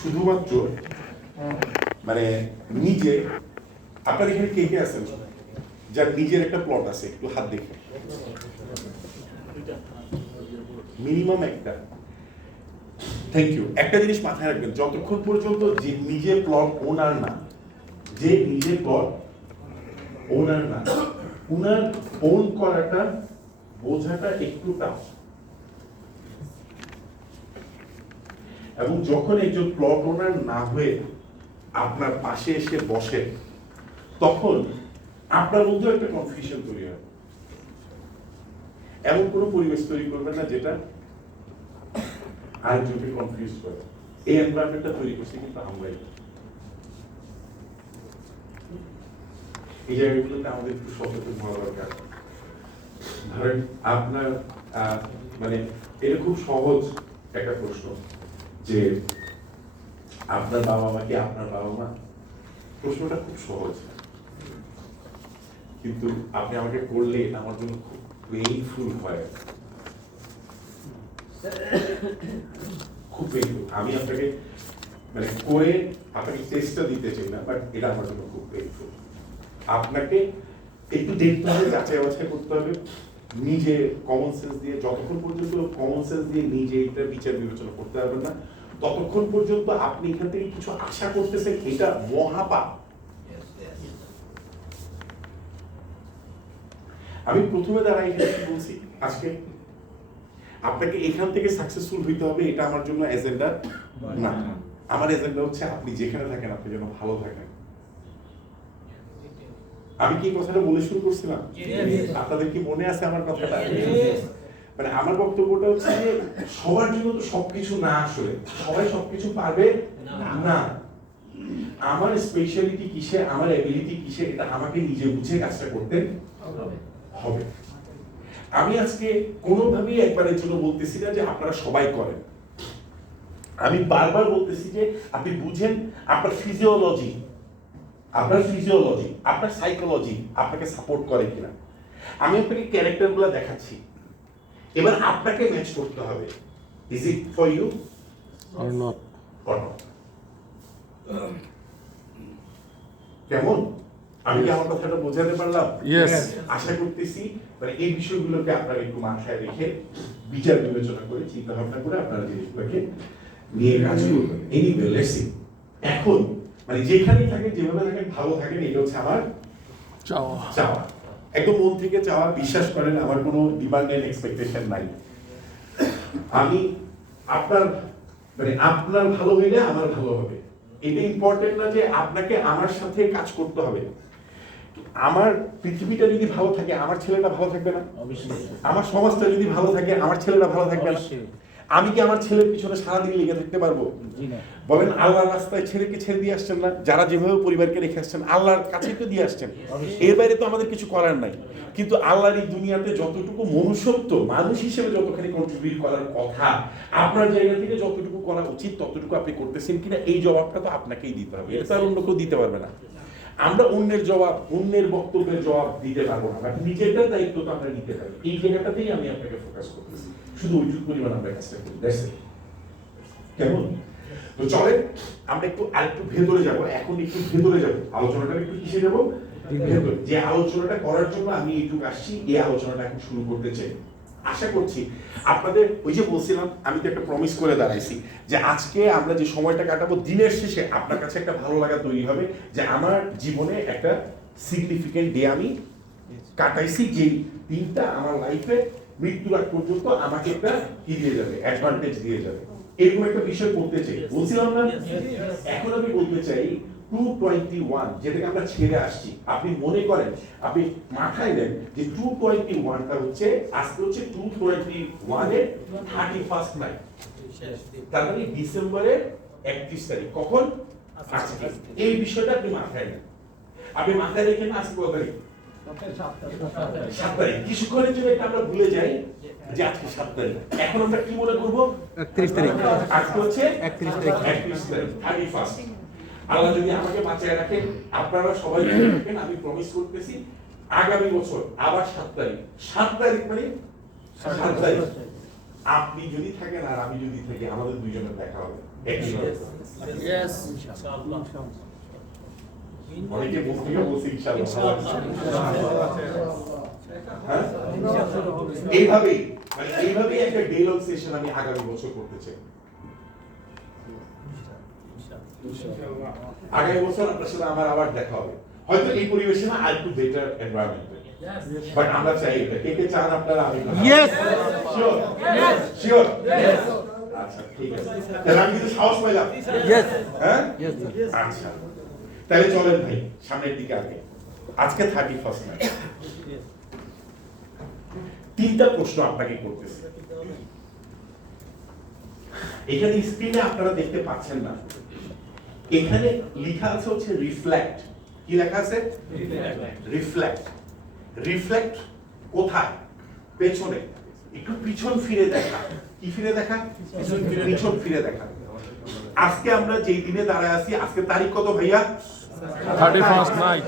শুধুমাত্র মানে নিজে, আপনার এখানে কে কে আছেন যার নিজের একটা প্লট আছে? একটু হাত দেখে, মিনিমাম একটা। Thank you. একটা জিনিস মাথায় রাখবেন, যতক্ষণ পর্যন্ত যে নিজে প্লট ওনার না, যে নিজে প্লট ওনার না, উনার ওন করাটা বোঝাটা একটু টাফ। এবং যখন একজন প্লট ওনার না হয়ে আপনার পাশে এসে বসে, তখন আপনার মধ্যেও একটা কনফিউশন তৈরি হয়। এমন কোনো পরিবেশ তৈরি করবেন না যেটা আরেকজনকে কনফিউজ করে। এই এনভায়রনমেন্টটা তৈরি করছে কিন্তু আমরাই। এই জায়গাগুলোতে আমাদের একটু সচেতন হওয়া দরকার। ধরেন আপনার মানে এটা খুব সহজ একটা প্রশ্ন যে আপনার বাবা মা কি আপনার বাবা মা? প্রশ্নটা খুব সহজ, কিন্তু আপনি আমাকে করলে আমার জন্য খুব পেইনফুল হয়, খুব পেইনফুল। আমি আপনাকে মানে করে আপনাকে টেস্টটা দিতে চাই না, বাট এটা আমার জন্য খুব পেইনফুল। আপনাকে একটু দেখতে হবে, যাচাই বাছাই করতে হবে নিজে কমন সেন্স দিয়ে। যতক্ষণ পর্যন্ত কমন সেন্স দিয়ে নিজে এটা বিচার বিবেচনা করতে পারবেন না, ততক্ষণ পর্যন্ত আপনি এখান থেকে কিছু আশা করতেছেন, এটা মহাপাপ। আমি প্রথমে দাঁড়াই এখানে কি বলছি, আজকে আপনাকে এখান থেকে সাকসেসফুল হইতে হবে, এটা আমার জন্য এজেন্ডা না। আমার এজেন্ডা হচ্ছে আপনি যেখানে থাকেন আপনি যেন ভালো থাকেন। আমি কি কথাটা বলে শুরু করছিলাম? আপনাদের কি মনে আছে আমার কথাটা? মানে আমার বক্তব্যটা হচ্ছে যে সবার জন্য তো সবকিছু না, আসলে সবাই সবকিছু পারবে না। আমার স্পেশালিটি কিসে, আমার এবিলিটি কিসে, এটা আমাকে নিজে বুঝে কাজটা করতে হবে। আমি আজকে কোনোভাবেই একবারের জন্য বলতেছি না যে আপনারা সবাই করেন। আমি বারবার বলতেছি যে আপনি বুঝেন আপনার ফিজিওলজি, আপনার সাইকোলজি আপনাকে সাপোর্ট করে কিনা। আমি আপনাকে ক্যারেক্টারগুলো দেখাচ্ছি, এবার আপনাকে ম্যাচ করতে হবে। Is it for you or not? কেমন? আমি কি আমার কথাটা বোঝাতে পারলাম? Yes. আশা করতেছি মানে এই বিষয়গুলোকে আপনারা একটু মাথায় রেখে বিচার বিবেচনা করে চিন্তা ভাবনা করে আপনারা জিনিসগুলোকে নিয়ে কাজ করবেন। Anyway let's see. এখন মানে যেখানেই থাকেন, যেভাবে থাকেন, ভালো থাকেন, এটা হচ্ছে আমার চাওয়া। একদম মন থেকে চাওয়া। বিশ্বাস করেন আমার কোনো ডিমান্ড এন্ড এক্সপেকটেশন নাই। আমি আপনার মানে আপনার ভালো হইলে আমার ভালো হবে, এটা ইম্পর্টেন্ট না যে আপনাকে আমার সাথে কাজ করতে হবে। আমার পৃথিবীটা যদি ভালো থাকে আমার ছেলেটা ভালো থাকবে না? আমার সমাজটা যদি ভালো থাকে আমার ছেলেটা ভালো থাকবে না? আমি কি আমার ছেলের পিছনে সারাদিন লেগে থাকতে পারবো? বলেন, আল্লাহর রাস্তায় ছেলেকে ছেড়ে দিয়ে আসছেন না? যারা যেভাবে পরিবারকে রেখে আসছেন আল্লাহর কাছেই তো দিয়ে আসছেন, এর বাইরে তো আমাদের কিছু করার নাই। কিন্তু আল্লাহর এই দুনিয়াতে যতটুকু মনুষ্যত্ব, মানুষ হিসেবে যতখানি কন্ট্রিবিউট করার কথা, আপনার জায়গা থেকে যতটুকু করা উচিত ততটুকু আপনি করতেছেন কিনা, এই জবাবটা তো আপনাকেই দিতে হবে। এটা তো আর অন্য কেউ দিতে পারবে না। আমরা অন্যের জবাব, অন্যের বক্তব্যের জবাব দিতে পারবো না, বাট নিজেদের দায়িত্ব তো আমরা নিতে পারি। এই জায়গাটাতেই আমি আপনাকে ফোকাস করতেছি, শুধু ওইটুকু পরিমাণ আমরা কাজটা করি। কেমন? তো চলে আমরা একটু আরেকটু ভেতরে যাব। এখন একটু ভেতরে যাব, আলোচনাটা একটু কিসে যাব? ভেতরে। যে আলোচনাটা করার জন্য আমি এইটুকু আসছি, এই আলোচনাটা এখন শুরু করতে চাই। আশা করছি আপনাদের, ওই যে বলছিলাম আমি তো একটা প্রমিস করে দাঁড়াইছি যে আজকে আমরা যে সময়টা কাটাবো, দিনের শেষে আপনার কাছে একটা ভালো লাগা তৈরি হবে যে আমার জীবনে একটা সিগনিফিকেন্ট ডে আমি কাটাইছি, যে দিনটা আমার লাইফে মৃত্যুর আগ পর্যন্ত আমাকে একটা কি দিয়ে যাবে, অ্যাডভান্টেজ দিয়ে যাবে। এরকম একটা বিষয় করতে চাই, বলছিলাম না? এখন আমি বলতে চাই 221 যেটাকে আমরা ছেড়ে আসছি, আপনি মনে করেন, আপনি মাথায় নেন যে 221টা হচ্ছে আজকে হচ্ছে 221 এর 31st নাইট, তার মানে ডিসেম্বরের 31 তারিখ। কখন? আজকে। এই বিষয়টা আপনি মাথায় নেন, আপনি মাথায় রেখে আজকে কত তারিখ? 7 তারিখ। কিছুক্ষণের জন্য এটা আমরা ভুলে যাই যে আজকে 7 তারিখ। এখন আমরা কি মনে করব? 31 তারিখ। আজকে হচ্ছে 31 তারিখ। 31 তারিখ, 31st। আল্লাহ যদি আমাকে বাঁচিয়ে রাখেন, আপনারা সবাই থাকেন, আমি প্রমিস করতেছি আগামী বছর আবার 7 তারিখ। 7 তারিখ মানে 7 তারিখ আপনি যদি থাকেন আর আমি যদি থাকি, আমাদের দুইজনের দেখা হবে। Yes. অনেকে মুসলিমও বলছে ইনশাআল্লাহ। হ্যাঁ? এইভাবেই একটা ডে লং সেশন আমি আগামী বছর করতে চাই। আগামী বছর আপনার সাথে আমার আবার দেখা হবে, হয়তো এই পরিবেশে না, আর একটু বেটার এনভায়রনমেন্টে। বাট আমরা চাই এটা। কে কে চান আপনারা? আমি Yes. শিওর? শিওর? আচ্ছা, ঠিক আছে। তাহলে আমি কিন্তু সাহস পাইলাম। Yes. হ্যাঁ? Yes, sir. আচ্ছা, তাহলে চলেন ভাই সামনের দিকে আগে। আজকে 31st নাইট। তিনটা প্রশ্ন আপনাকে করতেছি। এখানে স্ক্রিনে আপনারা দেখতে পাচ্ছেন না, এখানে লেখা আছে হচ্ছে রিফ্লেক্ট। কি লেখা আছে? রিফ্লেক্ট। রিফ্লেক্ট কোথায়? পেছনে। একটু পিছন ফিরে দেখা। কি ফিরে দেখা? পিছন ফিরে দেখা। আজকে আমরা যেই দিনে দাঁড়ায় আছি, আজকে তারিখ কত ভাইয়া? 31st night.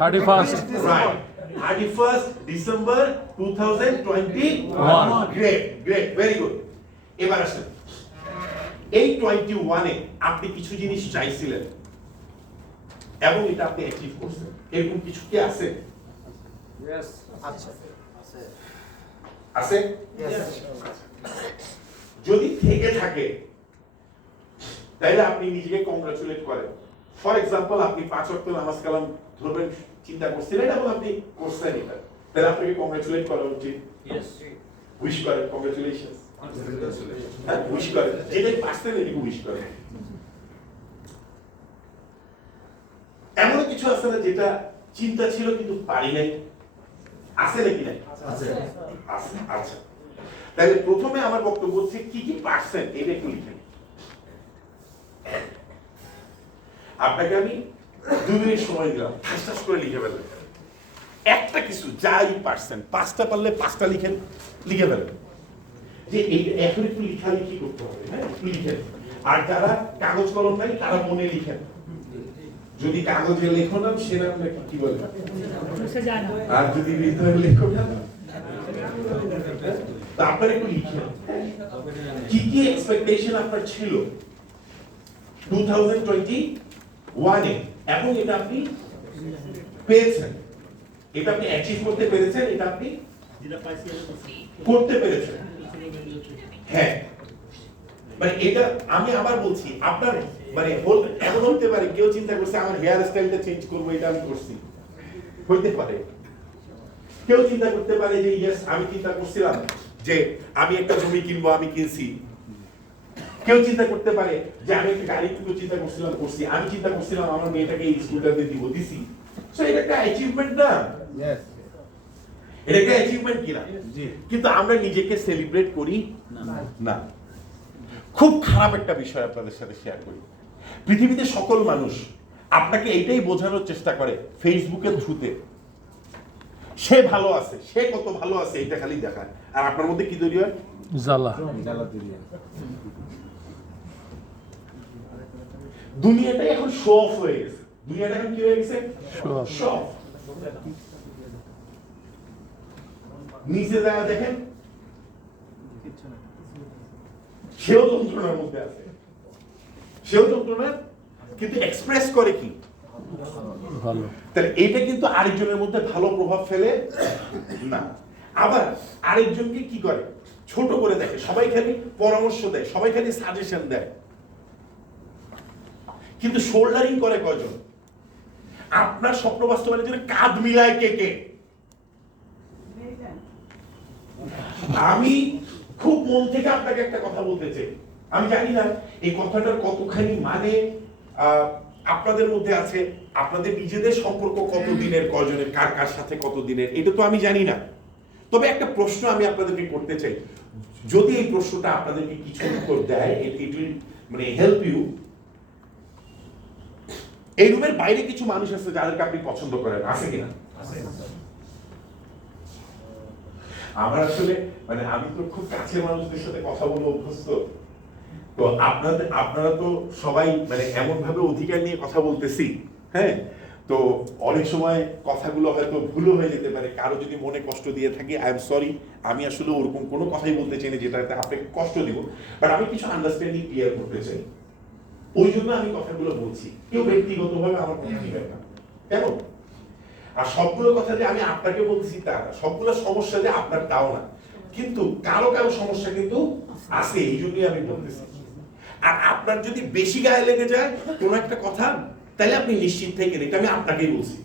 31st. Right. 31st December 2021. Great, great, very good. এবার আসেন, এই 21-এ আপনি কিছু জিনিস চাইছিলেন এবং এটা আপনি অ্যাচিভ করছেন, এরকম কিছু কি আছে? Yes. আচ্ছা। আছে? যদি থেকে থাকে তাহলে আপনি নিজেকে কংগ্রাচুলেট করেন। ফর এক্সাম্পল, আপনি 5 ওয়াক্ত নামাজ কালাম ধরবেন চিন্তা করছিলেন এবং আপনি করছেন এটা, তাহলে আপনাকে কংগ্রাচুলেট করা উচিত। Yes. উইশ করেন, কংগ্রাচুলেশনস। হ্যাঁ, উইশ করেন, যেটা পারছেন এটাকে উইশ করেন। এমন কিছু আছে না যেটা চিন্তা ছিল কিন্তু পারি নাই? আছে নাকি নাই? আছে। আচ্ছা, তাহলে প্রথমে আমার বক্তব্য হচ্ছে কি কি পারছেন এটা একটু লিখেন। আপনাকে আমি 2 মিনিট সময় দিলাম, ঠাস করে লিখে ফেলেন একটা কিছু, যাই পারছেন। 5টা পারলে 5টা লিখে ফেলেন। যে এই এখন একটু লেখালেখি করতে হবে, হ্যাঁ, একটু লিখেন। আর যারা কাগজ কলম নাই তারা মনে লিখেন। যদি কাগজে লেখো না, সে নাম নাকি কি বলে, আর যদি হৃদয়ে লেখো না, তা আপনারা একটু লিখেন কি কি এক্সপেকটেশন আপনার ছিল 2021-এ এবং এটা আপনি পেয়েছেন, এটা আপনি অ্যাচিভ করতে পেরেছেন, এটা আপনি করতে পেরেছেন। হ্যাঁ, মানে এটা আমি আবার বলছি, আপনার মানে এমন হতে পারে কেউ চিন্তা করছে আমার হেয়ার স্টাইলটা চেঞ্জ করবো, এটা আমি করছি, হইতে পারে। কেউ চিন্তা করতে পারে যে ইয়েস, আমি চিন্তা করছিলাম যে আমি একটা জমি কিনবো, আমি কিনছি। কেউ চিন্তা করতে পারে যে আমি একটা গাড়ি কিনবো, চিন্তা করছিলাম, করছি। আমি চিন্তা করছিলাম আমার মেয়েটাকে এই স্কুটারতে দিব, দিছি। সো এটা একটা অ্যাচিভমেন্ট না? Yes. এটা একটা অ্যাচিভমেন্ট কিনা? কিন্তু আমরা নিজেকে সেলিব্রেট করি না। খুব খারাপ একটা বিষয় আপনাদের সাথে শেয়ার করি। পৃথিবীতে সকল মানুষ আপনাকে এইটাই বোঝানোর চেষ্টা করে ফেসবুকের থ্রুতে, সে ভালো আছে, সে কত ভালো আছে, এটা খালি দেখায়। আর আপনার মধ্যে কি তৈরি হয়? জ্বালা। দুনিয়াটাই এখন শো অফ হয়ে গেছে। দুনিয়াটা এখন কি হয়ে গেছে? Show off. নিচে যারা দেখেন, সেও যন্ত্রণার মধ্যে আছে, সেও যন্ত্রণা, কিন্তু এক্সপ্রেস করে কি? ভালো। তাহলে এটা কিন্তু আরেকজনের মধ্যে ভালো প্রভাব ফেলে না। আবার আরেকজনকে কি করে? ছোট করে দেখে। সবাই খালি পরামর্শ দেয়, সবাই খালি সাজেশন দেয়, কিন্তু শোল্ডারিং করে কয়জন? আপনার স্বপ্ন বাস্তবায়নের জন্য কাঁধ মিলায় কে কে? আমি খুব মন থেকে আপনাকে একটা কথা বলতে চাই। আমি জানি না এই কথাটার কতখানি মানে আপনাদের মধ্যে আছে, আপনাদের নিজেদের সম্পর্ক কত দিনের, কয়জনের, কার কার সাথে কত দিনের, এটা তো আমি জানি না। তবে একটা প্রশ্ন আমি আপনাদেরকে করতে চাই, যদি এই প্রশ্নটা আপনাদেরকে কিছু উত্তর দেয়, ইট উইল মানে হেল্প ইউ। এই রুমের বাইরে কিছু মানুষ আছে যাদেরকে আপনি পছন্দ করেন, আছে কিনা? আমার আসলে মানে আমি তো খুব কাছের মানুষদের সাথে কথা বলে অভ্যস্ত, তো আপনারা তো সবাই মানে এমন ভাবে অধিকার নিয়ে কথা বলতেছি, হ্যাঁ, তো অনেক সময় কথাগুলো হয়তো ভুলও হয়ে যেতে পারে, কারো যদি মনে কষ্ট দিয়ে থাকি আই এম সরি। আমি আসলে ওরকম কোনো কথাই বলতে চাই না যেটাতে আপনাকে কষ্ট দিব, বাট আমি কিছু আন্ডারস্ট্যান্ডিং ক্লিয়ার করতে চাই, ওই জন্য আমি কথাগুলো বলছি। কেউ ব্যক্তিগতভাবে আমার কথা নিবেন না, কেন? আর সবগুলো কথা যে আমি আপনাকে বলছি তা না, সবগুলো সমস্যা যে আপনার তাও না, কিন্তু কারো কারো সমস্যা কিন্তু আছে, এই জন্যই আমি বলতেছি। আর আপনার যদি বেশি গায়ে লেগে যায় কোন একটা কথা, তাহলে আপনি নিশ্চিত থাকেন এটা আমি আপনাকেই বলছি।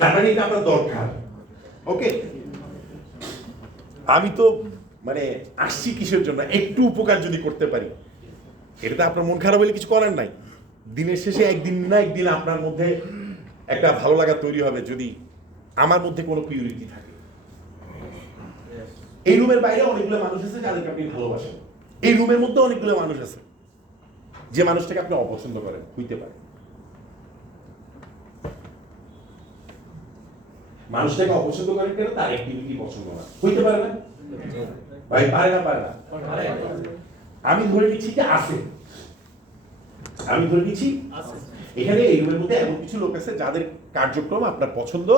তার মানে এটা আপনার দরকার। ওকে, আমি তো মানে আসছি কিসের জন্য, একটু উপকার যদি করতে পারি, এটা আপনার মন খারাপ হলে কিছু করার নাই। দিনের শেষে একদিন না একদিন আপনার মধ্যে একটা ভালো লাগা তৈরি হবে যদি আমার মধ্যে কোনো পিউরিটি থাকে। এই রুমের বাইরে অনেকগুলো মানুষ আছে যাদেরকে আপনি ভালোবাসেন, এই রুমের মধ্যে অনেকগুলো মানুষ আছে যে মানুষটাকে আপনি অপছন্দ করেন, হইতে পারে। মানুষটাকে অপছন্দ করেন কেন? তার অ্যাক্টিভিটি পছন্দ না, হইতে পারে না ভাই? পারে না? পারে না? আমি ধরে নিচ্ছি যে আছে, আমি ধরে নিচ্ছি এখানে এই রুমের মধ্যে এমন কিছু লোক আছে যাদের কার্যক্রম আপনার পছন্দ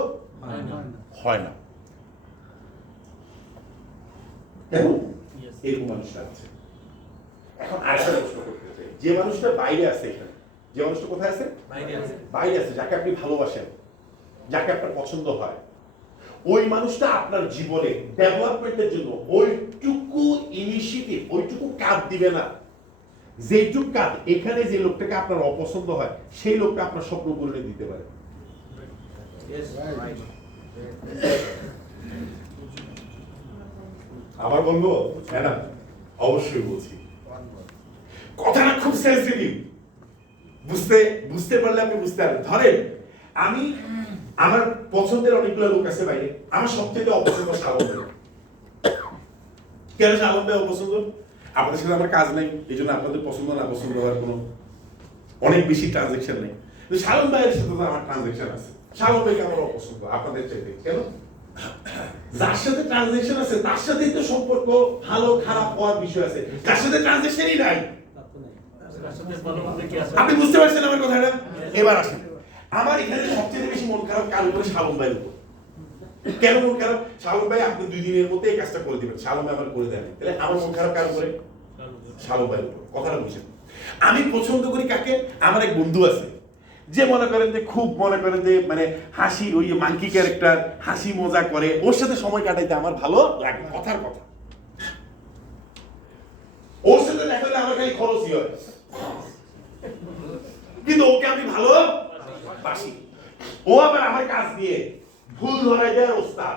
হয় না। কেন এরকম মানুষটা আছে? এখন আরেকটা প্রশ্ন করতে চাই, যে মানুষটা বাইরে আছে, এখানে যে মানুষটা কোথায় আছে? বাইরে আছে, যাকে আপনি ভালোবাসেন, যাকে আপনার পছন্দ হয়, ওই মানুষটা আপনার জীবনে ডেভেলপমেন্টের জন্য ওইটুকু ইনিশিয়েটিভ, ওইটুকু কাজ দিবে না যেটুকু কাজ এখানে যে লোকটাকে আপনার অপছন্দ হয় সেই লোকটা আপনার স্বপ্ন পূরণে দিতে পারে। আবার বলবো? হ্যাঁ না, অবশ্যই বলছি। কথাটা খুব সেন্সিটিভ, বুঝতে পারলে আপনি বুঝতে পারবেন। ধরেন আমি, আমার পছন্দের অনেকগুলো লোক আছে বাইরে, আমার সবচেয়ে অপছন্দ শালম ভাই। কেন শালম ভাই অপছন্দ? আপনাদের সাথে আমার কাজ নাই, এই জন্য আপনাদের পছন্দ না পছন্দ হওয়ার কোনো অনেক বেশি ট্রানজেকশন নেই, কিন্তু শালম ভাইয়ের সাথে তো আমার ট্রানজেকশন আছে। শালম ভাইকে আমার অপছন্দ আপনাদের চাইতে, কেন? যার সাথে ট্রানজেকশন আছে তার সাথেই তো সম্পর্ক ভালো খারাপ হওয়ার বিষয় আছে, যার সাথে ট্রানজেকশনই নাই। আপনি বুঝতে পারছেন আমার কথাটা? এবার আসেন, আমার এখানে সবচেয়ে বেশি মন খারাপ কার উপরে? শালম ভাইয়ের উপর। কেন মন খারাপ? শালম ভাই আপনি 2 দিনের মধ্যে এই কাজটা করে দিবেন, শালম ভাই আমার করে দেন, তাহলে আমার মন খারাপ কার উপরে? শালম ভাইয়ের উপর। কথাটা বুঝেন? আমি পছন্দ করি কাকে? আমার এক বন্ধু আছে যে মনে করেন যে খুব মনে করেন যে মানে হাসি, ওই মাঙ্কি ক্যারেক্টার, হাসি মজা করে, ওর সাথে সময় কাটাইতে আমার ভালো লাগে, কথার কথা। ওর সাথে দেখা হলে আমার খালি খরচই হয়, কিন্তু ওকে আমি ভালো বাসি। ও আবার আমার কাজ দিয়ে ভুল ধরাই দেওয়ার ওস্তাদ,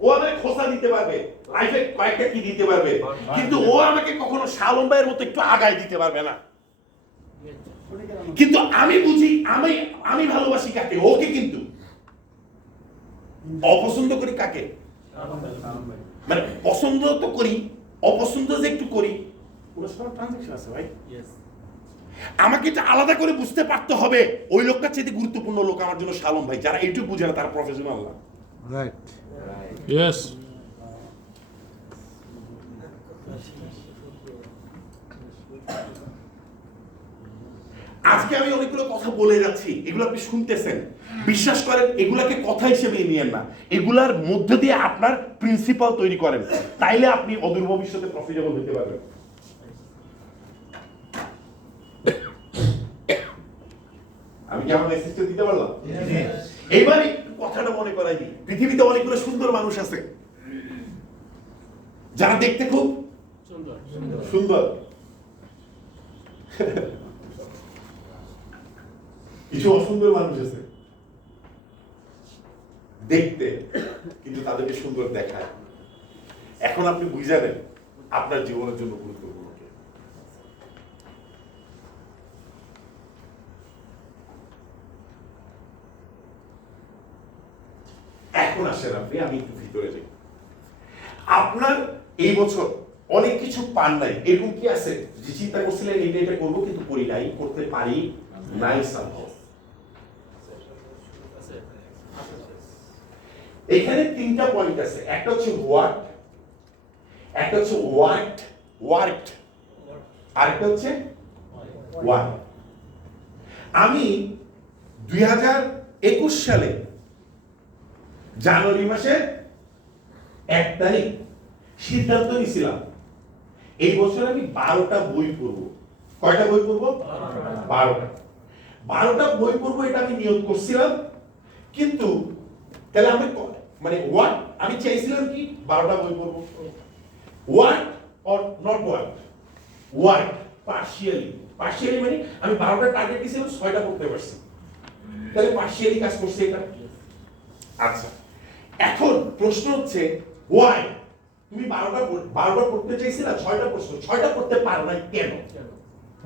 ও আমাকে খোসা দিতে পারবে, লাইফে কয়েকটা কি দিতে পারবে, কিন্তু ও আমাকে কখনো শালম ভাইয়ের মতো একটু আগায় দিতে পারবে না। কিন্তু আমি বুঝি আমি ভালোবাসি কাকে, ওকে, কিন্তু অপছন্দ করি কাকে? মানে পছন্দ তো করি, অপছন্দ যে একটু করি, ওর সব ট্রানজাকশন আছে ভাই। আমাকে এটা আলাদা করে বুঝতে পারতে হবে, ওই লোকটা চাইতে গুরুত্বপূর্ণ লোক আমার জন্য শালম ভাই। যারা এইটুকু বুঝে না তারা প্রফেশনাল না। Right, yes. আজকে আমি অনেকগুলো কথা বলে যাচ্ছি, এগুলো আপনি শুনতেছেন, বিশ্বাস করেন এগুলাকে কথা হিসেবে নিয়েন না, এগুলার মধ্য দিয়ে আপনার প্রিন্সিপাল তৈরি করেন, তাইলে আপনি অদূর ভবিষ্যতে প্রফিটেবল হতে পারবেন। আমি কি আমার মেসেজটা দিতে পারলাম? এইবার কথাটা মনে করাই দিই, পৃথিবীতে অনেকগুলো সুন্দর মানুষ আছে যারা দেখতে খুব সুন্দর, কিছু অসুন্দর মানুষ আছে দেখতে, কিন্তু তাদেরকে সুন্দর দেখায়। এখন আপনি বুঝে নেন আপনার জীবনের জন্য গুরুত্বপূর্ণ কে। এখন আসেন আপনি, আমি একটু ভিতরে যাই। আপনার এই বছর অনেক কিছু পান নাই, এরকম কি আছে যে চিন্তা করছিলেন এটা করবো কিন্তু করি নাই, করতে পারি নাই? সম্ভব। এখানে 3টা পয়েন্ট আছে, একটা হচ্ছে হোয়াট, একটা হচ্ছে ওয়ার্কড, ওয়ার্কড, আরেকটা হচ্ছে ওয়ার্ক। আমি 2021 সালে জানুয়ারি মাসের 1 তারিখ সিদ্ধান্ত নিয়েছিলাম এই বছর আমি 12টা বই পড়বো। কয়টা বই পড়বো? 12টা। 12টা বই পড়বো এটা আমি নিয়ত করছিলাম, কিন্তু তাহলে আমি মানে ওয়াট আমি চাইছিলাম কি 12টা বই পড়বো। What or not what? What partially. Partially মানে আমি 12টা টার্গেট দিয়েছিলাম, 6টা পড়তে পারছি, তাহলে পার্শিয়ালি কাজ করছে এটা। আচ্ছা, এখন প্রশ্ন হচ্ছে ওয়াই তুমি 12টা পড়তে চাইছিলা, 6টা পড়ছো, 6টা পড়তে পারো না কেন?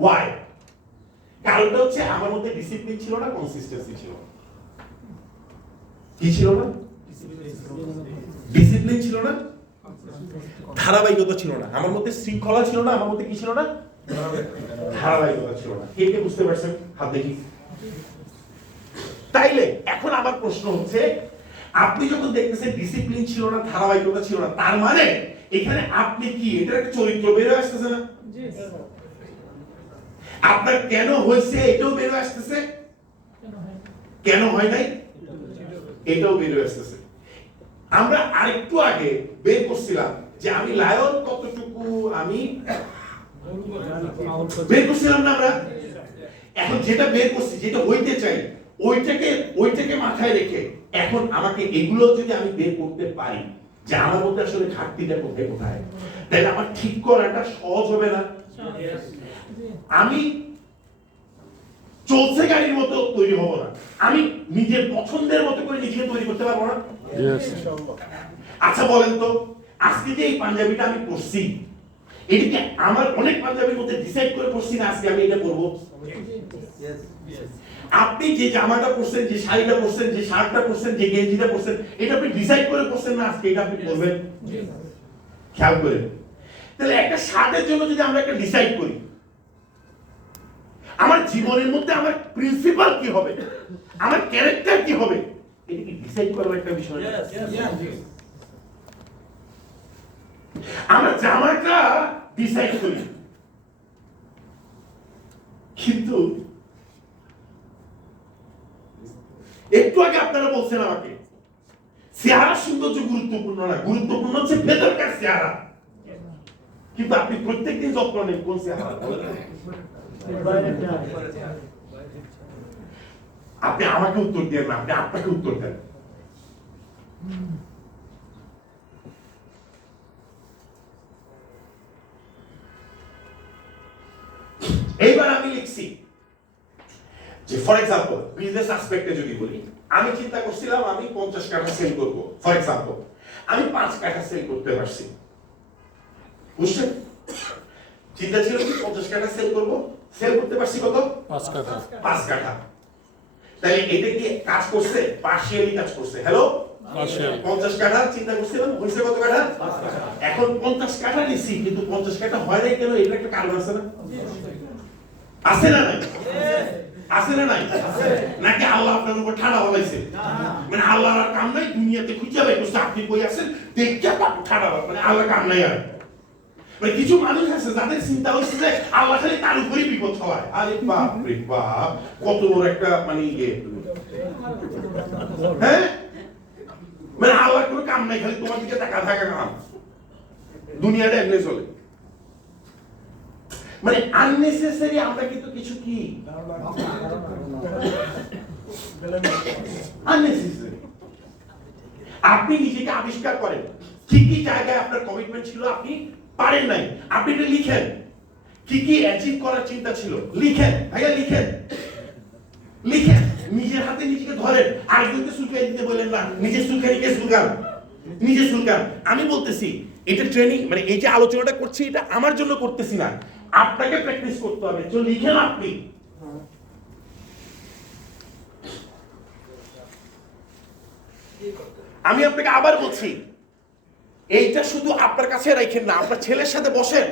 ওয়াই? কারণটা হচ্ছে আমার মধ্যে ডিসিপ্লিন ছিল না, কনসিস্টেন্সি ছিল না। কি ছিল না? ডিসিপ্লিন ছিল না, ধারাবাহিকতা ছিল না, আমার মধ্যে শৃঙ্খলা ছিল না, আমার মধ্যে কি ছিল না? ধারাবাহিকতা ছিল না। কে কে বুঝতে পারছেন? হাত দেখি। তাইলে এখন আমার প্রশ্ন হচ্ছে, আপনি যখন দেখতেছেন ডিসিপ্লিন ছিল না, ধারাবাহিকতা ছিল না, তার মানে এখানে আপনি কি এটার একটা চরিত্র বের হয়ে আসতেছে না? আপনার কেন হয়েছে এটাও বের হয়ে আসতেছে, কেন হয় নাই এটাও বের হয়ে আসতেছে। আমরা আরেকটু আগে বের করছিলাম যে আমি লায়ন কতটুকু আমি বের করছিলাম না আমরা? এখন যেটা বের করছি, যেটা হইতে চাই, ওইটাকে মাথায় রেখে এখন আমাকে এগুলো যদি আমি বের করতে পারি যে আমার মধ্যে আসলে ঘাটতিটা কোথায় কোথায়, তাহলে আমার ঠিক করাটা সহজ হবে না? আমি চলছে গাড়ির মতো তৈরি হব না, আমি নিজের পছন্দের মতো করে নিজেকে তৈরি করতে পারবো না? আচ্ছা বলেন তো, আজকে যে এই পাঞ্জাবিটা আমি পরছি, এটাকে আমার অনেক পাঞ্জাবির মধ্যে ডিসাইড করে পরছি না আজকে আমি এটা পরবো? আপনি যে জামাটা পরছেন, যে শাড়িটা পরছেন, যে শার্টটা পরছেন, যে গেঞ্জিটা পরছেন, এটা আপনি ডিসাইড করে পরছেন না আজকে এটা আপনি পরবেন? খেয়াল করেন। তাহলে একটা শার্টের জন্য যদি আমরা একটা ডিসাইড করি, আমার জীবনের মধ্যে আমার প্রিন্সিপাল কি হবে, আমার ক্যারেক্টার কি হবে, এটা কি ডিসাইড করার একটা বিষয়? আমরা জামাটা ডিসাইড করি, কিন্তু একটু আগে আপনারা বলছেন আমাকে চেহারা সৌন্দর্য গুরুত্বপূর্ণ না, গুরুত্বপূর্ণ হচ্ছে ভেতরকার চেহারা। কিন্তু আপনি প্রত্যেকদিন যত্ন নেন কোন চেহারা? আপনি আমাকে উত্তর দেন না, আপনি আপনাকে উত্তর দেন। এইবার আমি লিখছি যে ফর এক্সাম্পল বিজনেস অ্যাসপেক্টে যদি বলি, আমি চিন্তা করছিলাম আমি 50 কাঠা সেল করব। ফর এক্সাম্পল আমি 5 কাঠা সেল করতে পারছি, বুঝছেন? চিন্তা ছিল কি 50 কাঠা সেল করব, সেল করতে পারছি কত? 5 কাঠা। 5 কাঠা। তাহলে এটা কি কাজ করছে? পার্শিয়ালি কাজ করছে। হ্যালো, 50 কাঠা চিন্তা করছিলাম, হইছে কত কাঠা? 5 কাঠা। এখন 50 কাঠা নিছি, কিন্তু 50 কাঠা হয় নাই কেন? এটা একটা কারণ আছে না? আছে না নাই? আছে না নাই? নাকি আল্লাহ আপনার উপর ঠাড়া হলাইছে? মানে আল্লাহর কাম নাই, দুনিয়াতে খুঁজে বাই করছে, আপনি কই আছেন দেখে ঠাড়া, মানে আল্লাহ কাম নাই আর। মানে কিছু মানুষ আছে যাদের চিন্তা হচ্ছে যে আল্লাহ খালি তার উপরই বিপদ হয়। আরে বাপ রে বাপ, কত বড় একটা মানে ইয়ে, হ্যাঁ? মানে আল্লাহর কোনো কাম নাই, খালি তোমার দিকে টাকা থাকা কাম, দুনিয়াটা এমনি চলে। মানে আননেসেসারি আমরা কিন্তু কিছু কি আননেসেসারি। আপনি নিজেকে আবিষ্কার করেন কি কি জায়গায় আপনার কমিটমেন্ট ছিল আপনি পারেন নাই, আপনি এটা লিখেন। কি কি অ্যাচিভ করার চিন্তা ছিল লিখেন, ভাইয়া লিখেন, লিখেন। নিজের হাতে নিজেকে ধরেন, আরেকজনকে সুলকাই দিতে বলেন না, নিজের সুলকানিকে সুলকান, নিজে সুলকান। আমি বলতেছি এটা ট্রেনিং, মানে এই যে আলোচনাটা করছি এটা আমার জন্য করতেছি না, আপনাকে প্র্যাকটিস করতে হবে। তো লিখেন আপনি। আমি আপনাকে আবার বলছি, এইটা শুধু আপনার কাছে রাখেন না, আপনার ছেলের সাথে বসেন,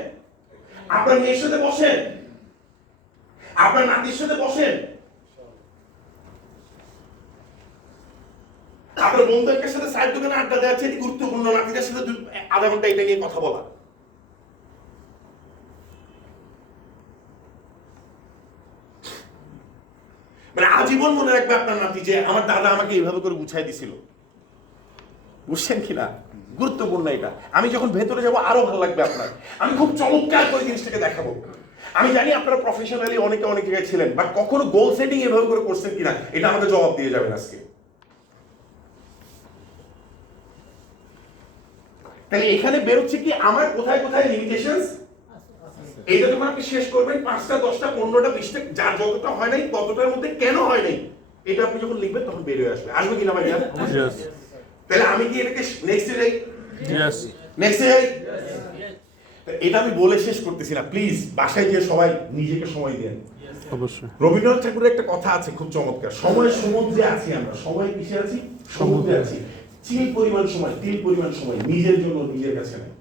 আপনার মেয়ের সাথে বসেন, আপনার নাতির সাথে বসেন, আপনার বন্ধুদের সাথে চায়ের দোকানে আড্ডা দেওয়া, গুরুত্বপূর্ণ। নাতিদের সাথে আধা ঘন্টা এটা নিয়ে কথা বলা, রাখবে আপনার নাতি যে আমার দাদা আমাকে এইভাবে করে গুছাই দিছিল। বুঝছেন কিনা? গুরুত্বপূর্ণ এটা। আমি যখন ভেতরে যাব আরো ভালো লাগবে আপনার। আমি খুব চমৎকার করে জিনিসটাকে দেখাবো। আমি জানি আপনারা প্রফেশনালি অনেক জায়গায় ছিলেন, বাট কখনো গোল সেটিং এভাবে করে করছেন কিনা এটা আমাকে জবাব দিয়ে যাবেন আজকে। তাহলে এখানে বেরোচ্ছে কি আমার কোথায় কোথায় লিমিটেশনস, এটা যখন আপনি শেষ করবেন 5টা 10টা 15টা 20টা যার যতটা হয় নাই ততটার মধ্যে কেন হয় নাই এটা আপনি যখন লিখবেন তখন বের হয়ে আসবে। আসবে কিনা ভাইয়া? Yes. তাহলে আমি কি এটাকে নেক্সটে যাই? Yes. নেক্সটে যাই? এটা আমি বলে শেষ করতেছি না, প্লিজ বাসায় গিয়ে সবাই নিজেকে সময় দেন। অবশ্যই। রবীন্দ্রনাথ ঠাকুরের একটা কথা আছে খুব চমৎকার, সময় সমুদ্রে আছি আমরা, সময় কিসে আছি? সমুদ্রে আছি। তিল পরিমাণ সময় নিজের জন্য নিজের কাছে নেই।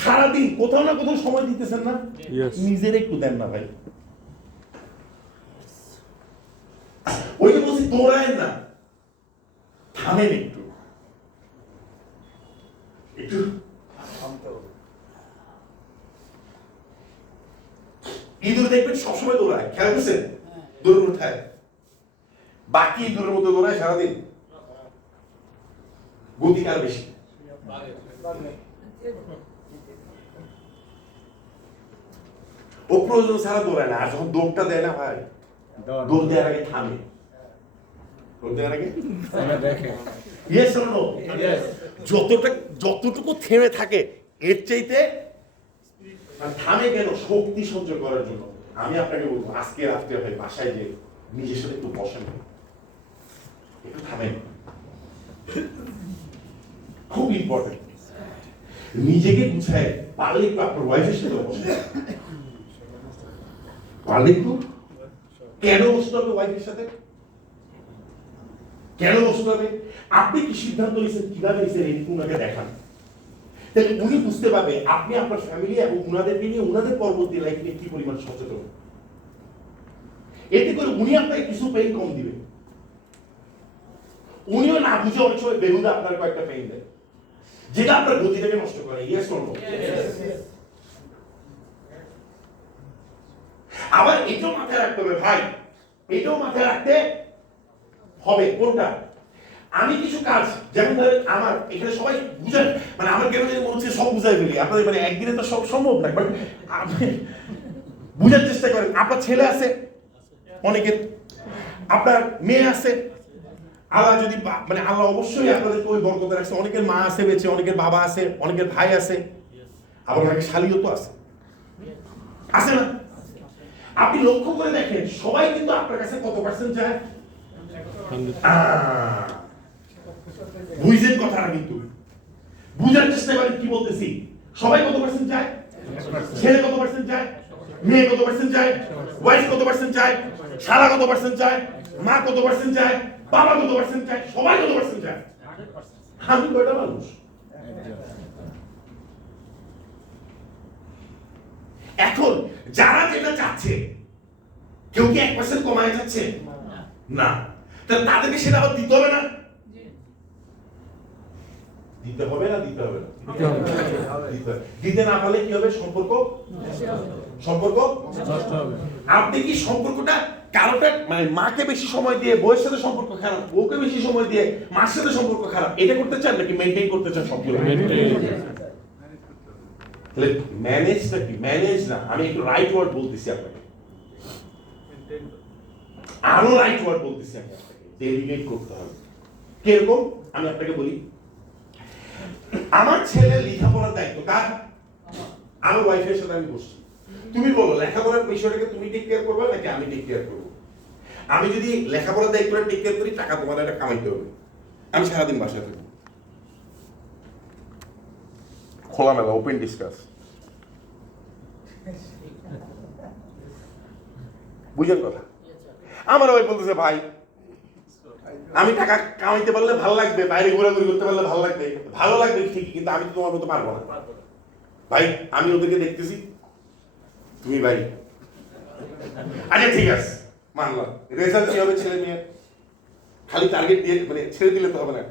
সারাদিন কোথাও না কোথাও সময় দিতেছেন না? Yes. নিজের একটু দেন না ভাই। ওই যে বলছি দৌড়ায় না, থামেন একটু একটু। ইঁদুর দেখবেন সবসময় দৌড়ায়, খেয়াল করছেন? দৌড় উঠায়, বাকি ইঁদুরের মতো দৌড়ায় সারাদিন, গতি কার বেশি? ও প্রয়োজন ছাড়া দৌড়ায় না, আর যখন দৌড়টা দেয় না ভাই, দৌড় দেওয়ার আগে থামে। দৌড় দেওয়ার আগে ইয়েস অর নো? যতটুকু থেমে থাকে এর চাইতে থামে কেন? শক্তি সঞ্চয় করার জন্য। আমি আপনাকে বলবো আজকে রাত্রে ভাই বাসায় যে নিজের সাথে একটু বসেন, একটু থামেন, খুব ইম্পর্টেন্ট। নিজেকে গুছায় পারলে একটু আপনার ওয়াইফের সাথে বসেন, পারলে একটু। কেন বসতে হবে ওয়াইফের সাথে? কেন বসতে হবে? আপনি কি সিদ্ধান্ত নিয়েছেন, কিভাবে নিয়েছেন, এটুকু ওনাকে দেখান। তাহলে উনি বুঝতে পারবে আপনি আপনার ফ্যামিলি এবং উনাদেরকে নিয়ে উনাদের পরবর্তী লাইফ নিয়ে কি পরিমাণ সচেতন। এতে করে উনি আপনাকে কিছু পেইন কম দিবে, উনিও না বুঝে অনেক সময় বেহুদা আপনার কয়েকটা পেইন দেয় যেটা আপনার গতিটাকে নষ্ট করে। Yes or no? আবার এটাও মাথায় রাখতে হবে ভাই, এটাও মাথায় রাখতে হবে। কোনটা? আমি কিছু কাজ, যেমন ধরেন আমার এখানে সবাই বুঝেন, মানে আমার কেন মনে হচ্ছে সব বুঝাই ফেলি আপনাদের, মানে একদিনে তো সব সম্ভব না, বাট আপনি বুঝার চেষ্টা করেন। আপনার ছেলে আছে অনেকের, আপনার মেয়ে আছে, আল্লাহ যদি মানে আল্লাহ অবশ্যই আপনাদেরকে ওই বরকত রাখছে। অনেকের মা আছে বেঁচে, অনেকের বাবা আছে, অনেকের ভাই আছে, আবার অনেকের শালীও তো আছে, আছে না? আপনি লক্ষ্য করে দেখেন সবাই কিন্তু আপনার কাছে কত পার্সেন্ট যায়? বুঝেন কথাটা, কিন্তু বুঝার চেষ্টা করেন কি বলতেছি। সবাই কত পার্সেন্ট যায়? ছেলে কত পার্সেন্ট যায়? মেয়ে কত পার্সেন্ট যায়? ওয়াইফ কত পার্সেন্ট যায়? শালা কত পার্সেন্ট যায়? মা কত পার্সেন্ট যায়? বাবা কত পার্সেন্ট যায়? সবাই কত পার্সেন্ট যায়? আমি কয়টা মানুষ? এখন যারা যেটা চাচ্ছে, কেউ কি 1% কমায় যাচ্ছে না? তাদেরকে সেটা আবার দিতে হবে না? দিতে হবে না? দিতে হবে না? দিতে না পারলে কি হবে? সম্পর্ক নষ্ট হবে। আপনি কি সম্পর্কটা কারোটা, মানে মাকে বেশি সময় দিয়ে বউয়ের সাথে সম্পর্ক খারাপ, বউকে বেশি সময় দিয়ে মার সাথে সম্পর্ক খারাপ, এটা করতে চান নাকি মেইনটেইন করতে চান সবগুলো? তাহলে ম্যানেজটা কি? ম্যানেজ না, আমি একটু রাইট ওয়ার্ড বলতেছি আপনাকে, আরো রাইট ওয়ার্ড বলতেছি আমি আপনাকে, ডেলিগেট করতে হবে। কিরকম? আমি আপনাকে বলি, আমার ছেলে লেখাপড়ার দায়িত্ব কার? আমার ওয়াইফের সাথে আমি বসছি, তুমি বলো লেখাপড়ার বিষয়টাকে তুমি টেক কেয়ার করবে নাকি আমি টেক কেয়ার করবো? আমি যদি লেখাপড়ার দায়িত্বটা টেক কেয়ার করি, টাকা তোমার একটা কামাইতে হবে, আমি সারাদিন বাসায় থাকবো। খোলামেলা, ওপেন ডিসকাস। বুঝেন কথা? আমার ওই বলতেছে ভাই আমি টাকা কামাইতে পারলে ভালো লাগবে, বাইরে ঘোরাঘুরি করতে পারলে ভালো লাগবে, ভালো লাগবে ঠিকই, কিন্তু আমি তো তোমার মতো পারবো না ভাই। আমি ওদেরকে দেখতেছি, তুমি ভাই আচ্ছা ঠিক আছে মানলাম, রেজাল্ট কি হবে ছেলে মেয়ে? খালি টার্গেট দিয়ে মানে ছেড়ে দিলে তো হবে না।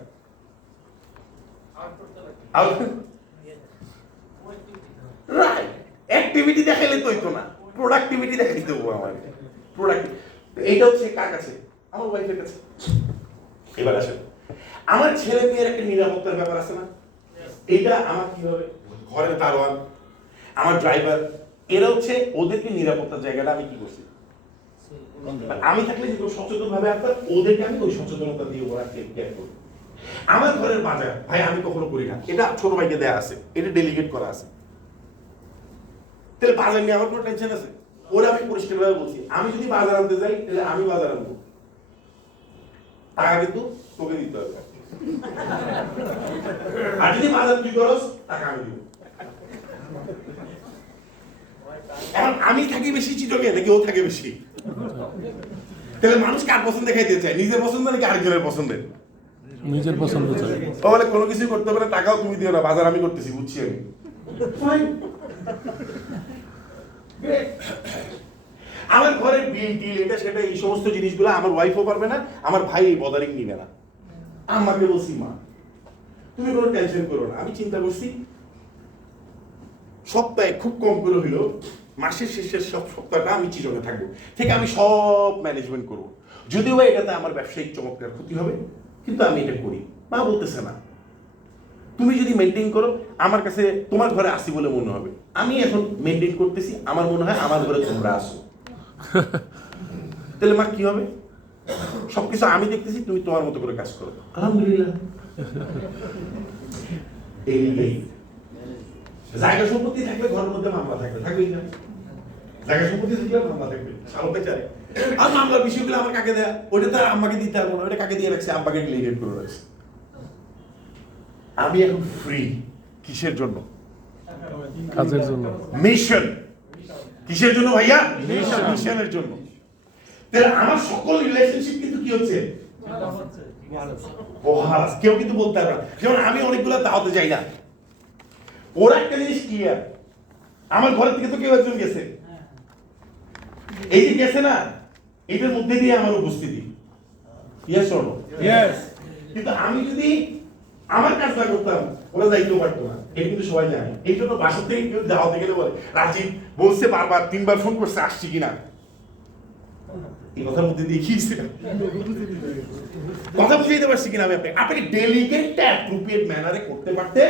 রাইট, অ্যাক্টিভিটি দেখাইলে তো হইতো না, প্রোডাক্টিভিটি দেখাই দেবো আমার। প্রোডাক্ট এইটা হচ্ছে কার কাছে? আমার ওয়াইফের কাছে। এবার আসেন, আমার ছেলে মেয়ের একটা নিরাপত্তার ব্যাপার আছে না? এটা আমার কি হবে? ঘরের দারোয়ান, আমার ড্রাইভার, এরা হচ্ছে ওদেরকে নিরাপত্তার জায়গাটা আমি কি করছি? আমি থাকলে যেগুলো সচেতন ভাবে আপনার ওদেরকে আমি ওই সচেতনতা দিয়ে ওরা কেয়ার করি। আমার ঘরের বাজার ভাই আমি কখনো করি না, এটা ছোট ভাইকে দেয়া আছে, এটা ডেলিগেট করা আছে। তাহলে বাজার নিয়ে আমার কোনো টেনশন আছে? ওরা আমি পরিষ্কারভাবে বলছি, আমি যদি বাজার আনতে যাই তাহলে আমি বাজার আনবো, টাকা কিন্তু তোকে দিতে হবে। আর যদি বাজার তুই করস টাকা আমি দিব। এখন আমি থাকি বেশি চিটকে নাকি ও থাকে বেশি? তাহলে মানুষ কার পছন্দ দেখাইতে চায়, নিজের পছন্দ নাকি আরেকজনের পছন্দের? নিজের পছন্দ চাই। তাহলে কোনো কিছু করতে হবে না, টাকাও তুমি দিও না, বাজার আমি করতেছি, বুঝছি আমি। আমার ঘরের বিল টিল এটা সেটা এই সমস্ত জিনিসগুলো আমার ওয়াইফও পারবে না, আমার ভাই এই বদারিং নিবে না। আমাকে বলছি মা তুমি কোনো টেনশন করো না, আমি চিন্তা করছি সপ্তাহে খুব কম করে হইলো মাসের শেষের সব সপ্তাহটা আমি চিরনে থাকবো, থেকে আমি সব ম্যানেজমেন্ট করবো, যদিও বা এটাতে আমার ব্যবসায়িক চমৎকার ক্ষতি হবে, কিন্তু আমি এটা করি। মা বলতেছে না, তুমি যদি মেনটেন করো আমার কাছে তোমার ঘরে আসি বলে মনে হবে। আমি এখন মেনটেন করতেছি, আমার মনে হয় আমার ঘরে তোমরা আসো। তাহলে মা কি হবে? সবকিছু আমি দেখতেছি, তুমি তোমার মতো করে কাজ করো। আলহামদুলিল্লাহ। এই জায়গা সম্পত্তি থাকলে ঘরের মধ্যে মামলা থাকবে, থাকবেই না? জায়গা সম্পত্তি থাকলে মামলা থাকবে, সারা বেচারে। আর মামলার বিষয়গুলো আমার কাকে দেয়া, ওইটা তো আম্মাকে দিতে পারবো না, ওইটা কাকে দিয়ে রাখছে? আব্বাকে ডিলিগেট করে রাখছে। আমি এখন ফ্রি। কিসের জন্য? কাজের জন্য। মিশন। কিসের জন্য ভাইয়া? মিশনের জন্য। তাহলে আমার সকল রিলেশনশিপ কিন্তু কি হচ্ছে? কেউ কিন্তু বলতে পারবে না। যেমন আমি অনেকগুলো দাওয়াতে যাই না, ওরা একটা জিনিস ক্লিয়ার, আমার ঘরের থেকে তো কেউ একজন গেছে, এই যে গেছে না, এটার মধ্যে দিয়ে আমার উপস্থিতি। Yes or no? ইয়েস। কিন্তু আমি যদি আমার কাজ না করতাম ওরা যাইতেও পারতো না, এটা কিন্তু সবাই জানে। এই জন্য বাসা থেকে কেউ দাওয়াতে গেলে বলে রাজীব বলছে বারবার 3 বার ফোন করছে আসছি কিনা। এই কথার মধ্যে দিয়ে কি কথা বুঝাইতে পারছি কিনা আমি আপনাকে ডেলিগেটটা অ্যাপ্রোপ্রিয়েট ম্যানারে করতে পারতে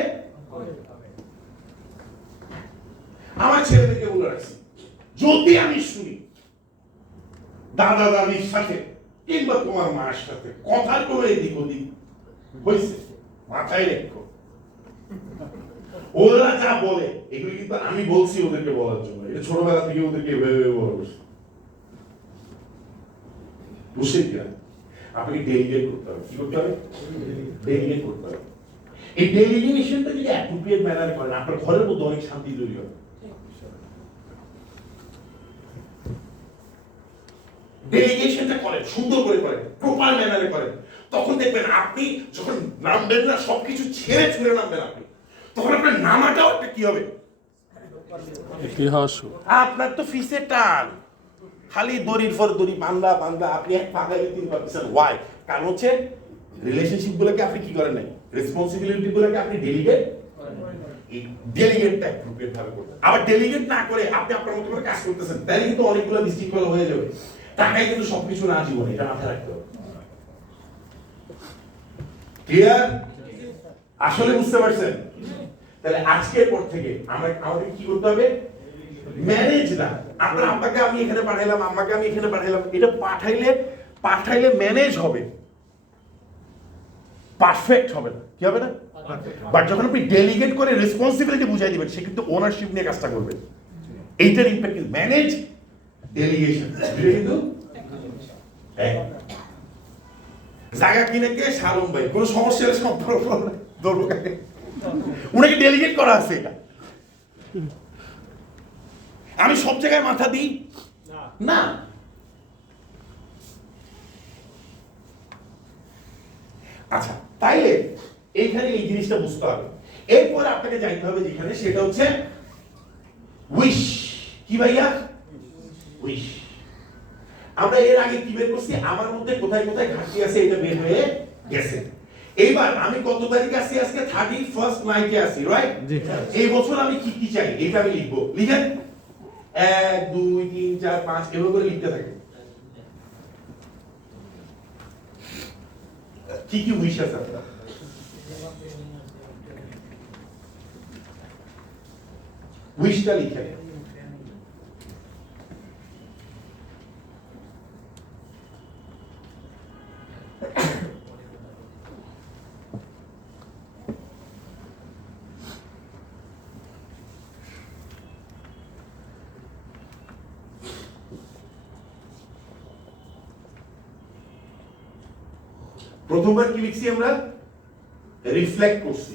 আমার ছেলেদেরকে বলে রাখছি, যদি আমি শুনি দাদা দাদির সাথে কিংবা তোমার মায়ের সাথে কথার কোনো এদিক ওদিক হয়েছে, মাথায় রেখো ওরা যা বলে এগুলো কিন্তু আমি বলছি ওদেরকে বলার জন্য, এটা ছোটবেলা থেকে ওদেরকে ভেবে বলা করছি। বুঝছেন কিনা? আপনাকে ডেলিগেট করতে হবে। কি করতে হবে? ডেলিগেট করতে হবে। এই ডেলিগেশনটা যদি অ্যাপ্রোপ্রিয়েট ম্যানারে করেন আপনার ঘরের মধ্যে অনেক শান্তি তৈরি হবে। ডেলিগেশনটা করেন, সুন্দর করে করেন, প্রপার ম্যানারে করেন, তখন দেখবেন আপনি যখন নামবেন না সবকিছু ছেড়ে ছুড়ে নামবেন আপনি, তখন আপনার নামাটাও একটা কি হবে? ইতিহাস। আপনার তো ফিসে টান, খালি দড়ির পর দড়ি, বান্দা বান্দা, আপনি এক পাকায় 3 বার পিছান। ওয়াই? কারণ হচ্ছে রিলেশনশিপ গুলোকে আপনি কি করেন নাই, রেসপন্সিবিলিটি গুলোকে আপনি ডেলিগেট ডেলিগেটটা অ্যাপ্রোপ্রিয়েট ভাবে করবেন। আবার ডেলিগেট না করে আপনি আপনার মতো করে কাজ করতেছেন, তাহলে কিন্তু অনেকগুলো বিশৃঙ্খলা হয়ে যাবে। টাকাই কিন্তু সবকিছু না জীবনে, এটা মাথায় রাখতে হবে। ক্লিয়ার? আসলে বুঝতে পারছেন? তাহলে আজকের পর থেকে আমাদের কি করতে হবে? ম্যানেজ না। আপনার আব্বাকে আমি এখানে পাঠাইলাম, আম্মাকে আমি এখানে পাঠাইলাম, এটা পাঠাইলে ম্যানেজ হবে, পারফেক্ট হবে না। কি হবে না? বাট যখন আপনি ডেলিগেট করে রেসপন্সিবিলিটি বুঝাই দিবেন, সে কিন্তু ওনারশিপ নিয়ে কাজটা করবে। এইটার ইম্প্যাক্ট কিন্তু ম্যানেজ ডেলিগেশন, এটা কিন্তু জায়গা কিনে কে? শালম ভাই। কোনো সমস্যা হলে সম্পর্ক ধরবো কাকে? উনাকে ডেলিগেট করা আছে। এটা আমি সব জায়গায় মাথা দিই না। আচ্ছা, তাইলে এইখানে এই জিনিসটা বুঝতে হবে। এরপর আপনাকে যাইতে হবে যেখানে, সেটা হচ্ছে উইশ। কি ভাইয়া? উইশ। আমরা এর আগে কি বের করছি? আমার মধ্যে কোথায় কোথায় ঘাটতি আছে এটা বের হয়ে গেছে। এইবার আমি কত তারিখে আছি? আজকে 31st নাইটে আছি, রাইট? এই বছর আমি কি কি চাই এটা আমি লিখবো। লিখেন 1 2 3 4 5 এভাবে করে লিখতে থাকেন। কি কি উইশ আছে আপনার? উইশটা লিখেন। প্রথমবার কি লিখছি আমরা? রিফ্লেক্ট করছি।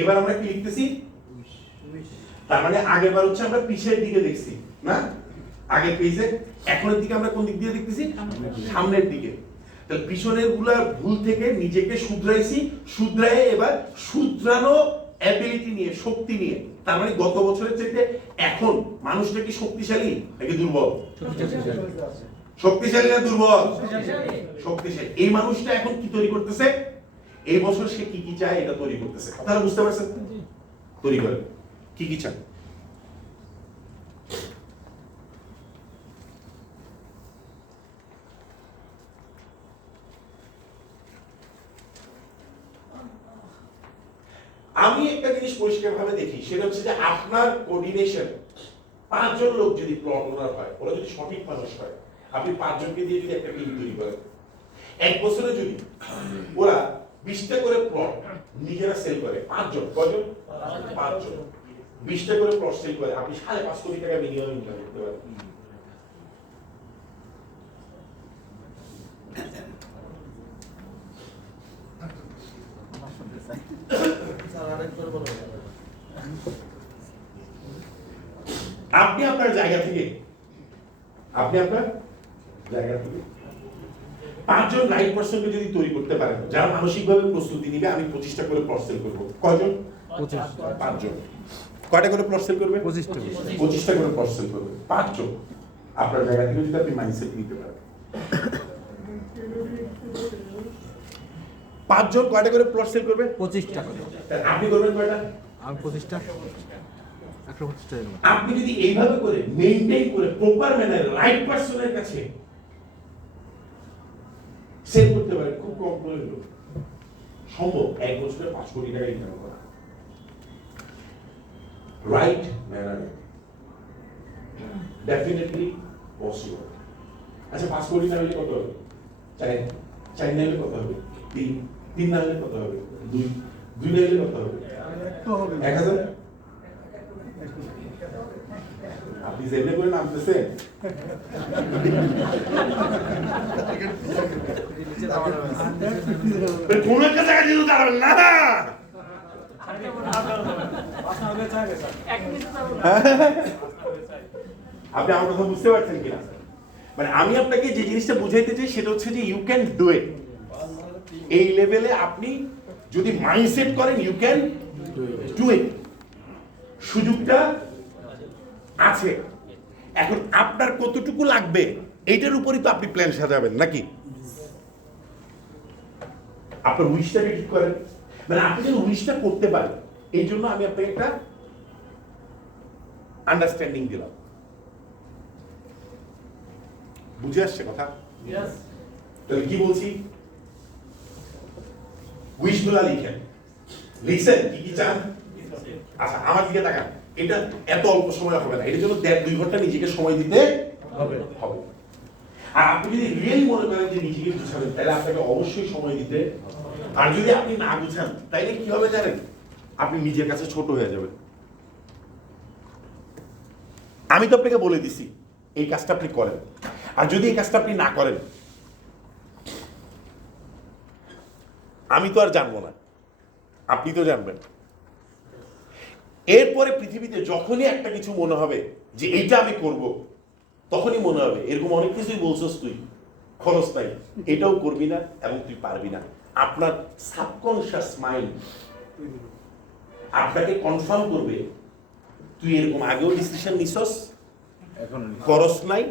এবার আমরা কি লিখতেছি? তার মানে আগের বার হচ্ছে আমরা পিছের দিকে দেখছি না, আগের পেজে। এখনের দিকে আমরা কোন দিক দিয়ে দেখতেছি? সামনের দিকে। তাহলে পিছনের গুলার ভুল থেকে নিজেকে শুধরাইছি, শুধরায়ে এবার শুধরানো অ্যাবিলিটি নিয়ে, শক্তি নিয়ে। তার মানে গত বছরের চাইতে এখন মানুষটা কি শক্তিশালী নাকি দুর্বল? শক্তিশালী না দুর্বল? শক্তিশালী। এই মানুষটা এখন কি তৈরি করতেছে? এই বছর সে কি কি চায় এটা তৈরি করতেছে। আপনারা বুঝতে পারছেন? তৈরি করে কি কি চায়। আমি একটা জিনিস পরিষ্কার ভাবে দেখি, সেটা হচ্ছে যে আপনার কোঅর্ডিনেশন 5 জন লোক যদি প্লট ওনার হয়, ওরা যদি সঠিক মানুষ হয়, আপনি 5 জনকে দিয়ে যদি একটা টিম তৈরি করেন, এক বছরে যদি ওরা 20টা করে প্লট নিজেরা সেল করে, 5 জন, কয়জন? 5 জন 20টা করে প্লট সেল করে, আপনি 5.5 কোটি টাকা মিনিমাম ইনকাম করতে পারেন। আপনি আপনার জায়গা থেকে 5 জন রাইট পারসনকে যদি তৈরি করতে পারেন, যারা মানসিকভাবে প্রস্তুতি নিবে, আমি 25টা করে প্লট সেল করব। কয়জন? 5 জন। কয়টা করে প্লট সেল করবে? 25টা করে প্লট সেল করবে 5 জন। আপনার জায়গা থেকে যদি আপনি মাইন্ডসেট নিতে পারেন, 5 জন কয়টা করে প্লট সেল করবে? 25টা করে। আপনি করবেন কয়টা? আমি 25টা। আপনি যদি এইভাবে করে মেইনটেইন করে প্রপার ম্যানারে রাইট পারসনের কাছে সেল করতে পারেন, খুব কম করে লোক সম্ভব 1 বছরে 5 কোটি টাকা ইনকাম করা, রাইট ম্যানারে ডেফিনেটলি পসিবল। আচ্ছা 5 কোটি না হলে কত হবে? 4 না হলে কত হবে? 3 না হলে কত হবে? 2 না হলে কত হবে? 1000। আপনি যেটা করে নামতেছেন, কোন একটা জায়গায় যেতে দাঁড়াবেন না। আপনি আমার কথা বুঝতে পারছেন কিনা? মানে আমি আপনাকে যে জিনিসটা বুঝাইতে চাই সেটা হচ্ছে যে ইউ ক্যান ডু ইট। এই লেভেলে আপনি যদি মাইন্ডসেট করেন, ইউ ক্যান ডু ইট। সুযোগটা আছে। এখন আপনার কতটুকু লাগবে এইটার উপরই তো আপনি প্ল্যান সাজাবেন নাকি? আপনার উইশটাকে ঠিক করেন। মানে আপনি যদি উইশটা করতে পারেন, এই জন্য আমি আপনাকে একটা আন্ডারস্ট্যান্ডিং দিলাম। বুঝে আসছে কথা? তাহলে কি বলছি? উইশগুলা লিখেন। লিখছেন কি কি চান? আচ্ছা আমার দিকে তাকান। এটা এত অল্প সময় হবে না, এর জন্য 1.5-2 ঘন্টা নিজেকে সময় দিতে হবে। আর আপনি যদি রিয়েলি মনে করেন যে নিজেকে বুঝাবেন, তাহলে আপনাকে অবশ্যই সময় দিতে। আর যদি আপনি না বুঝান, তাইলে কি হবে জানেন? আপনি নিজের কাছে ছোট হয়ে যাবেন। আমি তো আপনাকে বলে দিছি এই কাজটা আপনি করেন, আর যদি এই কাজটা আপনি না করেন, আমি তো আর জানবো না, আপনি তো জানবেন। এরপরে পৃথিবীতে যখনই একটা কিছু মনে হবে যে এইটা আমি করব, তখনই মনে হবে এরকম অনেক কিছুই বলছস তুই, খরচ নাই, এটাও করবি না এবং তুই পারবি না। আপনার সাবকনশিয়াস মাইন্ড আপনাকে কনফার্ম করবে তুই এরকম আগেও ডিসিশন নিছস, খরচ নাই,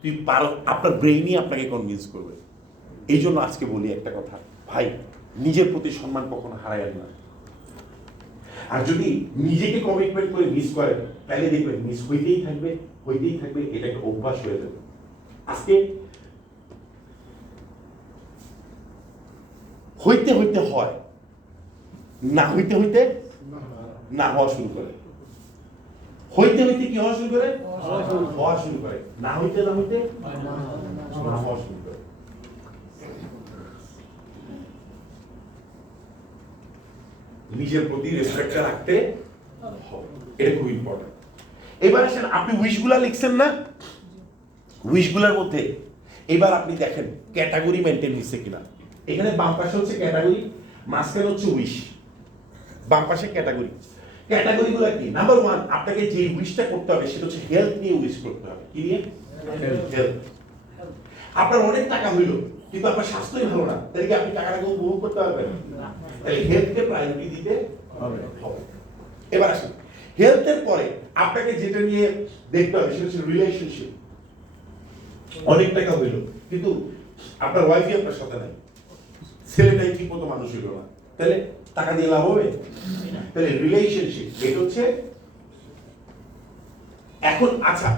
তুই পারো। আপনার ব্রেইনই আপনাকে কনভিন্স করবে। এই জন্য আজকে বলি একটা কথা, ভাই নিজের প্রতি সম্মান কখনো হারায়েন না। আর যদি নিজেকে কমিটমেন্ট করে মিস করেন, তাহলে দেখবেন মিস হইতেই থাকবে, এটা একটা অভ্যাস হয়ে যাবে। আজকে হইতে হইতে হয়, না হইতে হইতে না হওয়া শুরু করে। হইতে হইতে কি হওয়া শুরু করে? হওয়া শুরু করে। না হইতে না হইতে না হওয়া শুরু করে। নিজের প্রতি রেসপেক্টটা রাখতে হবে, এটা খুব ইম্পর্টেন্ট। এবার আসেন, আপনি উইশগুলা লিখছেন না, উইশগুলার মধ্যে এবার আপনি দেখেন ক্যাটাগরি মেনটেন হচ্ছে কিনা। এখানে বাম পাশে হচ্ছে ক্যাটাগরি, মাঝখানে হচ্ছে উইশ। বাম পাশে ক্যাটাগরি, ক্যাটাগরিগুলো কি? নাম্বার 1, আপনাকে যে উইশটা করতে হবে সেটা হচ্ছে হেলথ নিয়ে উইশ করতে হবে। কি নিয়ে? হেলথ। আপনার অনেক টাকা হইল কিন্তু আপনার স্বাস্থ্যই ভালো না, তাহলে কি আপনি টাকাটাকে উপভোগ করতে পারবেন? তাহলে হেলথকে প্রায়োরিটি দিতে হবে। এবার আসুন, হেলথের পরে আপনাকে যেটা নিয়ে দেখতে হবে সেটা হচ্ছে রিলেশনশিপ। অনেক টাকা হইল কিন্তু আপনার ওয়াইফই আপনার সাথে নাই, ছেলেটাই ঠিক মতো মানুষ হইল না, তাহলে টাকা দিয়ে লাভ হবে? তাহলে রিলেশনশিপ এটা হচ্ছে এখন। আচ্ছা,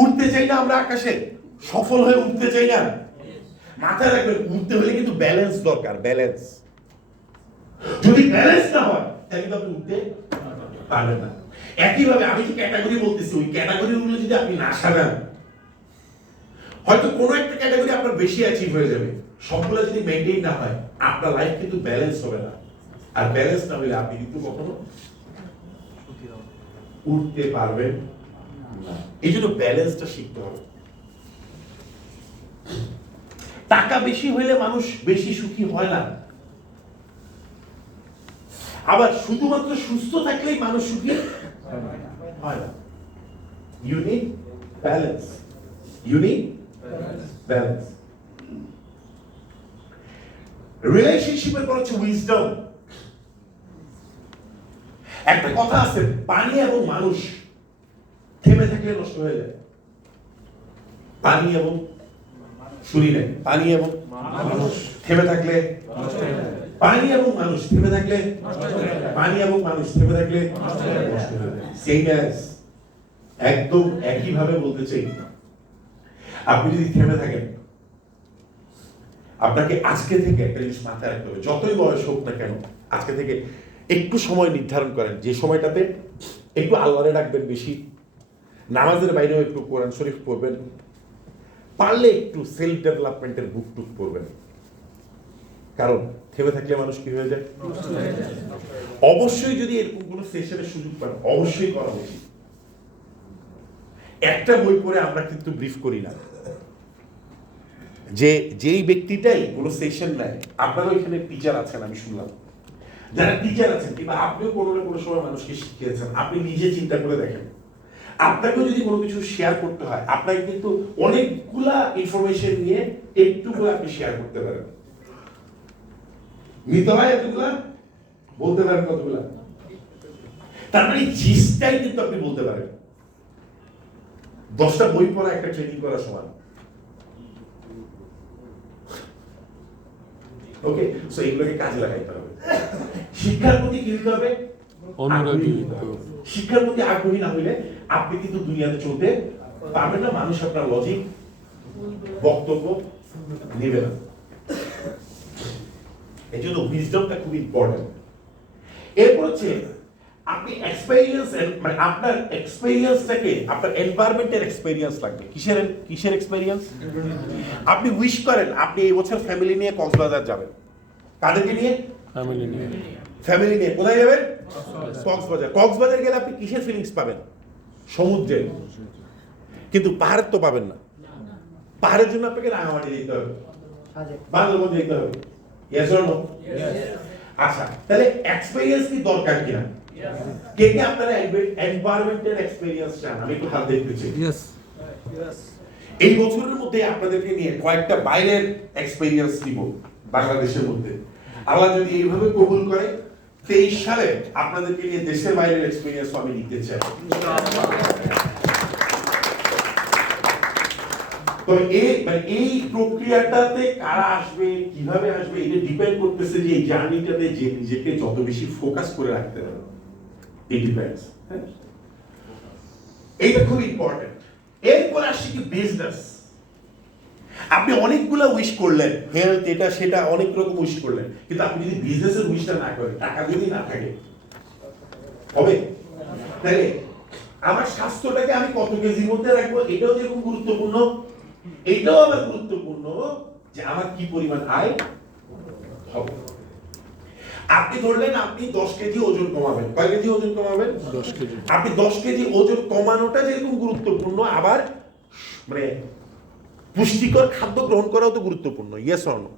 উঠতে চাই না আমরা আকাশে, সফল হয়ে উঠতে চাই না? মাথায় রাখবেন, উঠতে হলে কিন্তু ব্যালেন্স দরকার, ব্যালেন্স। যদি ব্যালেন্স না হয় তাহলে কিন্তু আপনি উঠতে পারবেন না। একইভাবে আমি যে ক্যাটাগরি বলতেছি, ওই ক্যাটাগরিগুলো যদি আপনি না সাজান, হয়তো কোনো একটা ক্যাটাগরি আপনার বেশি অ্যাচিভ হয়ে যাবে, সবগুলো যদি মেইনটেইন না হয় আপনার লাইফ কিন্তু ব্যালেন্স হবে না। আর ব্যালেন্স না হলে আপনি কিন্তু কখনো উঠতে পারবেন না। এই জন্য ব্যালেন্সটা শিখতে হবে। টাকা বেশি হইলে মানুষ বেশি সুখী হয় না, আবার শুধুমাত্র সুস্থ থাকলেই মানুষ সুখী হয় না। You need balance, you need balance. রিলেশনশিপের পর হচ্ছে উইজডম। একটা কথা আছে, পানি এবং মানুষ থেমে থাকলে নষ্ট হয়ে যায়। পানি এবং শুনি নাই, পানি এবং মানুষ থেমে থাকলে, পানি এবং মানুষ থেমে থাকলে, পানি এবং মানুষ থেমে থাকলে সেম অ্যাজ, একদম একই ভাবে বলতে চাই, আপনি যদি থেমে থাকেন, আপনাকে আজকে থেকে একটা জিনিস মাথায় রাখতে হবে, যতই বয়স হোক না কেন, আজকে থেকে একটু সময় নির্ধারণ করেন, যে সময়টাতে একটু আল্লাহরে ডাকবেন বেশি, নামাজের বাইরেও একটু কোরআন শরীফ পড়বেন, পারলে একটু সেলফ ডেভেলপমেন্টের বুক টুক পড়বেন। কারণ থেমে থাকলে মানুষ কি হয়ে যায়? অবশ্যই যদি এরকম কোনো সেশনের সুযোগ পান, অবশ্যই করা উচিত। একটা বই পড়ে আমরা কিন্তু ব্রিফ করি না, যে যেই ব্যক্তিটাই কোনো সেশন নেয়, আপনারও এখানে টিচার আছেন আমি শুনলাম, যারা টিচার আছেন কিংবা আপনিও কোনো না কোনো সময় মানুষকে শিখিয়েছেন, আপনি নিজে চিন্তা করে দেখেন, আপনাকেও যদি কোনো কিছু শেয়ার করতে হয়, আপনাকে কিন্তু অনেকগুলা ইনফরমেশন নিয়ে একটু করে আপনি শেয়ার করতে পারেন। নিতে হয় এতগুলা, বলতে পারেন কতগুলা, তার মানে জিসটাই কিন্তু আপনি বলতে পারেন। 10টা বই পড়া একটা ট্রেনিং করা সমান। ওকে, সো এগুলোকে কাজে লাগাইতে হবে। শিক্ষার প্রতি কি হতে হবে? অনুরাগী হতে হবে। শিক্ষার প্রতি আগ্রহী না হইলে আপনি কিন্তু দুনিয়াতে চলতে পারবেন না, মানুষ আপনার লজিক বক্তব্য নেবে না। এই জন্য উইজডমটা খুব ইম্পর্টেন্ট। এরপর হচ্ছে আপনি এক্সপেরিয়েন্স, মানে আপনার এক্সপেরিয়েন্সটাকে, আপনার এনভায়রনমেন্টের এক্সপেরিয়েন্স লাগবে। কিসের এক্সপেরিয়েন্স? আপনি উইশ করেন আপনি এই বছর ফ্যামিলি নিয়ে কক্সবাজার যাবেন। কাদেরকে নিয়ে? ফ্যামিলি নিয়ে। ফ্যামিলি নিয়ে কোথায় যাবেন? কক্সবাজার। কক্সবাজার গেলে আপনি কিসের ফিলিংস পাবেন? সমুদ্রের। কিন্তু পাহাড়ের তো পাবেন না। পাহাড়ের জন্য আপনাকে রাঙামাটি যেতে হবে, বান্দরবন যেতে হবে। Yes or no? আচ্ছা, তাহলে এক্সপেরিয়েন্স কি দরকার কিনা? কে কে আপনারা এনভায়রনমেন্টের এক্সপেরিয়েন্স চান? আমি একটু হাত দেখতে চাই। এই বছরের মধ্যে আপনাদেরকে নিয়ে কয়েকটা বাইরের এক্সপেরিয়েন্স নিব বাংলাদেশের মধ্যে। আল্লাহ যদি এইভাবে কবুল করে 23 সালে আপনাদেরকে নিয়ে দেশের বাইরের এক্সপেরিয়েন্স আমি নিতে চাই। তো এই প্রক্রিয়াটাতে কারা আসবে, কিভাবে আসবে, এটা ডিপেন্ড করতেছে যে এই জার্নিটাতে যে নিজেকে যত বেশি ফোকাস করে রাখতে হবে। It depends. এইটা খুব ইম্পর্টেন্ট। এরপর আসছে কি বিজনেস। আপনি অনেকগুলো উইশ করলেন, হেলথ এটা সেটা অনেক রকম উইশ করলেন, কিন্তু আপনি যদি বিজনেসের উইশটা না করেন, টাকা যদি না থাকে হবে? তাহলে আমার স্বাস্থ্যটাকে আমি কত কেজির মধ্যে রাখবো এটাও যেরকম গুরুত্বপূর্ণ, এটাও আবার গুরুত্বপূর্ণ যে আমার কি পরিমাণ আয় হবে। আপনি ধরলেন আপনি 10 কেজি ওজন কমাবেন, কয় কেজি ওজন কমাবেন? 10 কেজি। আপনি 10 কেজি ওজন কমানোটা যেরকম গুরুত্বপূর্ণ, আবার মানে পুষ্টিকর খাদ্য গ্রহণ করাও তো গুরুত্বপূর্ণ। Yes or no?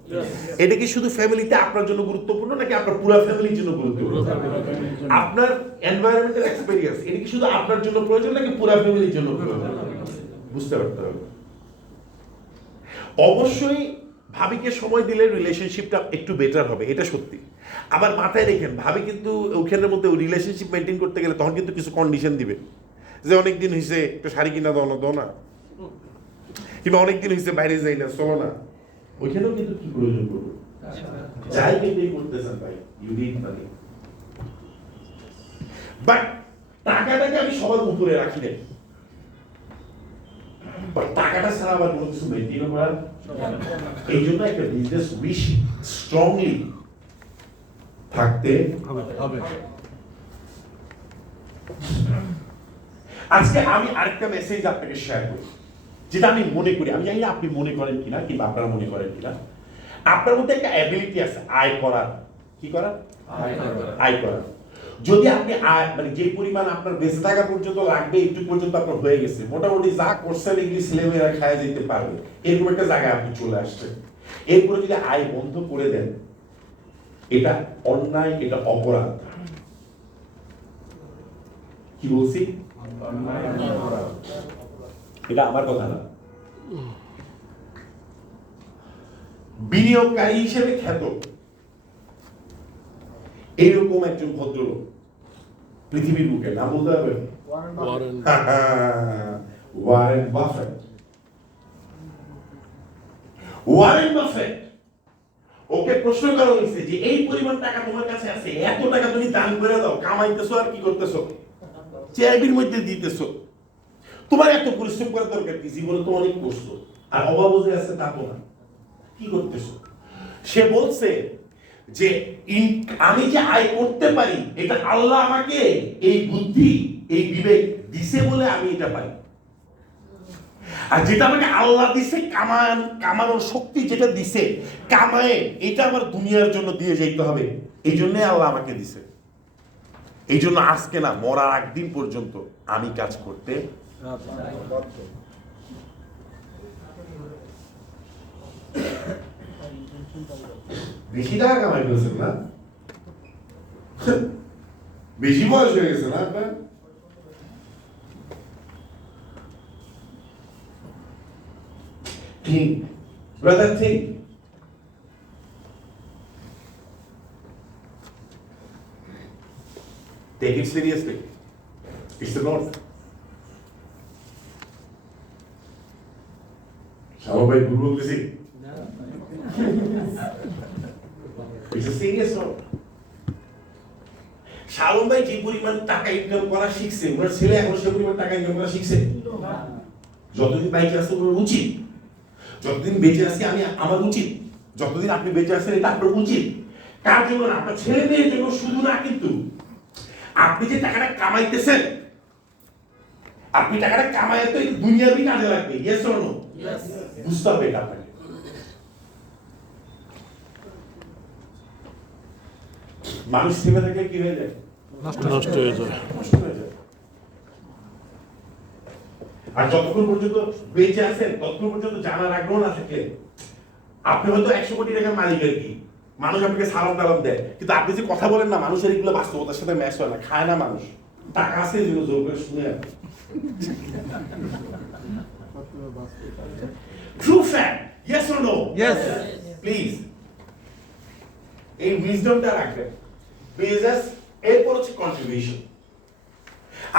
এটা কি শুধু ফ্যামিলিতে আপনার জন্য গুরুত্বপূর্ণ নাকি আপনার পুরো ফ্যামিলির জন্য গুরুত্বপূর্ণ? আপনার এনভায়রনমেন্টাল এক্সপেরিয়েন্স এটা কি শুধু আপনার জন্য প্রয়োজন নাকি পুরো ফ্যামিলির জন্য প্রয়োজন? বুঝতে পারতে হবে। অবশ্যই ভাবিকে সময় দিলে রিলেশনশিপটা একটু বেটার হবে, এটা সত্যি। আবার মাথায় রেখেন, ভাবি কিন্তু ওখানের মধ্যে রিলেশনশিপ মেনটেন করতে গেলে তখন কিন্তু কিছু কন্ডিশন দিবে, যে অনেক দিন হয়েছে একটু শাড়ি কিনা দাও না, কিংবা অনেকদিন হয়েছে বাইরে যাই না, চলো না। ওইখানেও কিন্তু কি প্রয়োজন করবো, যাই কিন্তু করতেছেন ভাই, ইউ নিড মানি। বাট টাকাটাকে আমি সবার উপরে রাখি না, বাট টাকাটা ছাড়া আবার কোনো কিছু মেনটেন করার, এই জন্য একটা বিজনেস উইশ স্ট্রংলি থাকতে হবে। আজকে আমি আরেকটা মেসেজ আপনাকে শেয়ার করি, যেটা আমি মনে করি, আমি জানি না আপনি মনে করেন কিনা কিংবা আপনারা মনে করেন কিনা, আপনার মধ্যে একটা অ্যাবিলিটি আছে আয় করার। কি করার? আয় করার। যদি আপনি আয় মানে যে পরিমাণ আপনার বেঁচে থাকা পর্যন্ত লাগবে একটু পর্যন্ত আপনার হয়ে গেছে, মোটামুটি যা করছেন এগুলি ছেলেমেয়েরা খায় যেতে পারবে, এরকম একটা জায়গায় আপনি চলে আসছেন। এরপরে যদি আয় বন্ধ করে দেন, এটা অন্যায়, এটা অপরাধ। কি বলছি? এটা আমার কথা না। বিনিয়োগকারী হিসেবে খ্যাত এইরকম একজন ভদ্রলোক পৃথিবীর বুকে, নাম বলতে হবে? Warren Warren Buffett. Warren Buffett, okay প্রশ্ন করা হয়েছে যে এই পরিমাণ টাকা তোমার কাছে আছে, এত টাকা তুমি দান করে দাও, কামাইতেছো আর কি করতেছো? চেয়ারবির মধ্যে দিতেছো, তোমার এত পরিশ্রম করার দরকার কি? জীবনে তো অনেক কষ্ট, আর অভাব যে আছে তা তো না, কি করতেছো? সে বলছে যে আমি যে আয় করতে পারি, এটা আল্লাহ আমাকে এই বুদ্ধি এই বিবেক দিছে বলে আমি এটা পাই, আর যেটা আমাকে আল্লাহ দিছে কামানোর শক্তি যেটা দিছে কামায়, এটা আমার দুনিয়ার জন্য দিয়ে যেতে হবে, এই জন্য আল্লাহ আমাকে দিছে। এই জন্য আজকে না, মরার একদিন পর্যন্ত আমি কাজ করতে বেশি টাকা কামাই করেছেন না? বেশি বয়স হয়ে গেছে না আপনার? Think, brother, think. Take it seriously. It's not. Shama bhai guru bogteছি? It's a serious note. শালম ভাই যে পরিমাণ টাকা ইনকাম করা শিখছে, ওনার ছেলে এখন সে পরিমাণ টাকা ইনকাম করা শিখছে? যতদিন বাইকে আসতে ওনার উচিত, যতদিন বেঁচে আছি আমি আমার উচিত, যতদিন আপনি বেঁচে আছেন এটা আপনার উচিত। কার জন্য না? আপনার ছেলে মেয়ের জন্য শুধু না, কিন্তু আপনি যে টাকাটা কামাইতেছেন, আপনি টাকাটা কামাইতে তো দুনিয়ারই কাজে লাগবে। Yes or no? বুঝতে হবে এটা আপনাকে। মানুষ থেমে থাকলে কি হয়ে যায়? নষ্ট হয়ে যায়। নষ্ট হয়ে যায়। আর যতক্ষণ পর্যন্ত বেঁচে আছেন ততক্ষণ পর্যন্ত জানার আগ্রহ না থাকে, আপনি হয়তো 100 কোটি টাকার মালিক আর কি, মানুষ আপনাকে সালাম টালাম দেয়, কিন্তু আপনি যে কথা বলেন না, মানুষের এগুলো বাস্তবতার সাথে ম্যাচ হয় না, খায় না মানুষ। টাকা আছে যেগুলো জোর করে শুনে। True fact, yes or no? Yes. Please এই উইজডমটা রাখবেন। বিজনেস এরপর হচ্ছে কন্ট্রিবিউশন।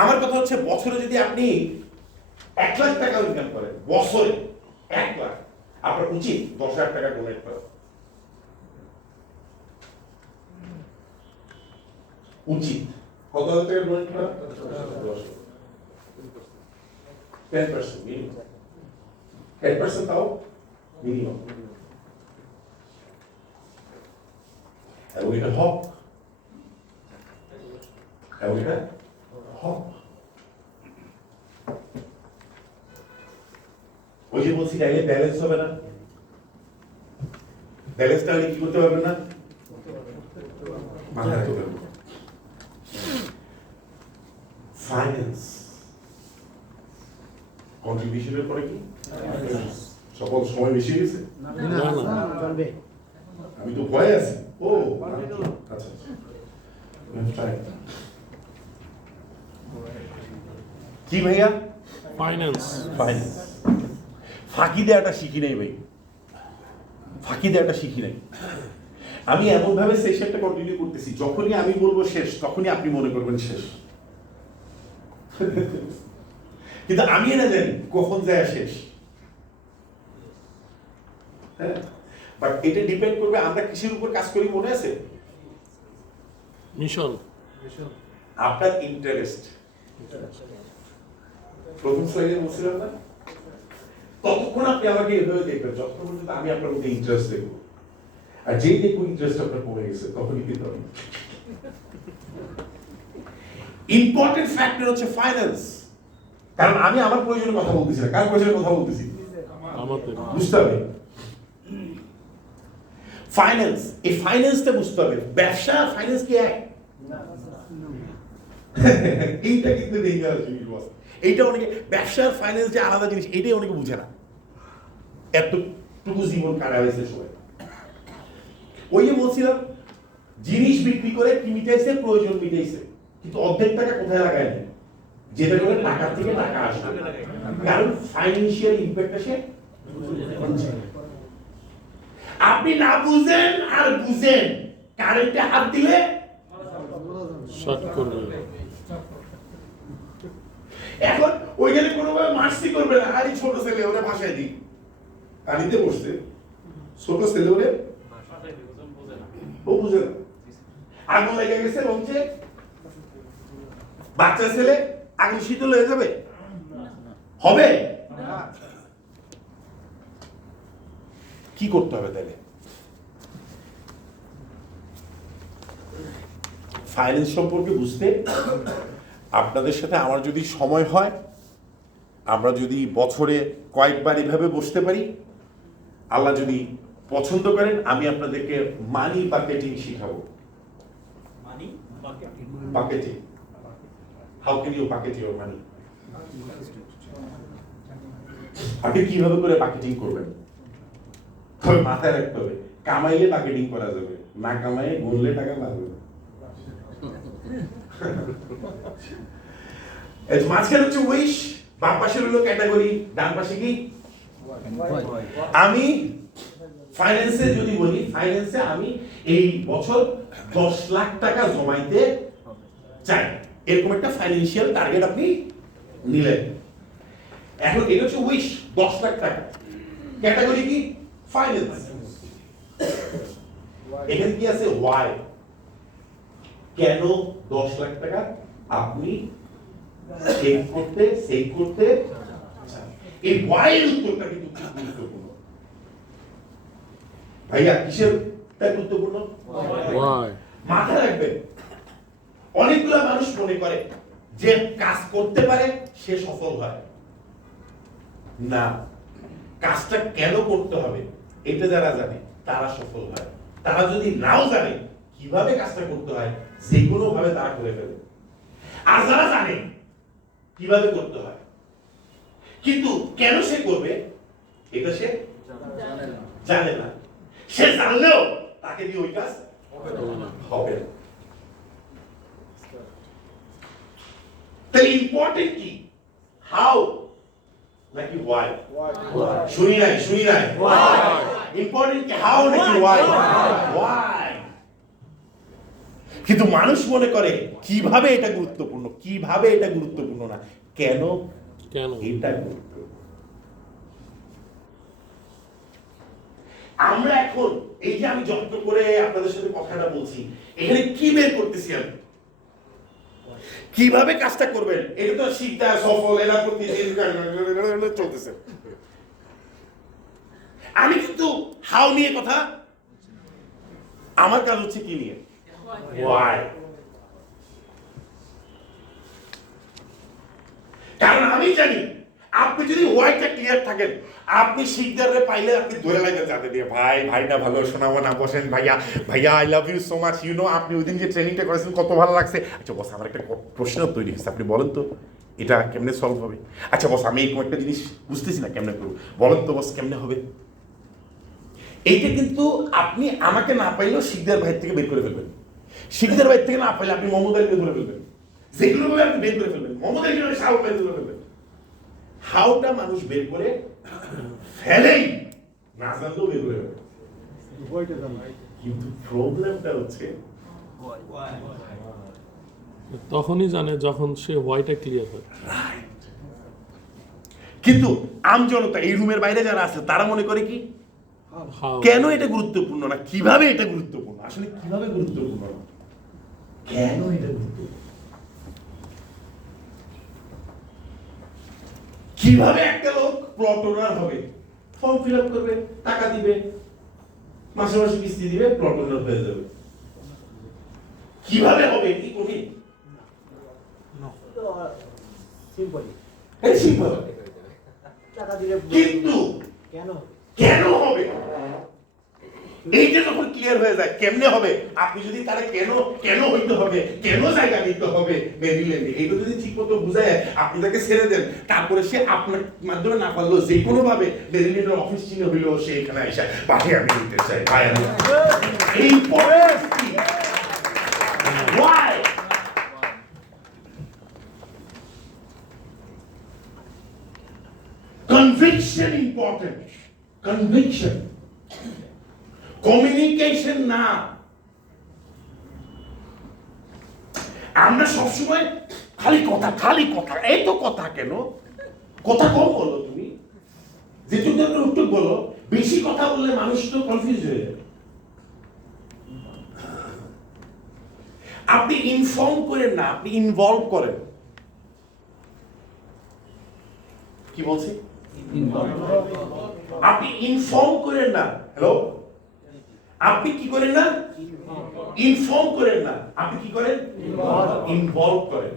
আমার কথা হচ্ছে, বছরে যদি আপনি 1 লাখ টাকা ইনকাম করেন, বছরে 1 লাখ, আপনার উচিত 10,000 টাকা ডোনেট করা। উচিত কত হাজার টাকা ডোনেট করা? 10%, 10% তাও মিনিমাম। এবং এটা হক, এবং এটা হক। ওই যে বলছি তাইলে ব্যালেন্স হবে না, ব্যালেন্সটা হলে কি করতে পারবেন না, মাথায় রাখতে পারবেন। ফাইন্যান্স কন্ট্রিবিউশনের পরে কি সকল সময় বেশি গেছে, আমি তো ভয়ে আছি। ও আচ্ছা, কি ভাইয়া? ফাইন্যান্স। ফাইন্যান্স। ফাঁকি দেওয়াটা শিখি নাই ভাই, ফাঁকি দেওয়াটা শিখি নাই। আমি এমন ভাবে সেশনটা কন্টিনিউ করতেছি, যখনই আমি বলবো শেষ তখনই আপনি মনে করবেন শেষ। কিন্তু আমি না জানি কখন যায় শেষ। হ্যাঁ, বাট এটা ডিপেন্ড করবে আমরা কিসের উপর কাজ করি, মনে আছে? মিশন। আপনার ইন্টারেস্ট। প্রথম স্লাইডে বলছিলাম না, ততক্ষণ আপনি আমাকে এভাবে দেখবেন যতক্ষণ পর্যন্ত আমি আপনার মধ্যে ইন্টারেস্ট দেখবো। আর যেই দেখবো ইন্টারেস্ট আপনার কমে গেছে, তখনই কিন্তু আমি ইম্পর্টেন্ট ফ্যাক্টর হচ্ছে ফাইন্যান্স। কারণ আমি আমার প্রয়োজনের কথা বলতেছি না, কার প্রয়োজনের কথা বলতেছি? আমাদের। বুঝতে হবে ফাইন্যান্স, এই ফাইন্যান্সটা বুঝতে হবে। ব্যবসা ফাইন্যান্স কি এক? এইটা কিন্তু ডেঞ্জারাস জিনিস বস। এইটা অনেকে ব্যবসার ফাইন্যান্স যে আলাদা জিনিস, এটাই অনেকে বুঝে না। এতটুকু জীবন কাটা হয়েছে সবাই। ওই যে বলছিলাম, জিনিস বিক্রি করে কি মিটাইছে? প্রয়োজন মিটাইছে, কিন্তু অর্ধেক টাকা কোথায় লাগায় না, যেটা করে টাকার থেকে টাকা আসবে। কারণ ফাইন্যান্সিয়াল ইম্প্যাক্ট আসে। আপনি না বুঝেন আর বুঝেন, কারেন্টে হাত দিলে শর্ট করবে। এখন ওইখানে কোনোভাবে মাস্তি করবে না। আরে ছোট ছেলে ওরে ভাষায় দিই, পানিতে বসছে, ছোট ছেলে ওরে ও বুঝে না। আগুন লেগে গেছে বলছে, বাচ্চা ছেলে আগুন শীতল হয়ে যাবে, হবে? কি করতে হবে তাহলে? ফাইন্যান্স সম্পর্কে বুঝতে আপনাদের সাথে আমার যদি সময় হয়, আমরা যদি বছরে কয়েকবার এভাবে বসতে পারি, আল্লাহ যদি পছন্দ করেন, আমি আপনাদেরকে মানি বাকেটিং শিখাবো। Bucketing, how can you bucket your money? আপনি কিভাবে করে বাকেটিং করবেন, তবে মাথায় রাখতে হবে, কামাইলে বাকেটিং করা যাবে, না কামাইলে বললে টাকা লাগবে। মাঝখানে হচ্ছে উইশ, বাম পাশে হলো ক্যাটাগরি, ডান পাশে কি? আমি ফাইন্যান্সে যদি বলি, ফাইন্যান্সে আমি এই বছর 10 লাখ টাকা জমাইতে চাই, এরকম একটা ফাইন্যান্সিয়াল টার্গেট আপনি নিলেন। এখন এটা হচ্ছে উইশ, 10 লাখ টাকা। ক্যাটাগরি কি? ফাইন্যান্স। এখানে কি আছে? ওয়াই। কেন 10 লাখ টাকা আপনি সেভ করতে চান? এই ওয়াই এর উত্তরটা কিন্তু খুব গুরুত্বপূর্ণ। ভাইয়া কিসেরটা গুরুত্বপূর্ণ? ওয়াই। মাথায় রাখবেন, অনেকগুলা মানুষ মনে করে যে কাজ করতে পারে সে সফল হয় না। কাজটা কেন করতে হবে এটা যারা জানে তারা সফল হয়। তারা যদি নাও জানে কিভাবে কাজটা করতে হয়, যে কোনো ভাবে তারা করে ফেলে। আর যারা জানে কিভাবে করতে হয় কিন্তু কেন সে করবে এটা সে জানে না, সে জানলেও তাকে দিয়ে ওই কাজ হবে না। তাহলে ইম্পর্টেন্ট কি? হাউ নাকি ওয়াই? শুনি নাই ইম্পর্টেন্ট কি হাউ নাকি ওয়াই? ওয়াই। কিন্তু মানুষ মনে করে কিভাবে এটা গুরুত্বপূর্ণ, কিভাবে এটা গুরুত্বপূর্ণ না, কেন এটা গুরুত্বপূর্ণ। আমরা এখন এই যে আমি যত্ন করে আপনাদের সাথে কথাটা বলছি, এখানে কি বের করতেছি আমি, কিভাবে কাজটা করবেন, এটা তো শিক্ষা সফল এরা প্রতিদিন চলতেছে। আমি কিন্তু হাউ নিয়ে কথা, আমার কাজ হচ্ছে কি নিয়ে, ওয়াই। কারণ আমি জানি আপনি যদি ওয়াইটা ক্লিয়ার থাকেন, আপনি শিকদারে পাইলে আপনি ধরে লাগবেন যাতে দিয়ে, ভাই ভাইটা ভালো, শোনাবো না, বসেন ভাইয়া, ভাইয়া I love you so much, you know আপনি ওই দিন যে ট্রেনিংটা করেছেন কত ভালো লাগছে। আচ্ছা বস, আমার একটা প্রশ্ন তৈরি হয়েছে, আপনি বলেন তো এটা কেমনে সলভ হবে। আচ্ছা বস, আমি এরকম একটা জিনিস বুঝতেছি না কেমনে করবো, বলেন তো বস কেমনে হবে। এইটা কিন্তু আপনি আমাকে না পাইলেও শিকদার ভাইয়ের থেকে বের করে ফেলবেন, শিকদার ভাইয়ের থেকে না পাইলে আপনি মোহাম্মদ আলীকে ধরে ফেলবেন, যেগুলো ভাবে আপনি বের করে ফেলবেন, মোহাম্মদ আলী সাহু বের করে ফেলবেন। হাউটা মানুষ বের করে ফেলেই, না জানলেও বের করে ফেলবে। কিন্তু প্রবলেমটা হচ্ছে তখনই জানে যখন সে হোয়াইটা ক্লিয়ার হয়। রাইট। কিন্তু আমজনতা এই রুমের বাইরে যারা আছে তারা মনে করে কি, হাউ কেন এটা গুরুত্বপূর্ণ না, কিভাবে এটা গুরুত্বপূর্ণ, আসলে কিভাবে গুরুত্বপূর্ণ না, কেন এটা গুরুত্বপূর্ণ, কিভাবে একটা লোক প্লট ওনার হবে, ফর্ম ফিল আপ করবে, টাকা দিবে, মাসে মাসে কিস্তি দিবে, প্লট ওনার হয়ে যাবে। কিভাবে হবে, কি কঠিন, সিম্পলি এটা সিম্পল। টাকা দিলে কিন্তু কেন কেন হবে, এইটা যখন ক্লিয়ার হয়ে যায় কেমনে হবে, আপনি যদি তারা কেন কেন হইতে হবে, কেন জায়গা নিতে হবে মেরিল্যান্ডে, এইটা যদি ঠিক মতো বুঝায় আপনি তাকে ছেড়ে দেন, তারপরে সে আপনার মাধ্যমে না পারলো যে কোনো ভাবে মেরিল্যান্ডের অফিস চিনে হইলো সে এখানে এসে ভাই আমি দিতে চাই, ভাই আমি এই পরিস্থিতি why conviction important, conviction, communication না। আমরা সবসময় খালি কথা খালি কথা, এই তো কথা, কেন কথা কম বলো, তুমি যেটুকু দরকার ওটুকু বলো, বেশি কথা বললে মানুষ তো কনফিউজ হয়ে যাবে। আপনি ইনফর্ম করেন না, আপনি ইনভলভ করেন। কি বলছি, আপনি ইনফর্ম করেন না, হ্যালো, আপনি কি করেন না, ইনফর্ম করেন না, আপনি কি করেন, ইনভলভ করেন।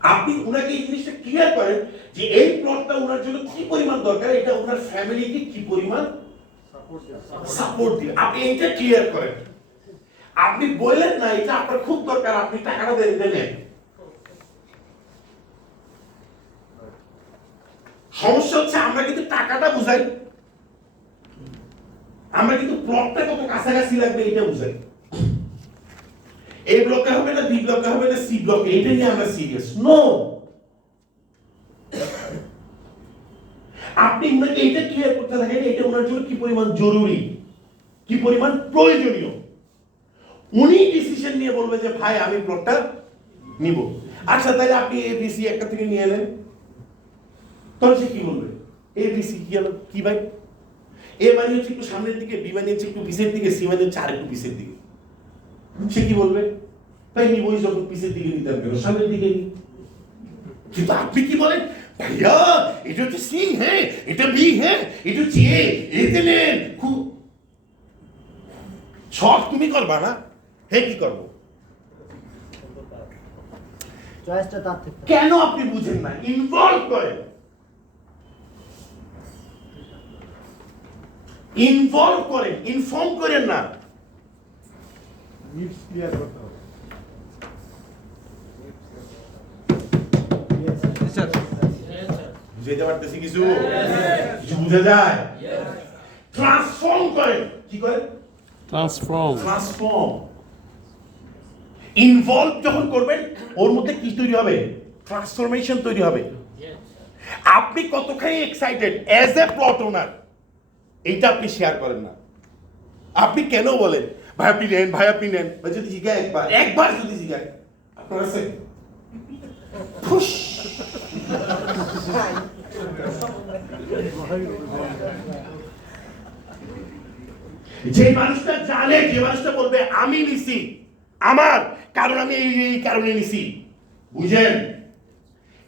আপনি উনাকে এই জিনিসটা ক্লিয়ার করেন যে এই প্লটটা উনার জন্য কি পরিমাণ দরকার, এটা উনার ফ্যামিলিকে কি পরিমাণ সাপোর্ট দিবে, আপনি এইটা ক্লিয়ার করেন। আপনি বললেন না এটা আপনার খুব দরকার, আপনি টাকাটা দিয়ে দেন। সমস্যা হচ্ছে আমরা কিন্তু টাকাটা বুঝাই, আমরা কিন্তু প্লটটা কত কাছাকাছি লাগবে এটা বুঝাই। এ ব্লকে হবে না, বি ব্লকে হবে না, সি ব্লকে, এটা নিয়ে আমরা সিরিয়াস নো। আপনি উনাকে এটা ক্লিয়ার করতে থাকেন এটা ওনার জন্য কি পরিমাণ জরুরি, কি পরিমাণ প্রয়োজনীয়। উনি ডিসিশন নিয়ে বলবে যে ভাই আমি প্লটটা নিব। আচ্ছা তাহলে আপনি এবিসি একটা থেকে নিয়ে এলেন, তখন সে কি বলবে, এবিসি কি হলো, কি ভাই, এ মানে হচ্ছে একটু সামনের দিকে, বি মানে হচ্ছে একটু পিছের দিকে, সি মানে হচ্ছে আরেকটু পিছের দিকে। সে কি বলবে, ভাই নিবই যখন পিছের দিকে নিতাম কেন, সামনের দিকে নি। কিন্তু আপনি কি বলেন, ভাইয়া এটা হচ্ছে সি, হ্যাঁ এটা বি, হ্যাঁ এটা হচ্ছে এ, এতে নেন। সব তুমি করবা না, হ্যাঁ কি করবো, চয়েসটা তার থেকে কেন আপনি বুঝেন না, ইনভলভ করেন, ইনভলভ করেন, ইনফর্ম করেন না। নিডস ক্লিয়ার করতে হবে। বুঝাইতে পারতেছি কিছু, কিছু বুঝে যায়, ট্রান্সফর্ম করেন, কি করেন, ট্রান্সফর্ম। ট্রান্সফর্ম। ইনভলভ যখন করবেন ওর মধ্যে কি তৈরি হবে, ট্রান্সফরমেশন তৈরি হবে। আপনি কতখানি এক্সাইটেড অ্যাজ এ প্লট ওনার, এইটা আপনি শেয়ার করেন না। আপনি কেন বলেন ভাই আপনি নেন, ভাই আপনি নেন, ভাই যদি জিজ্ঞাসা একবার একবার যদি জিজ্ঞাসা আপনার আছে ফুস, যে মানুষটা জানে, যে মানুষটা বলবে আমি নিছি আমার, কারণ আমি এই কারণে নিছি, বুঝেন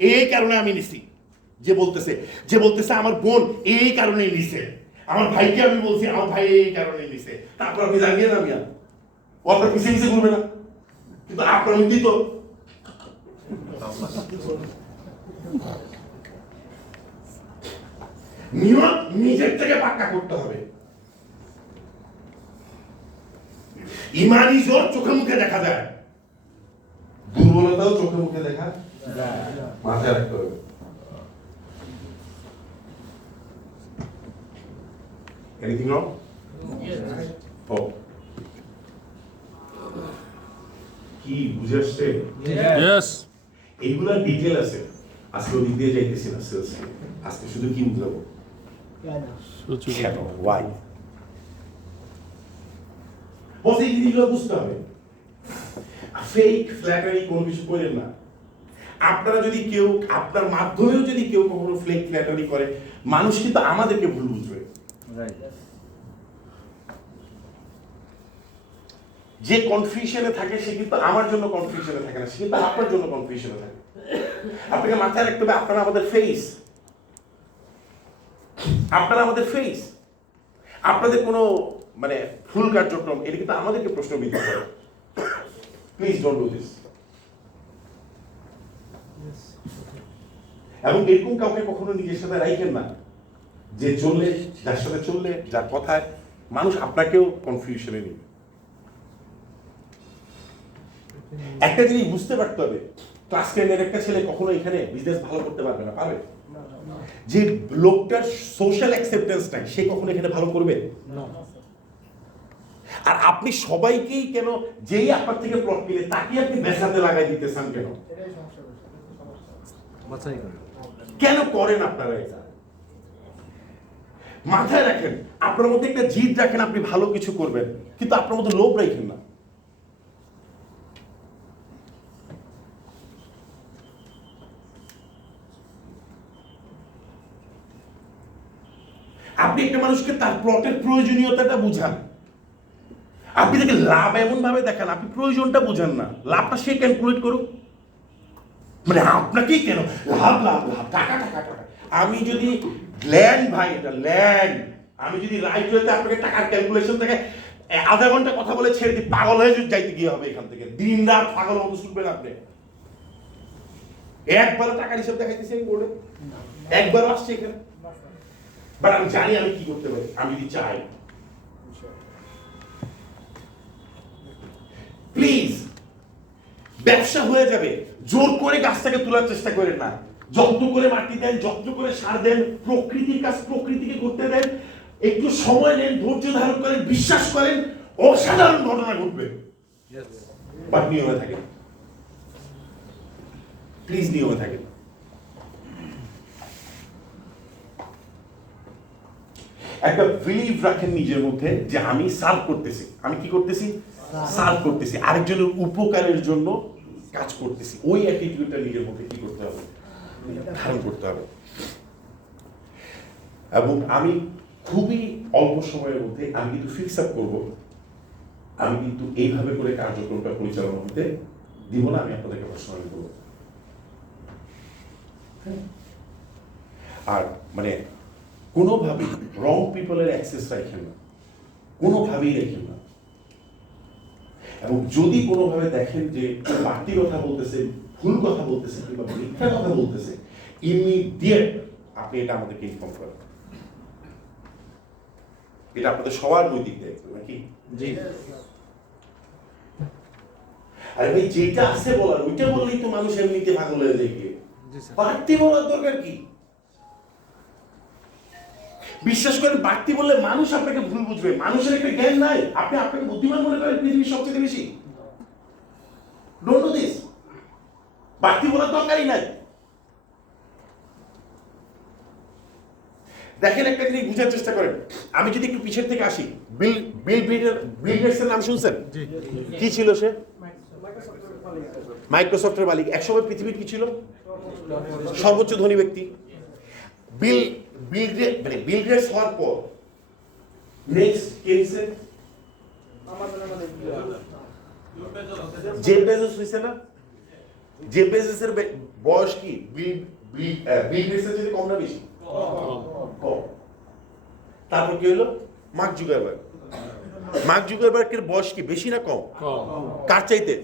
এই কারণে আমি নিছি, যে বলতেছে আমার বোন এই কারণেই নিছে, আমার ভাইকে আমি বলছি আমার ভাই এই কারণেই নিছে, তারপর আপনি জানিয়ে না মিয়া ও আপনার পিছিয়ে ঘুরবে না, কিন্তু আপনার কি তো নিয়ম নিজের থেকে পাক্কা করতে হবে। ইমানি জোর চোখে মুখে দেখা যায়, দুর্বলতাও চোখে মুখে দেখা মাথায় রাখতে হবে। Anything wrong? Oh. কি বুঝে আসছে? Yes. এইগুলা ডিটেল আছে, আজকে ওদিক দিয়ে যাইতেছি না সেলস, আজকে শুধু কি বুঝাবো কেন, ওয়াই বস, এই জিনিসগুলো বুঝতে হবে। ফেক ফ্ল্যাটারি কোনো কিছু করেন না। আপনারা যদি কেউ, আপনার মাধ্যমেও যদি কেউ কখনো ফেক ফ্ল্যাটারি করে, মানুষ কিন্তু আমাদেরকে ভুল বুঝবে। যে কনফিউশনে থাকে সে কিন্তু আমার জন্য কনফিউশনে থাকে না, সে কিন্তু আপনার জন্য কনফিউশনে থাকে। আপনাকে মাথায় রাখতে হবে আপনারা আমাদের ফেস, আপনারা আমাদের ফেস। আপনাদের কোনো মানে ফুল কার্যক্রম এটা কিন্তু আমাদেরকে প্রশ্নবিদ্ধ করে। Please don't do this. এবং এরকম কাউকে কখনো নিজের সাথে রাখেন না যে চললে, যার সাথে চললে, যার কথায় মানুষ আপনাকেও কনফিউশনে নিবে। একটা জিনিস বুঝতে পারতে হবে, ক্লাস 10-এর একটা ছেলে কখনো এখানে বিজনেস ভালো করতে পারবে না, পারবে? যে লোকটার সোশ্যাল অ্যাকসেপ্টেন্স নাই সে কখনো এখানে ভালো করবে না। আর আপনি সবাইকেই কেন, যেই আপনার থেকে প্লট কিনে তাকে আপনি বেসাতে লাগাই দিতেছেন কেন? কেন করেন আপনারা এটা? মাথায় রাখেন, আপনার মধ্যে একটা জিদ রাখেন আপনি ভালো কিছু করবেন, কিন্তু আপনার মধ্যে লোভ রাখেন না। আপনি একটা মানুষকে তার প্লটের প্রয়োজনীয়তাটা বুঝান, আপনি তাকে লাভ এমন ভাবে দেখান, আপনি প্রয়োজনটা বুঝান না, লাভটা সে ক্যালকুলেট করুক। মানে আপনাকেই কেন লাভ লাভ লাভ, টাকা টাকা টাকা। আমি যদি ল্যান্ড, ভাই এটা ল্যান্ড, আমি যদি রাইট ওয়েতে আপনাকে টাকার ক্যালকুলেশন থেকে আধা ঘন্টা কথা বলে ছেড়ে দিই, পাগল হয়ে যাইতে গিয়ে হবে এখান থেকে, দিন রাত পাগল মতো শুনবেন আপনি। একবার টাকার হিসাব দেখাইতেছি আমি বোর্ডে, একবার আসছে এখানে, বাট আমি জানি আমি কি করতে পারি, আমি যদি চাই। প্লিজ, ব্যবসা হয়ে যাবে, জোর করে গাছটাকে তোলার চেষ্টা করেন না। যত্ন করে মাটি দেন, যত্ন করে সার দেন, প্রকৃতির কাজ প্রকৃতিকে করতে দেন, একটু সময় নেন, ধৈর্য ধারণ করেন, বিশ্বাস করেন, অসাধারণ ঘটনা ঘটবে। বাট নিয়মে থাকেন, প্লিজ নিয়মে থাকেন। একটা বিলিভ রাখেন নিজের মধ্যে যে আমি সার্ভ করতেছি, আমি কি করতেছি, সার্ভ করতেছি, আরেকজনের উপকারের জন্য কাজ করতেছি। ওই অ্যাটিটিউডটা নিজের মধ্যে কি করতে হবে, ধারণ করতে হবে। এবং আমি খুবই অল্প সময়ের মধ্যে আমি কিন্তু ফিক্স আপ করবো, আমি কিন্তু এইভাবে করে কার্যক্রমটা পরিচালনা করতে দিব না, আমি আপনাদেরকে পার্সোনালি বলবো। আর মানে কোনোভাবেই রং পিপলের অ্যাক্সেস রাখেন না, কোনোভাবেই রাখেন না। এবং যদি কোনোভাবে দেখেন যে বাড়তি কথা বলতেছে, ভুল কথা বলতেছে, কিংবা মিথ্যা কথা বলতেছে, ইমিডিয়েট আপনি এটা আমাদেরকে ইনফর্ম করেন। এটা আপনাদের সবার নৈতিক দায়িত্ব, নাকি? জি। আরে ভাই, যেটা আছে বলার ওইটা বললেই তো মানুষ এমনিতে পাগল হয়ে যায়। গিয়ে বাড়তি বলার দরকার কি? বিশ্বাস করেন, বাড়তি বললে মানুষ আপনাকে ভুল বুঝবে। মানুষের একটা জ্ঞান নাই, আপনি আপনাকে বুদ্ধিমান মনে করেন পৃথিবীর সবচেয়ে বেশি। Don't do this. বাড়তি বলার দরকারই নাই। দেখেন, একটা জিনিস বুঝার চেষ্টা করেন। আমি যদি একটু পিছের থেকে আসি, বিল গেটসের নাম শুনছেন? কি ছিল সে? মাইক্রোসফটের মালিক। একসময় পৃথিবীর কি ছিল? সর্বোচ্চ ধনী ব্যক্তি। বিল গেটস হওয়ার পর নেক্সট কে হইছে? জেফ বেজোস হইছে না? জেফ বেজোসের বয়স কি বিল গেটসের চেয়ে কম না বেশি? কম। তারপর কি হলো? মার্ক জুকারবার্গের বয়স কি বেশি না কম? কার চাইতে?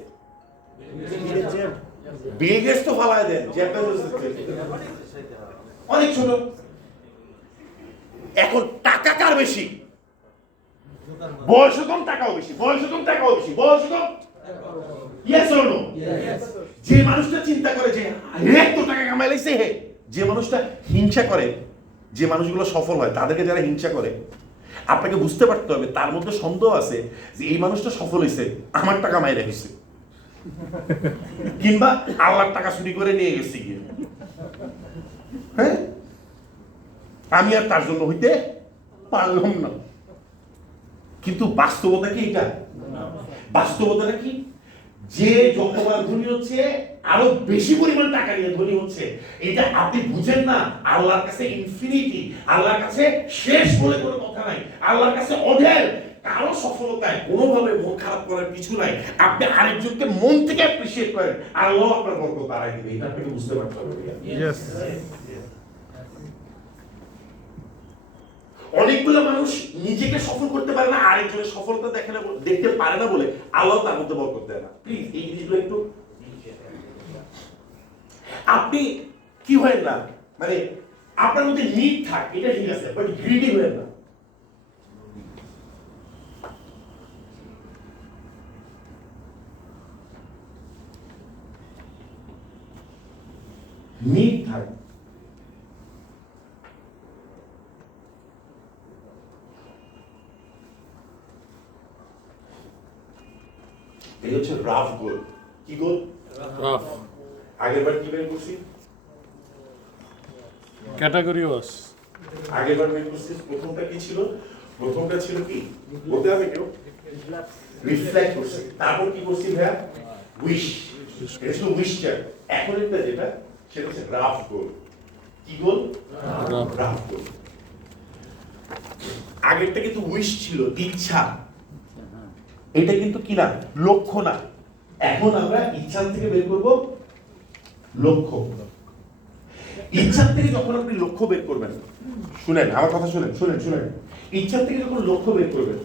বিল গেটস তো ফালায় দেন, জেফ বেজোসের চাইতে অনেক ছোট। এখন টাকা কার বেশি? বয়স কম টাকাও বেশি, বয়স কম টাকাও বেশি, বয়স কম। Yes or no? যে মানুষটা চিন্তা করে যে এত টাকা কামাই লাইছে হে, যে মানুষটা হিংসা করে, যে মানুষগুলো সফল হয় তাদেরকে যারা হিংসা করে, আপনাকে বুঝতে পারতে হবে তার মধ্যে সন্দেহ আছে যে এই মানুষটা সফল হয়েছে আমার টাকা মাইরে হয়েছে, কিংবা আল্লাহর টাকা চুরি করে নিয়ে গেছে গিয়ে। হ্যাঁ, আমি আর তার জন্য হইতে পারলাম না। কিন্তু বাস্তবতা কি এটা? বাস্তবতাটা কি? যে যতবার ধনী হচ্ছে আরো বেশি পরিমাণ টাকা নিয়ে ধনী হচ্ছে, এটা আপনি বুঝেন না। আল্লাহর কাছে ইনফিনিটি, আল্লাহর কাছে শেষ বলে কোনো কথা নাই, আল্লাহর কাছে অঢেল। কারো সফলতায় কোনোভাবে মন খারাপ করার কিছু নাই। আপনি আরেকজনকে মন থেকে অ্যাপ্রিশিয়েট করেন, আল্লাহ আপনার বরকত বাড়াই দিবে। এটা আপনাকে বুঝতে পারতে হবে। অনেকগুলো মানুষ নিজেকে সফল করতে পারে না, আরেকজনের সফলতা দেখতে পারে না বলে আল্লাহ তার মধ্যে বরকত দেয় না। প্লিজ এই জিনিসগুলো একটু আপনি কি হয় না, মানে আপনার মধ্যে নিড থাক, এটা ঠিক আছে, বাট গ্রিডি হয় না। নিড থাক। এই হচ্ছে রাফ গোল। কি গোল? রাফ। আগের বার কি বের করছি? ক্যাটাগরি ওয়াস। আগের বার বের করছি। প্রথমটা কি ছিল? প্রথমটা ছিল কি বলতে হবে কেউ? রিফ্লেক্ট করছি। তারপর কি করছি ভাইয়া? উইশ। এটা ছিল উইশটা। এখন একটা যেটা সেটা হচ্ছে রাফ গোল। কি গোল? রাফ গোল। আগেরটা কিন্তু উইশ ছিল, ইচ্ছা। এটা কিন্তু কি না? লক্ষ্য না। এখন আমরা ইচ্ছা থেকে বের করব লক্ষ্য। ইচ্ছা থেকে যখন আপনি লক্ষ্য বের করবেন, শুনেন আমার কথা, শুনেন শুনেন শুনেন, ইচ্ছা থেকে যখন লক্ষ্য বের করবেন,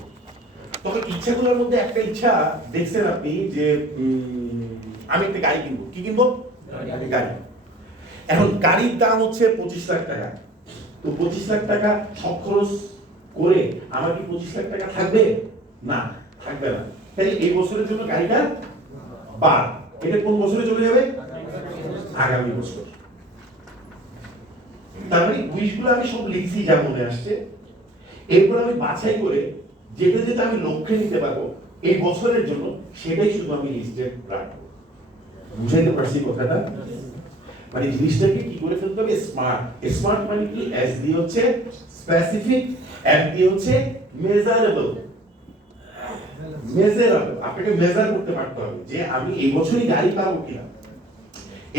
তখন ইচ্ছাগুলোর মধ্যে একটা ইচ্ছা দেখছেন আপনি যে আমি একটা গাড়ি কিনবো। কি কিনবো? গাড়ি। এখন গাড়ির দাম হচ্ছে 25 লাখ টাকা। তো 25 লাখ টাকা সব খরচ করে আমার কি 25 লাখ টাকা থাকবে? না, থাকবে না। তাহলে এই বছরের জন্য গাড়িটা বাদ। এটা কোন বছরে চলে যাবে? আগামী বছর। তার মানে উইশগুলো আমি সব লিখছি যা মনে আসছে, এরপর আমি বাছাই করে যেটা যেটা আমি লক্ষ্যে নিতে পারবো এই বছরের জন্য সেটাই শুধু আমি লিস্টে রাখবো। বুঝাইতে পারছি কথাটা? মানে জিনিসটাকে কি করে ফেলতে হবে? স্মার্ট। স্মার্ট মানে কি? এস দিয়ে হচ্ছে স্পেসিফিক, এম দিয়ে হচ্ছে মেজারেবল। মেজারেবল, আপনাকে মেজার করতে পারতে হবে যে আমি এই বছরই গাড়ি পাবো কিনা,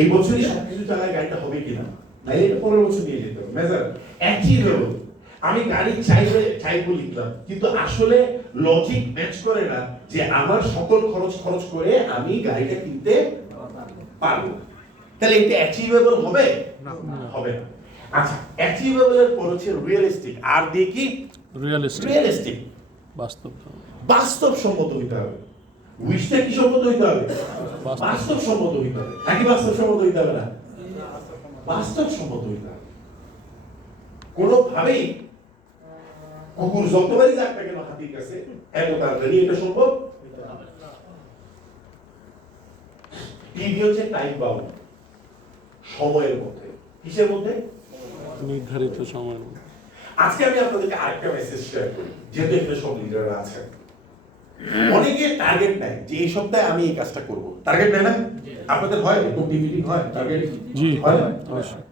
এই বছরই সবকিছু চালায় গাড়িটা হবে কিনা, নাইলে এটা পরের বছর নিয়ে যেতে হবে। মেজার। অ্যাচিভেবল, আমি গাড়ি চাইবো লিখলাম, কিন্তু আসলে লজিক ম্যাচ করে না যে আমার সকল খরচ করে আমি গাড়িটা কিনতে পারবো। তাহলে এটা অ্যাচিভেবল হবে? হবে না। আচ্ছা, অ্যাচিভেবল এর পর হচ্ছে রিয়েলিস্টিক। আর দিয়ে কি? রিয়েলিস্টিক। বাস্তবসম্মত হইতে হবে। উইশটা কি সম্মত হইতে হবে? বাস্তবসম্মত হইতে হবে। নাকি বাস্তবসম্মত হইতে হবে না? বাস্তবসম্মত হইতে হবে। কোনোভাবেই কুকুর যতবারই যাক না কেন হাতির কাছে এত তাড়াতাড়ি এটা সম্ভব। টিভি হচ্ছে টাইম বাউন্ড, সময়ের মধ্যে। কিসের মধ্যে? নির্ধারিত সময়ের মধ্যে। আজকে আমি আপনাদেরকে আরেকটা মেসেজ শেয়ার করি, যেহেতু এখানে সব লিডাররা আছেন। অনেকে টার্গেট নেয় যে এই সপ্তাহে আমি এই কাজটা করব। টার্গেট নেয় না? আপনাদের হয় এরকম মিটিং হয়? টার্গেট জি হয়। অবশ্যই।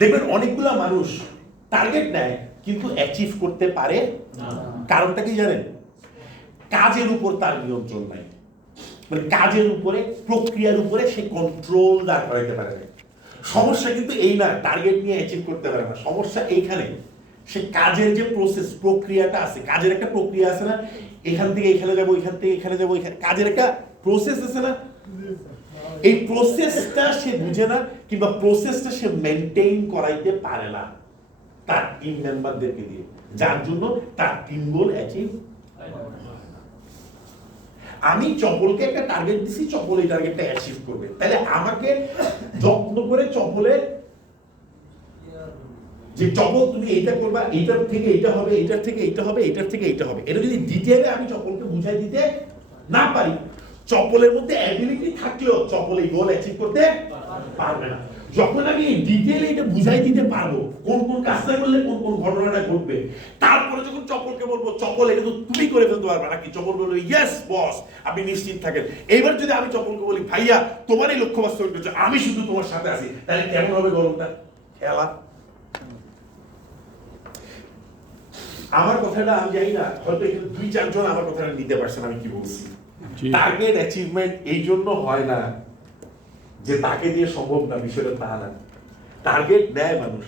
দেখবেন অনেকগুলা মানুষ টার্গেট নেয় কিন্তু অ্যাচিভ করতে পারে না। কারণটা কি জানেন? কাজের উপর তার নিয়ন্ত্রণ নাই। মানে কাজের উপরে, প্রক্রিয়ার উপরে সে কন্ট্রোল দাঁড় করাইতে পারে না। সমস্যা কিন্তু এই না টার্গেট নিয়ে অ্যাচিভ করতে পারে না, সমস্যা এইখানে সে কাজের যে প্রসেস, প্রক্রিয়াটা আছে, কাজের একটা প্রক্রিয়া আছে না, এখান থেকে এখানে যাবো, এখান থেকে এখানে যাবো, কাজের একটা প্রসেস আছে না, এই প্রসেসটা সে বুঝে না কিংবা প্রসেসটা সে মেনটেইন করাইতে পারে না তার টিম মেম্বারদেরকে দিয়ে, যার জন্য তার টিম গোল অ্যাচিভ। আমি চপলকে একটা টার্গেট দিছি, চপল এই টার্গেটটা অ্যাচিভ করবে, তাহলে আমাকে যত্ন করে চপলের যে চপল তুমি এইটা করবা, এইটার থেকে এইটা হবে, এইটার থেকে এইটা হবে, এইটার থেকে এইটা হবে, এটা যদি ডিটেইলে আমি চপলকে বুঝাই দিতে না পারি, চপলের মধ্যে অ্যাবিলিটি থাকলেও চপল এই গোল অ্যাচিভ করতে পারবে না। যখন আমি ডিটেইলে এটা বুঝাই দিতে পারবো কোন কোন কাজটা করলে কোন কোন ঘটনাটা ঘটবে, তারপরে যখন চপলকে বলবো চপল এটা তো তুমি করে ফেলতে পারবে নাকি, চপল বলবে ইয়েস বস, আপনি নিশ্চিত থাকেন। এইবার যদি আমি চপলকে বলি ভাইয়া তোমার এই লক্ষ্য বাস্তবায়ন করতে আমি শুধু তোমার সাথে আছি, তাহলে কেমন হবে গরমটা? খেলা। আমার কথাটা আমি জানি না, হয়তো এখানে 2-4 জন আমার কথাটা নিতে পারছেন আমি কি বলছি। টার্গেট অ্যাচিভমেন্ট এই জন্য হয় না যে তাকে দিয়ে সম্ভব না, বিষয়টা তা না। টার্গেট দেয় মানুষ,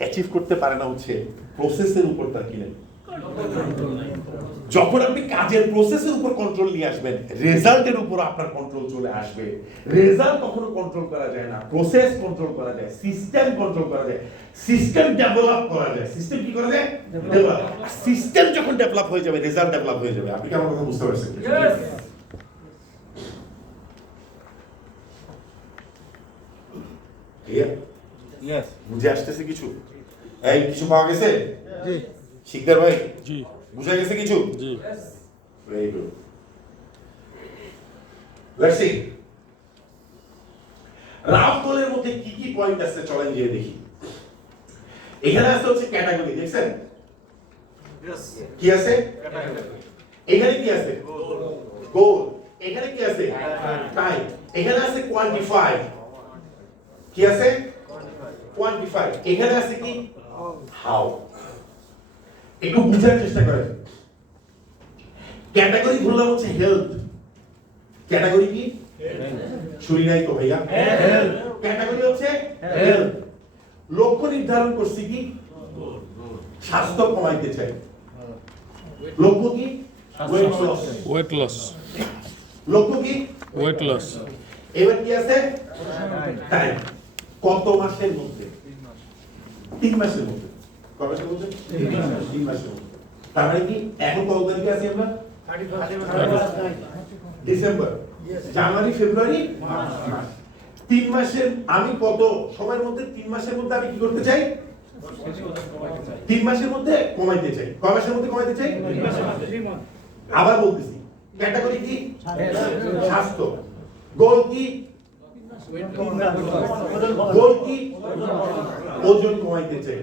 অ্যাচিভ করতে পারে না হচ্ছে প্রসেসের উপর তার কি নেই। যখন আপনি কাজের প্রসেসের উপর কন্ট্রোল নিয়ে আসবেন, রেজাল্টের উপর আপনার কন্ট্রোল চলে আসবে। রেজাল্ট কখনো কন্ট্রোল করা যায় না, প্রসেস কন্ট্রোল করা যায়, সিস্টেম কন্ট্রোল করা যায়, সিস্টেম ডেভেলপ করা যায়। সিস্টেম কি করা যায়? ডেভেলপ। সিস্টেম যখন ডেভেলপ হয়ে যাবে, রেজাল্ট ডেভেলপ হয়ে যাবে। আপনি কি আমার কথা বুঝতে পারছেন? Yes. বুঝে আসতেছে কিছু? এই কিছু পাওয়া গেছে? জি। শিকদার ভাই জি বুঝা গেছে কিছু? জি very good. Let's see rough গোলের মধ্যে কি কি পয়েন্ট আছে চলেন গিয়ে দেখি। এখানে আছে হচ্ছে ক্যাটাগরি, দেখছেন কি আছে? এখানে কি আছে? গোল। এখানে কি আছে? টাইম। এখানে আছে কোয়ান্টিফাই। কি আছে? কোয়ান্টিফাই। এখানে আছে কি? হাউ। একটু বুঝার চেষ্টা করেন। ক্যাটাগরি ধরলাম হচ্ছে হেলথ। ক্যাটাগরি কি? শুনি নাই তো ভাইয়া? হেলথ। ক্যাটাগরি হচ্ছে হেলথ। লক্ষ্য নির্ধারণ করছি কি? স্বাস্থ্য কমাইতে চাই। লক্ষ্য কি? Weight loss. Weight loss. লক্ষ্য কি? Weight loss. এবার কি আছে? টাইম। কত মাসের মধ্যে? 3 মাসের মধ্যে। কত মাসের মধ্যে? 3 মাসের মধ্যে। তার মানে কি এখন কত তারিখে আছি আমরা? ডিসেম্বর, জানুয়ারি, ফেব্রুয়ারি, মার্চ। 3 মাসের আমি কত সময়ের মধ্যে? 3 মাসের মধ্যে আমি কি করতে চাই? 3 মাসের মধ্যে কমাইতে চাই। কয় মাসের মধ্যে কমাইতে চাই? আবার বলতেছি, ক্যাটাগরি কি? স্বাস্থ্য। গোল কি? গোল কি? ওজন কমাইতে চাই।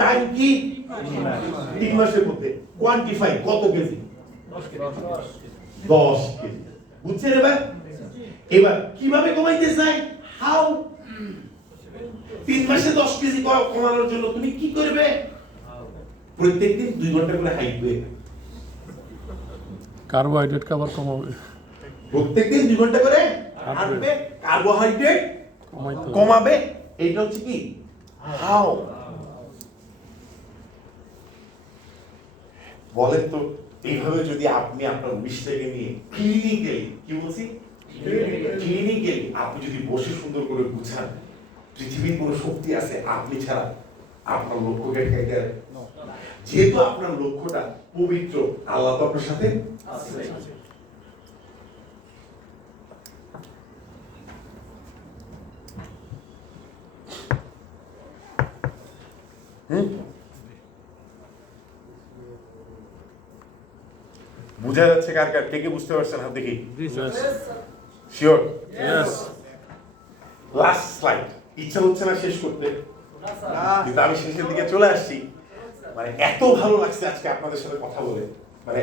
টাইম কি? 3 মাসের মধ্যে। কোয়ান্টিফাই কত কেজি? 10 কেজি। বুঝছেন এবার? এবার কিভাবে কমাইতে চাই? হাউ। 3 মাসে 10 কেজি কমানোর জন্য তুমি কি করবে? প্রত্যেকদিন 2 ঘন্টা করে হাঁটবে। কার্বোহাইড্রেট খাবার কমাবে, প্রত্যেকদিন 2 ঘন্টা করে হাঁটবে, কার্বোহাইড্রেট কমাবে। এইটা হচ্ছে কি? হাউ। বলেন তো এইভাবে যদি আপনি আপনার উইশটাকে নিয়ে ক্লিনিক্যালি, কি বলছি? ক্লিনিক্যালি আপনি যদি বসে সুন্দর করে বুঝান পৃথিবীর কোনো শক্তি আছে আপনি ছাড়া আপনার লক্ষ্যকে ঠেকাতে? যেহেতু আপনার লক্ষ্যটা পবিত্র, আল্লাহ তো আপনার সাথে আছে। বুঝা যাচ্ছে কার কার? কে কে বুঝতে পারছেন? হাত দেখি। শিওর? ইয়েস। Last slide. ইচ্ছা হচ্ছে না শেষ করতে, কিন্তু আমি শেষের দিকে চলে আসছি। মানে এত ভালো লাগছে আজকে আপনাদের সাথে কথা বলে, মানে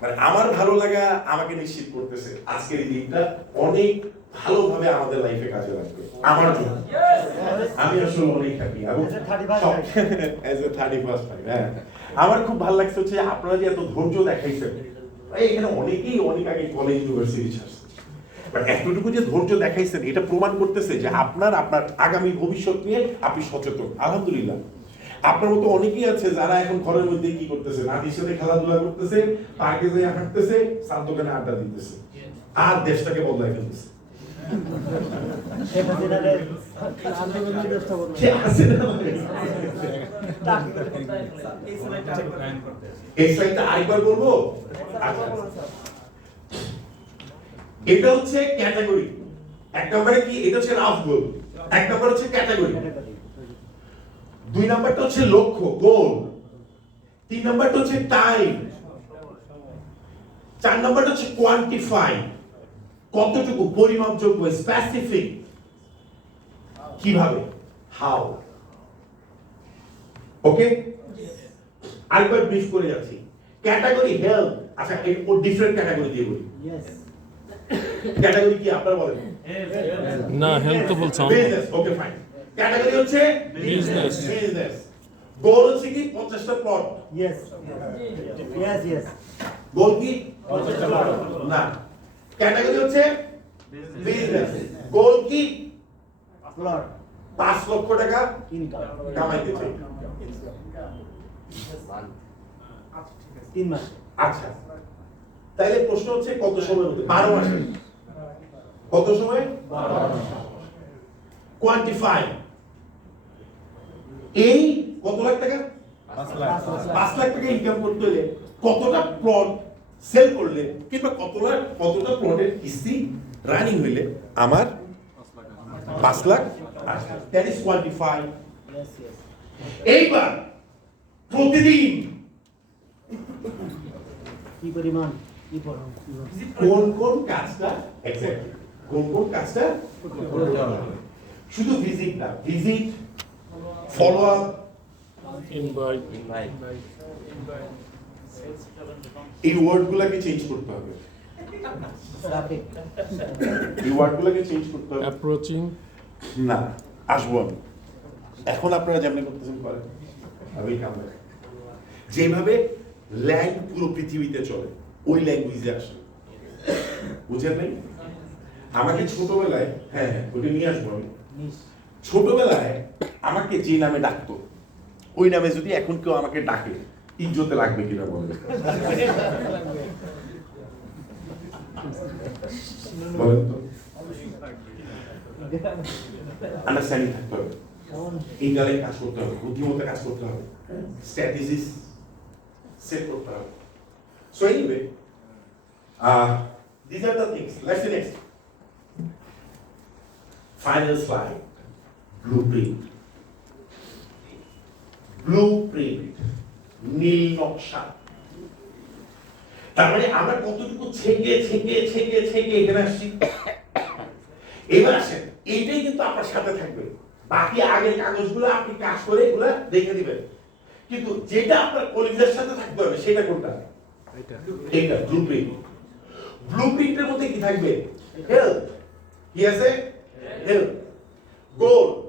মানে আমার ভালো লাগা আমাকে নিশ্চিত করতেছে আজকের এই দিনটা অনেক ভালোভাবে আমাদের লাইফে কাজে লাগবে। আমার জন্য আমি আসলে অনেক হ্যাপি। এবং এজ এ 31st টাইম, হ্যাঁ আমার খুব ভালো লাগছে হচ্ছে আপনারা যে এত ধৈর্য দেখাইছেন। এখানে অনেকেই অনেক আগে কলেজ ইউনিভার্সিটি ছাড়ছে, বাট এতটুকু যে ধৈর্য দেখাইছেন এটা প্রমাণ করতেছে যে আপনার আগামী ভবিষ্যৎ নিয়ে আপনি সচেতন। আলহামদুলিল্লাহ। আপনার মতো অনেকেই আছে যারা এখন ঘরের মধ্যে কি করতেছে, নাতির সাথে খেলাধুলা করতেছে, পার্কে যেয়ে হাঁটতেছে, চার দোকানে আড্ডা দিতেছে, আর দেশটাকে বদলায় ফেলতেছে। শেখ হাসিনারে আন্দোলন নিরস্ত করবে। সে আছে না মানে? এই স্লাইডটা আরেকবার বলবো। আচ্ছা। এটা হচ্ছে ক্যাটাগরি। এক নম্বরে কি? এটা হচ্ছে রাফ গোল। এক নম্বর হচ্ছে ক্যাটাগরি। দুই নাম্বারটা হচ্ছে লক্ষ্য, গোল। তিন নাম্বারটা হচ্ছে টাইম। চার নাম্বারটা হচ্ছে কোয়ান্টিফাই, কতটুকু পরিমাপযোগ্য, স্পেসিফিক, কিভাবে, হাউ। ওকে, আরেকবার ব্রিফ করে যাচ্ছি। ক্যাটাগরি হেলথ, আচ্ছা ও ডিফারেন্ট ক্যাটাগরি দিয়ে বলি। ইয়েস ক্যাটাগরি কি আপনারা বলেন? না, হেলথ তো বলছো আমরা। Business, okay fine. ক্যাটাগরি হচ্ছে Business. বিজনেস। গোল হচ্ছে কি 50টা প্লট। ইয়েস ইয়েস ইয়েস গোল কি 50টা প্লট না। ক্যাটাগরি হচ্ছে বিজনেস। গোল কি প্লট 5 লক্ষ টাকা ইনকাম কামাইতে চাই। 3 মাস আচ্ছা, তাইলে প্রশ্ন হচ্ছে কত সময়ের মধ্যে? 12 মাসে। কত সময়? 12 মাস। কোয়ান্টিফাই, এই কত লাখ টাকা? 5 লাখ টাকা ইনকাম করতে হলে কতটা প্লট সেল করলে কিংবা কতটা প্লটের কিস্তি রানিং হইলে আমার 5 লাখ আসবে। That is quantify. Yes yes এইবার প্রতিদিন কি পরিমাণ কি কোন কাজটা এক্স্যাক্টলি কোন কাজটা শুধু ভিজিট না, ভিজিট, ফলো আপ, ইনভাইট, এই ওয়ার্ডগুলোকে চেঞ্জ করতে হবে। ট্রাফিক এই ওয়ার্ডগুলোকে চেঞ্জ করতে হবে। অ্যাপ্রোচিং, না, আসবো আমি। এখন আপনারা যেমন করতেছেন করেন, আমি কাম দেখাই। যেভাবে ল্যাঙ্গ পুরো পৃথিবীতে চলে ওই ল্যাঙ্গুয়েজে আসে, বুঝেন নাই? আমাকে ছোটবেলায়, হ্যাঁ হ্যাঁ ওটা নিয়ে আসবো আমি। ছোটবেলায় আমাকে যে নামে ডাকতো ওই নামে যদি এখন কেউ আমাকে ডাকে ইজ্জতে লাগবে কিনা বলেন? বলেন তো। আন্ডারস্ট্যান্ডিং থাকতে হবে, ইন্টালেক্ট কাজ করতে হবে, বুদ্ধিমত্তা কাজ করতে হবে, স্ট্র্যাটেজিস সেট করতে হবে। So anyway, these are the things. Let's see next. Final slide. Blueprint. Blueprint. নীল নকশা। তার মানে আমরা কতটুকু ছেকে এখানে আসছি। এবার আসেন, এইটাই কিন্তু আপনার সাথে থাকবে। বাকি আগের কাগজগুলো আপনি কাজ করে এগুলা দেখে দিবেন, কিন্তু যেটা আপনার কলিগদের সাথে থাকতে হবে সেটা কোনটা? এইটা ব্লুপ্রিন্ট। ব্লুপ্রিন্টের মধ্যে কি থাকবে? হেলথ। কি আছে? হেলথ।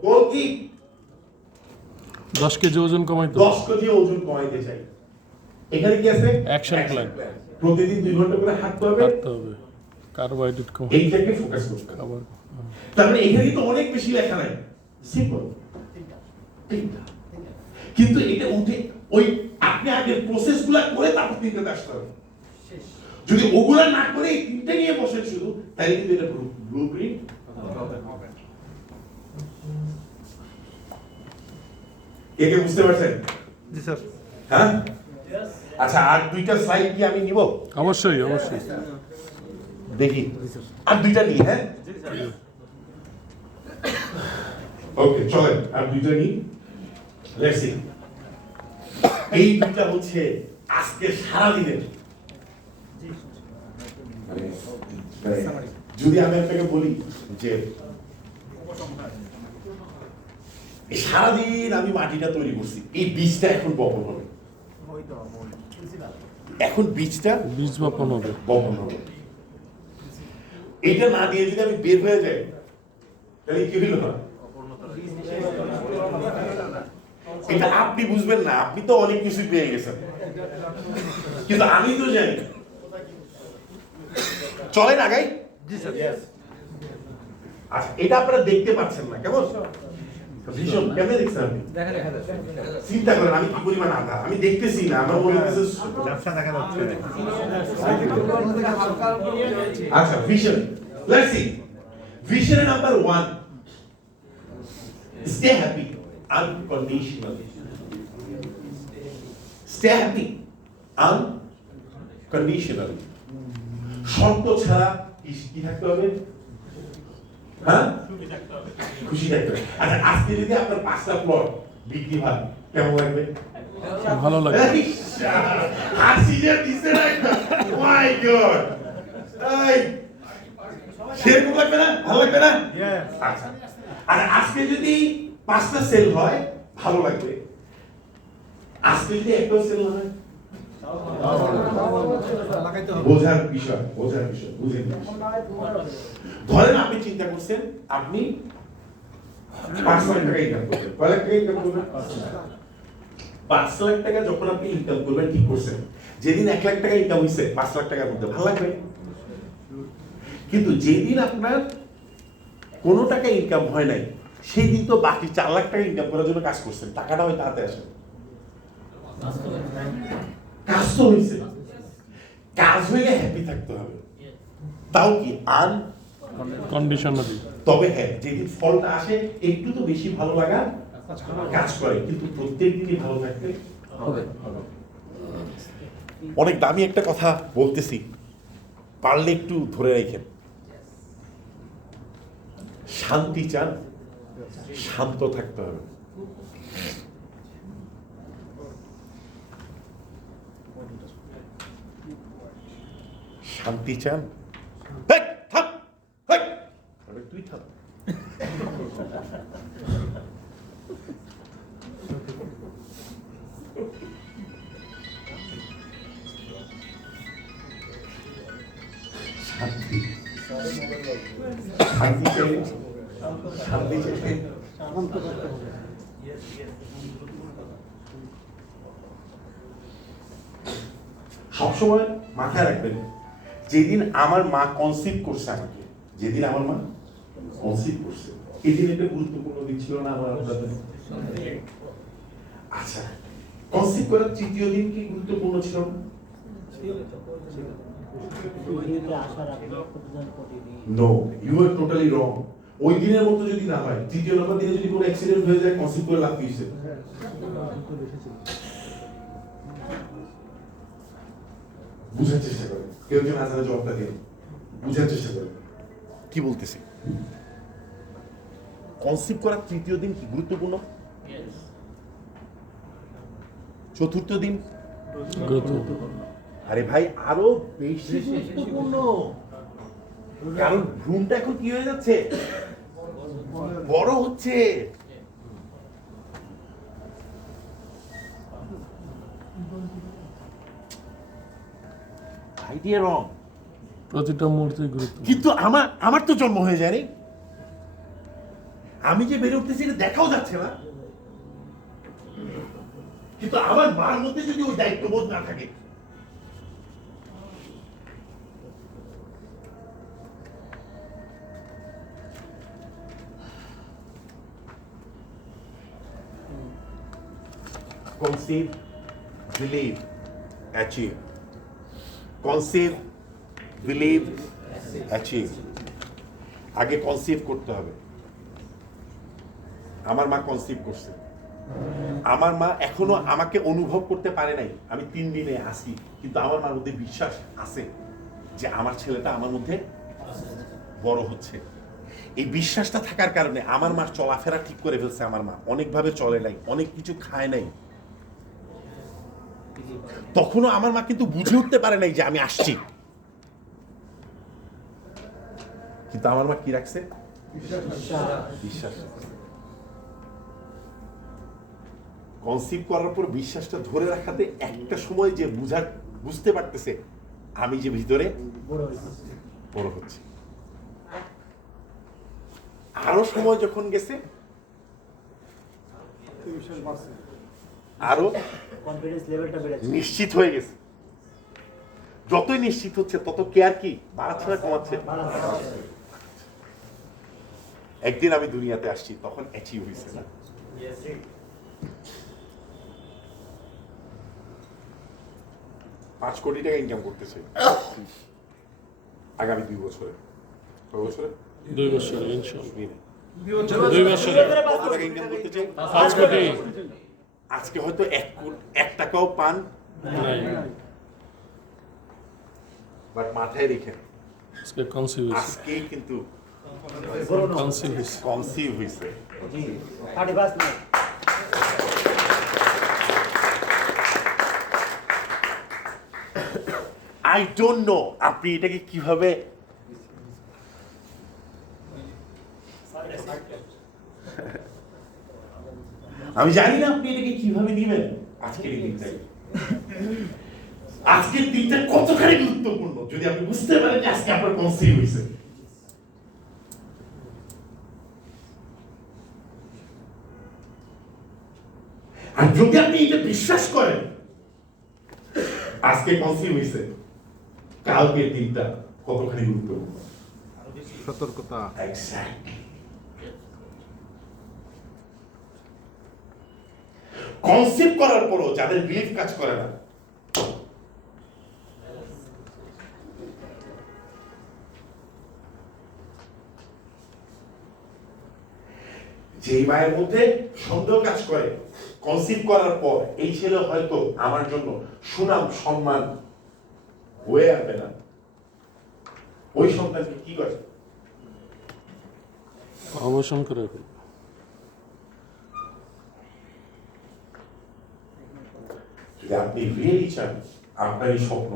গোল কি? 10 কেজি ওজন কমাইতে 10 কেজি ওজন কমাইতে চাই। এখানে কি আছে? Action plan. প্রতিদিন 2 ঘন্টা করে হাঁটতে হবে, হাঁটতে হবে, কার্বোহাইড্রেট কমাইতে এইটাকে ফোকাস করতে হবে। খাবার। তার মানে এখানে তো অনেক বেশি লেখা নাই, সিম্পল তিনটা। কিন্তু এটা উঠে ওই আপনি আগে প্রসেসগুলো করে তারপর তিনটাতে আসতে হবে। যদি ওগুলা না করে এই তিনটে নিয়ে বসেন শুধু, তাহলে কিন্তু এটা ব্লুপ্রিন্ট হবে। কে বুঝতে পারছেন? জি স্যার। হ্যাঁ, আচ্ছা আর দুইটা স্লাইড কি আমি নিব? অবশ্যই দেখি আর দুইটা নিই। হ্যাঁ ওকে, চলেন আর দুইটা নিই। Let's see. এই দুইটা হচ্ছে আজকে সারা দিনের, যদি আমি আপনাকে বলি যে এই সারাদিন আমি মাটিটা তৈরি করছি, এই বীজটা এখন বপন হবে, এখন বীজটা বীজ বপন হবে। বপন হবে। এইটা না দিয়ে যদি আমি বের হয়ে যাই তাহলে কি হইল না? এটা আপনি বুঝবেন না, আপনি তো অনেক কিছু পেয়ে গেছেন, কিন্তু আমি তো জানি। চলেন আগাই। আচ্ছা, এটা আপনারা দেখতে পাচ্ছেন না, কেমন ভীষণ কেমনে দেখছেন আপনি? চিন্তা করেন আমি কি পরিমাণ আধা, আমি দেখতেছি না, আমার মনে হচ্ছে ব্যবসা দেখা যাচ্ছে। আচ্ছা vision, let's see. Vision number 1. Stay happy unconditionally. Stay happy unconditionally. শর্ত ছাড়া কি থাকতে হবে? হ্যাঁ? খুশি থাকতে হবে। আচ্ছা আজকে যদি আপনার 5টা প্লট বিক্রি হয় কেমন লাগবে? ভালো লাগে। হাসি যে দিছে না একটা। মাই গড। এই সেরকম লাগবে না? ভালো লাগবে না? আচ্ছা। আর আজকে যদি 5টা সেল হয় ভালো লাগবে। আজকে যদি একটাও সেল না হয় বোঝার বিষয় বুঝেন ধরেন আপনি চিন্তা করছেন আপনি 5 লাখ টাকা ইনকাম করবেন কয় লাখ টাকা ইনকাম করবেন 5 লাখ টাকা যখন আপনি ইনকাম করবেন ঠিক করছেন যেদিন 1 লাখ টাকা ইনকাম হইছে 5 লাখ টাকার মধ্যে ভালো লাগবে কিন্তু যেদিন আপনার কোনো টাকা ইনকাম হয় নাই সেই দিন তো বাকি 4 লাখ টাকা ইনকাম করার জন্য কাজ করছেন টাকাটা হয়তো হাতে আসে কাজ তো হইছে কাজ হইলে হ্যাপি থাকতে হবে তাও কি কন্ডিশনালি। তবে হ্যাঁ যেদিন ফলটা আসে একটু তো বেশি ভালো লাগা কাজ করে কিন্তু প্রত্যেক দিনই ভালো থাকতে হবে অনেক দামি একটা কথা বলতেছি, পারলে একটু ধরে রাখেন। শান্তি চান, শান্ত থাকতে হবে। শান্তি চান, হেই, থাম, হেই, আরে তুই থাম। শান্তি শান্তি চাইলে শান্তি চাইলে শান্ত করতে হবে। সবসময় মাথায় রাখবেন যেদিন আমার মা কনসিভ করছে আমাকে যেদিন আমার মা কনসিভ করছে এই দিন একটা গুরুত্বপূর্ণ দিন ছিল না আমার আপনাদের আচ্ছা কনসিভ করার তৃতীয় দিন কি গুরুত্বপূর্ণ ছিল না পৃথিবীতে আসার আগে প্রতিদিন প্রতিদিন no you are totally wrong ওই দিনের মতো যদি না হয় তৃতীয় নম্বর দিনে যদি কোনো অ্যাক্সিডেন্ট হয়ে যায় কনসিভ করে লাভ হয়েছে বুঝার চেষ্টা করেন কেউ কেউ আজানের জবাবটা দিন বুঝার চেষ্টা করেন কি বলতেছি? কনসিভ করার তৃতীয় দিন কি গুরুত্বপূর্ণ? চতুর্থ দিন? আরে ভাই আরো বেশি গুরুত্বপূর্ণ, কারণ ভ্রূণটা এখন কি হয়ে যাচ্ছে, বড় হচ্ছে। আইডিয়া রং, প্রতিটা মুহূর্তে গুরুত্ব। কিন্তু আমার তো জন্ম হয়ে যায়নি, আমি যে বেড়ে উঠতেছি এটা দেখাও যাচ্ছে না, কিন্তু আমার মার মধ্যে যদি ওই দায়িত্ববোধ না থাকে, conceive, believe, achieve. Conceive, believe, achieve. আগে কনসিভ করতে হবে। আমার মা কনসিভ করছে, আমার মা এখনো আমাকে অনুভব করতে পারে নাই আমি 3 দিনে আসি, কিন্তু আমার মার মধ্যে বিশ্বাস আছে যে আমার ছেলেটা আমার মধ্যে বড় হচ্ছে। এই বিশ্বাসটা থাকার কারণে আমার মা চলাফেরা ঠিক করে ফেলছে। আমার মা অনেকভাবে চলে নাই, অনেক কিছু খায় নাই, তখনও আমার মা কিন্তু বুঝে উঠতে পারে নাই যে আমি আসছি, কিন্তু আমার মা কি রাখছে? বিশ্বাস। কনসিভ করার পর বিশ্বাসটা ধরে রাখাতে একটা সময় যে বুঝতে পারতেছে আমি যে ভিতরে বড় হচ্ছে। আরো সময় যখন গেছে আরো কনফিডেন্স লেভেলটা বেড়েছে, নিশ্চিত হয়ে গেছে। যতই নিশ্চিত হচ্ছে তত কেয়ার কি বাড়াচ্ছে না কমাচ্ছে? একদিন আমি দুনিয়াতে আসছি তখন অ্যাচিভ হয়েছে না? $5 কোটি ইনকাম করতেছে আগামী 2 বছরে। কয় বছরে? 2 বছর ইনশাআল্লাহ 2 বছরে কত টাকা ইনকাম করতে চাই 5 কোটি আজকে হয়তো 1 টাকাও পান নাই বাট মাথায় রেখেন আজকে কনসিভ হয়েছে আজকেই কিন্তু কনসিভ হয়েছে কনসিভ হয়েছে জি 31 মে আই ডোন্ট নো আপনি এটাকে কিভাবে আমি জানি না আপনি এটাকে কিভাবে নেবেন আজকের এই দিনটাকে। আজকের দিনটা কতখানি গুরুত্বপূর্ণ যদি আপনি বুঝতে পারেন যে আজকে আপনার কনসিভ হয়েছে। আর যদি আপনি এটা বিশ্বাস করেন আজকে কনসিভ হয়েছে, কালকের দিনটা কতখানি গুরুত্বপূর্ণ। সতর্কতা। Exactly. কনসেপ্ট করার পরও যাদের বিলিফ কাজ করে না, যেই মায়ের মধ্যে সন্দেহ কাজ করে কনসিভ করার পর এই ছেলে হয়তো আমার জন্য সুনাম সম্মান হয়ে আসবে না, ওই সন্তানকে কি করে? অবসান করে ফেলবে। যদি আপনি রিয়েলি চান আপনার এই স্বপ্ন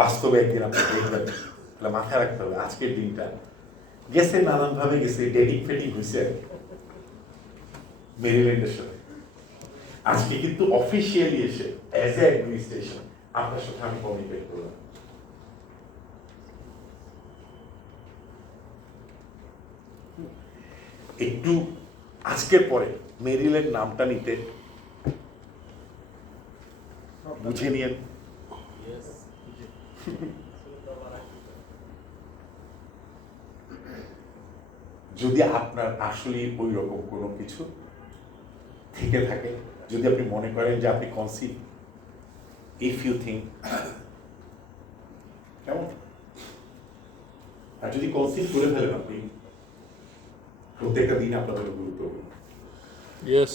বাস্তবে একদিন আপনি দেখবেন, তাহলে মাথায় রাখতে হবে আজকের দিনটা গেছে নানান ভাবে গেছে, ডেটিং ফেটিং হয়েছে মেরিল্যান্ডের সাথে। আজকে কিন্তু অফিসিয়ালি এসে অ্যাজ এ অ্যাডমিনিস্ট্রেশন আপনার সাথে আমি কমিউনিকেট করলাম। একটু আজকের পরে মেরিল্যান্ড নামটা নিতে বুঝে নিয়েন। যদি আপনার আসলে ওই রকম কোনো কিছু থেকে থাকে, যদি আপনি মনে করেন যে আপনি কনসিভ, ইফ ইউ থিঙ্ক কেমন, আর যদি কনসিভ করে ফেলেন আপনি, প্রত্যেকটা দিন আপনার জন্য গুরুত্বপূর্ণ। ইয়েস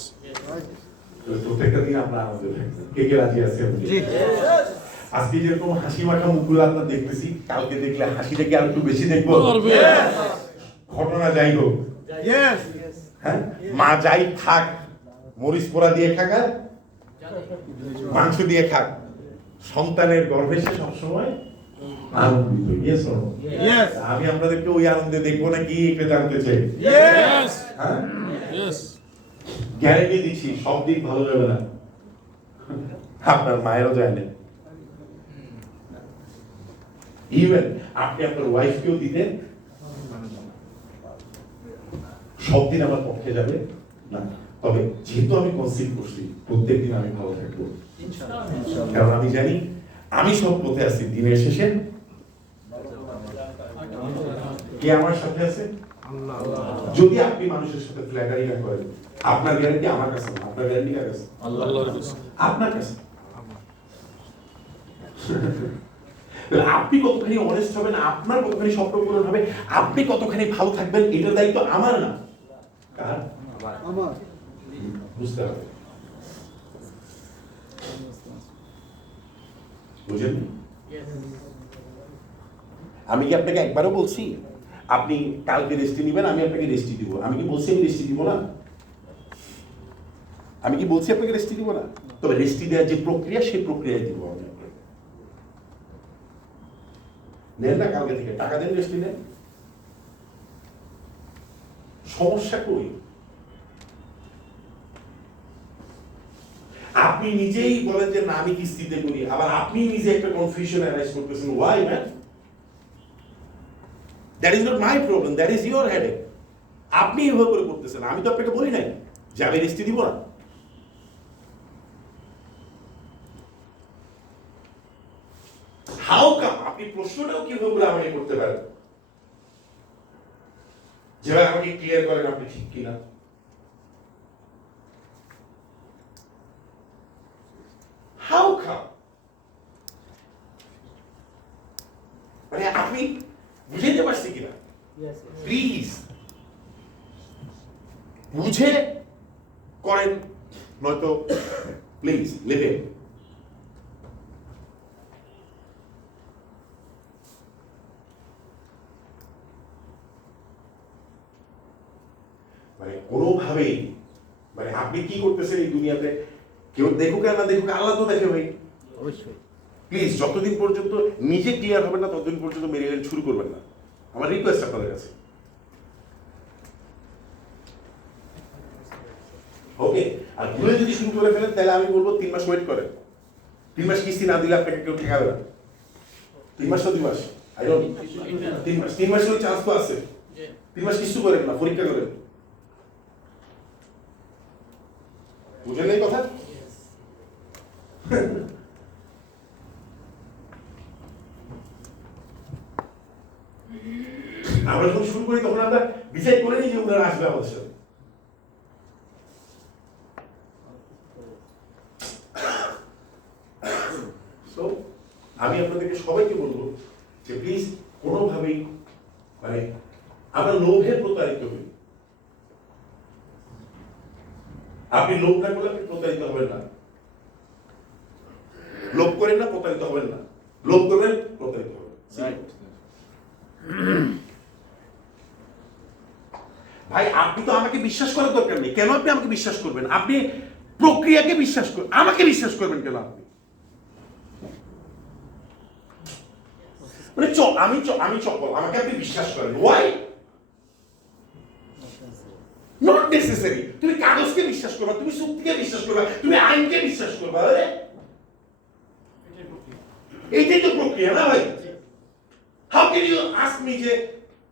প্রত্যেকটা দিন আপনার আনন্দ থাকবে। কে কে রাজি আছে আপনি? আজকে যেরকম হাসি মাখা মুখগুলো আপনার দেখতেছি, কালকে দেখলে হাসিটাকে আর একটু বেশি দেখবো। পারবে। ঘটনা যাই হোক, হ্যাঁ, মা যাই খাক, মরিচ পোড়া দিয়ে খাক আর মাংস দিয়ে খাক, সন্তানের গর্ভে সে সবসময় আনন্দিত। Yes or no? আমি আপনাদেরকে ওই আনন্দে দেখবো নাকি এটা জানতে চাই। ইয়েস হ্যাঁ, ইয়েস গ্যারেন্টি দিচ্ছি সব দিক ভালো যাবে না, আপনার মায়েরও যায় না। ইভেন আপনি আপনার ওয়াইফকেও দিতেন, সব দিন আমার পক্ষে যাবে না, তবে যেহেতু আমি কনসিভ করছি প্রত্যেকদিন আমি ভালো থাকবো, কারণ আমি জানি আমি সব পথে আছি। দিনের শেষে কে আমার সাথে আছে? যদি আপনি মানুষের সাথে ফ্ল্যাটারি না করেন, আপনার গ্যারান্টি আমার কাছে না, আপনার গ্যারান্টি কার কাছে? আল্লাহর কাছে। আপনার কাছে। আপনি কতখানি অনেস্ট হবেন, আপনার কতখানি স্বপ্ন পূরণ হবে, আপনি কতখানি ভালো থাকবেন, এটার দায়িত্ব আমার না, কার? আমার বুঝতে হবে। বুঝেন? আমি কি আপনাকে একবারও বলছি আপনি কালকে রেস্টি নেবেন, আমি আপনাকে রেস্টি দিব? আমি কি বলছি আমি রেস্টি দিব না? আমি কি বলছি আপনাকে রেস্টি দিব না? তবে রেস্টি দেওয়ার যে প্রক্রিয়া, সেই প্রক্রিয়ায় দিব আমি আপনাকে। নেন না কালকে থেকে, টাকা দেন, রেস্টি নেন, সমস্যা কই? আপনি নিজেই বলেন যে না আমি কিস্তিতে করি, আবার আপনি নিজে একটা কনফিউশন অ্যারাইজ করতেছেন। Why man? That is not my problem, that is your headache. আপনি এভাবে করে করতেছেন, আমি তো আপনাকে বলি নাই যে আমি রেস্টি দিব না। How come? আপনি প্রশ্নটাও কিভাবে করে আমাকে করতে পারেন, যেভাবে আমাকে ক্লিয়ার করেন আপনি ঠিক কিনা। How come? মানে আপনি বুঝাইতে পারছি কিনা? প্লিজ বুঝে করেন, নয়তো প্লিজ লেভেল। মানে কোনোভাবেই মানে আপনি কি করতেছেন এই দুনিয়াতে, কেউ দেখুক আর না দেখুক, আল্লাহ তো দেখে ভাই। অবশ্যই। প্লিজ যতদিন পর্যন্ত নিজে ক্লিয়ার হবেন না ততদিন পর্যন্ত মেরিলেন শুরু করবেন না, আমার রিকোয়েস্ট আপনাদের কাছে। ওকে, আর ভুলে যদি শুরু করে ফেলেন তাহলে আমি বলবো 3 মাস ওয়েট করেন। 3 মাস কিস্তি না দিলে আপনাকে কেউ ঠেকাবে না। 3 মাস তো 2 মাস, আই ডোন্ট 3 মাস ওই চান্স তো আছে। 3 মাস কিছু করেন না, পরীক্ষা করেন। বুঝলেন এই কথা? আমরা যখন শুরু করি তখন আমরা ডিসাইড করে নিই যে ওনারা আসবে আমাদের সাথে। সো আমি আপনাদেরকে সবাইকে বলবো যে প্লিজ কোনোভাবেই মানে আমরা লোভে প্রতারিত হই। আপনি লোভ না করলে আপনি প্রতারিত হবেন না। লোভ করেন না, প্রতারিত হবেন না। লোভ করবেন, প্রতারিত হবেন। ভাই আপনি তো আমাকে বিশ্বাস করার দরকার নেই। কেন আপনি আমাকে বিশ্বাস করবেন? আপনি প্রক্রিয়াকে বিশ্বাস করবেন, আমাকে বিশ্বাস করবেন কেন আপনি? মানে আমি চপল, আমাকে আপনি বিশ্বাস করেন। ওয়াই? Not necessary. তুমি কাগজকে বিশ্বাস করবা, তুমি চুক্তিকে বিশ্বাস করবা, তুমি আইনকে বিশ্বাস করবা। এইটাই তো প্রক্রিয়া না ভাই? How can you ask me যে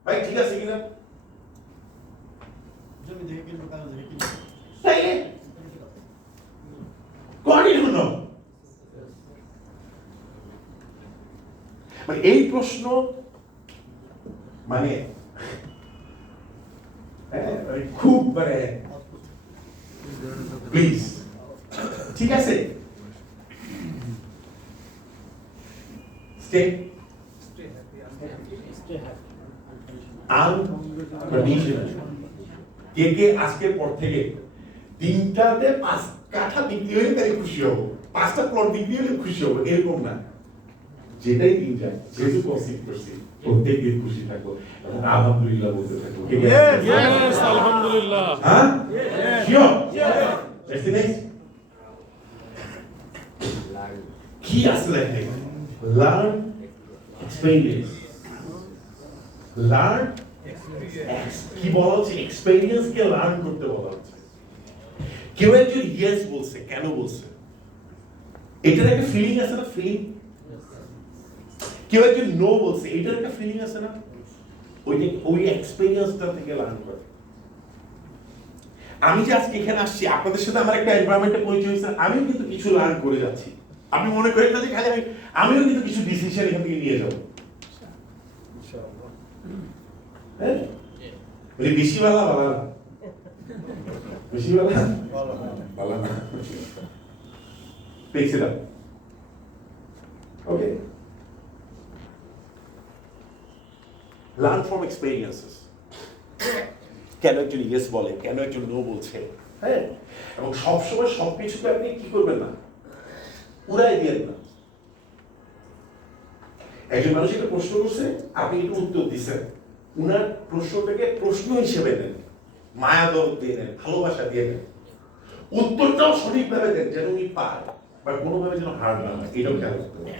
ভাই ঠিক আছে কিনা? তাইলে করি না। মানে এই প্রশ্ন মানে খুব মানে প্লিজ ঠিক আছে, স্টে আনকন্ডিশনাল। কে আজকের পর থেকে 3টাতে 5 কাঠা বিক্রি হলে তাই খুশি হবো, 5টা প্লট বিক্রি হলে খুশি হবো, এরকম না। যেটাই দিন যায়, যেহেতু কনসিভ করছি প্রত্যেক দিন খুশি থাকবো এবং আলহামদুলিল্লাহ বলতে থাকবো। ইয়েস, আলহামদুলিল্লাহ। হ্যাঁ, শিওর। Let's see next. কি আছে দেখেন, লার্ন এক্সপেরিয়েন্স। লার্ন কি বলা হচ্ছে, এক্সপেরিয়েন্স কে লার্ন করতে বলা হচ্ছে। কেউ একজন ইয়েস বলছে, কেন বলছে? এটার একটা ফিলিং আছে না? ফিলিং। কেউ একজন নো বলছে, এটার একটা ফিলিং আছে না? ওই এক্সপেরিয়েন্সটা থেকে লার্ন করে। আমি যে আজকে এখানে আসছি আপনাদের সাথে আমার একটা এনভায়রনমেন্টে পরিচয় হয়েছে, আমিও কিন্তু কিছু লার্ন করে যাচ্ছি। আপনি মনে করেন না যে খালি আমিও কিন্তু কিছু ডিসিশন এখান থেকে নিয়ে যাবো। হ্যাঁ, বেশি বালা বালা না, বেশি বালা বালা না। Fix it up. Okay. Learn from experiences. কেন একজন ইয়েস বলে, কেন একজন নো বলছে, হ্যাঁ, এবং সবসময় সবকিছুকে আপনি কি করবেন না, উড়াই দিয়েন না। একজন মানুষ একটা প্রশ্ন করছে, আপনি একটু উত্তর দিচ্ছেন, উনার প্রশ্নটাকে প্রশ্ন হিসেবে নেন, মায়া দরদ দিয়ে নেন, ভালোবাসা দিয়ে নেন, উত্তরটাও সঠিকভাবে দেন যেন উনি পায়, বা কোনোভাবে যেন হার্ড না হয়, এটাও খেয়াল রাখতে হবে।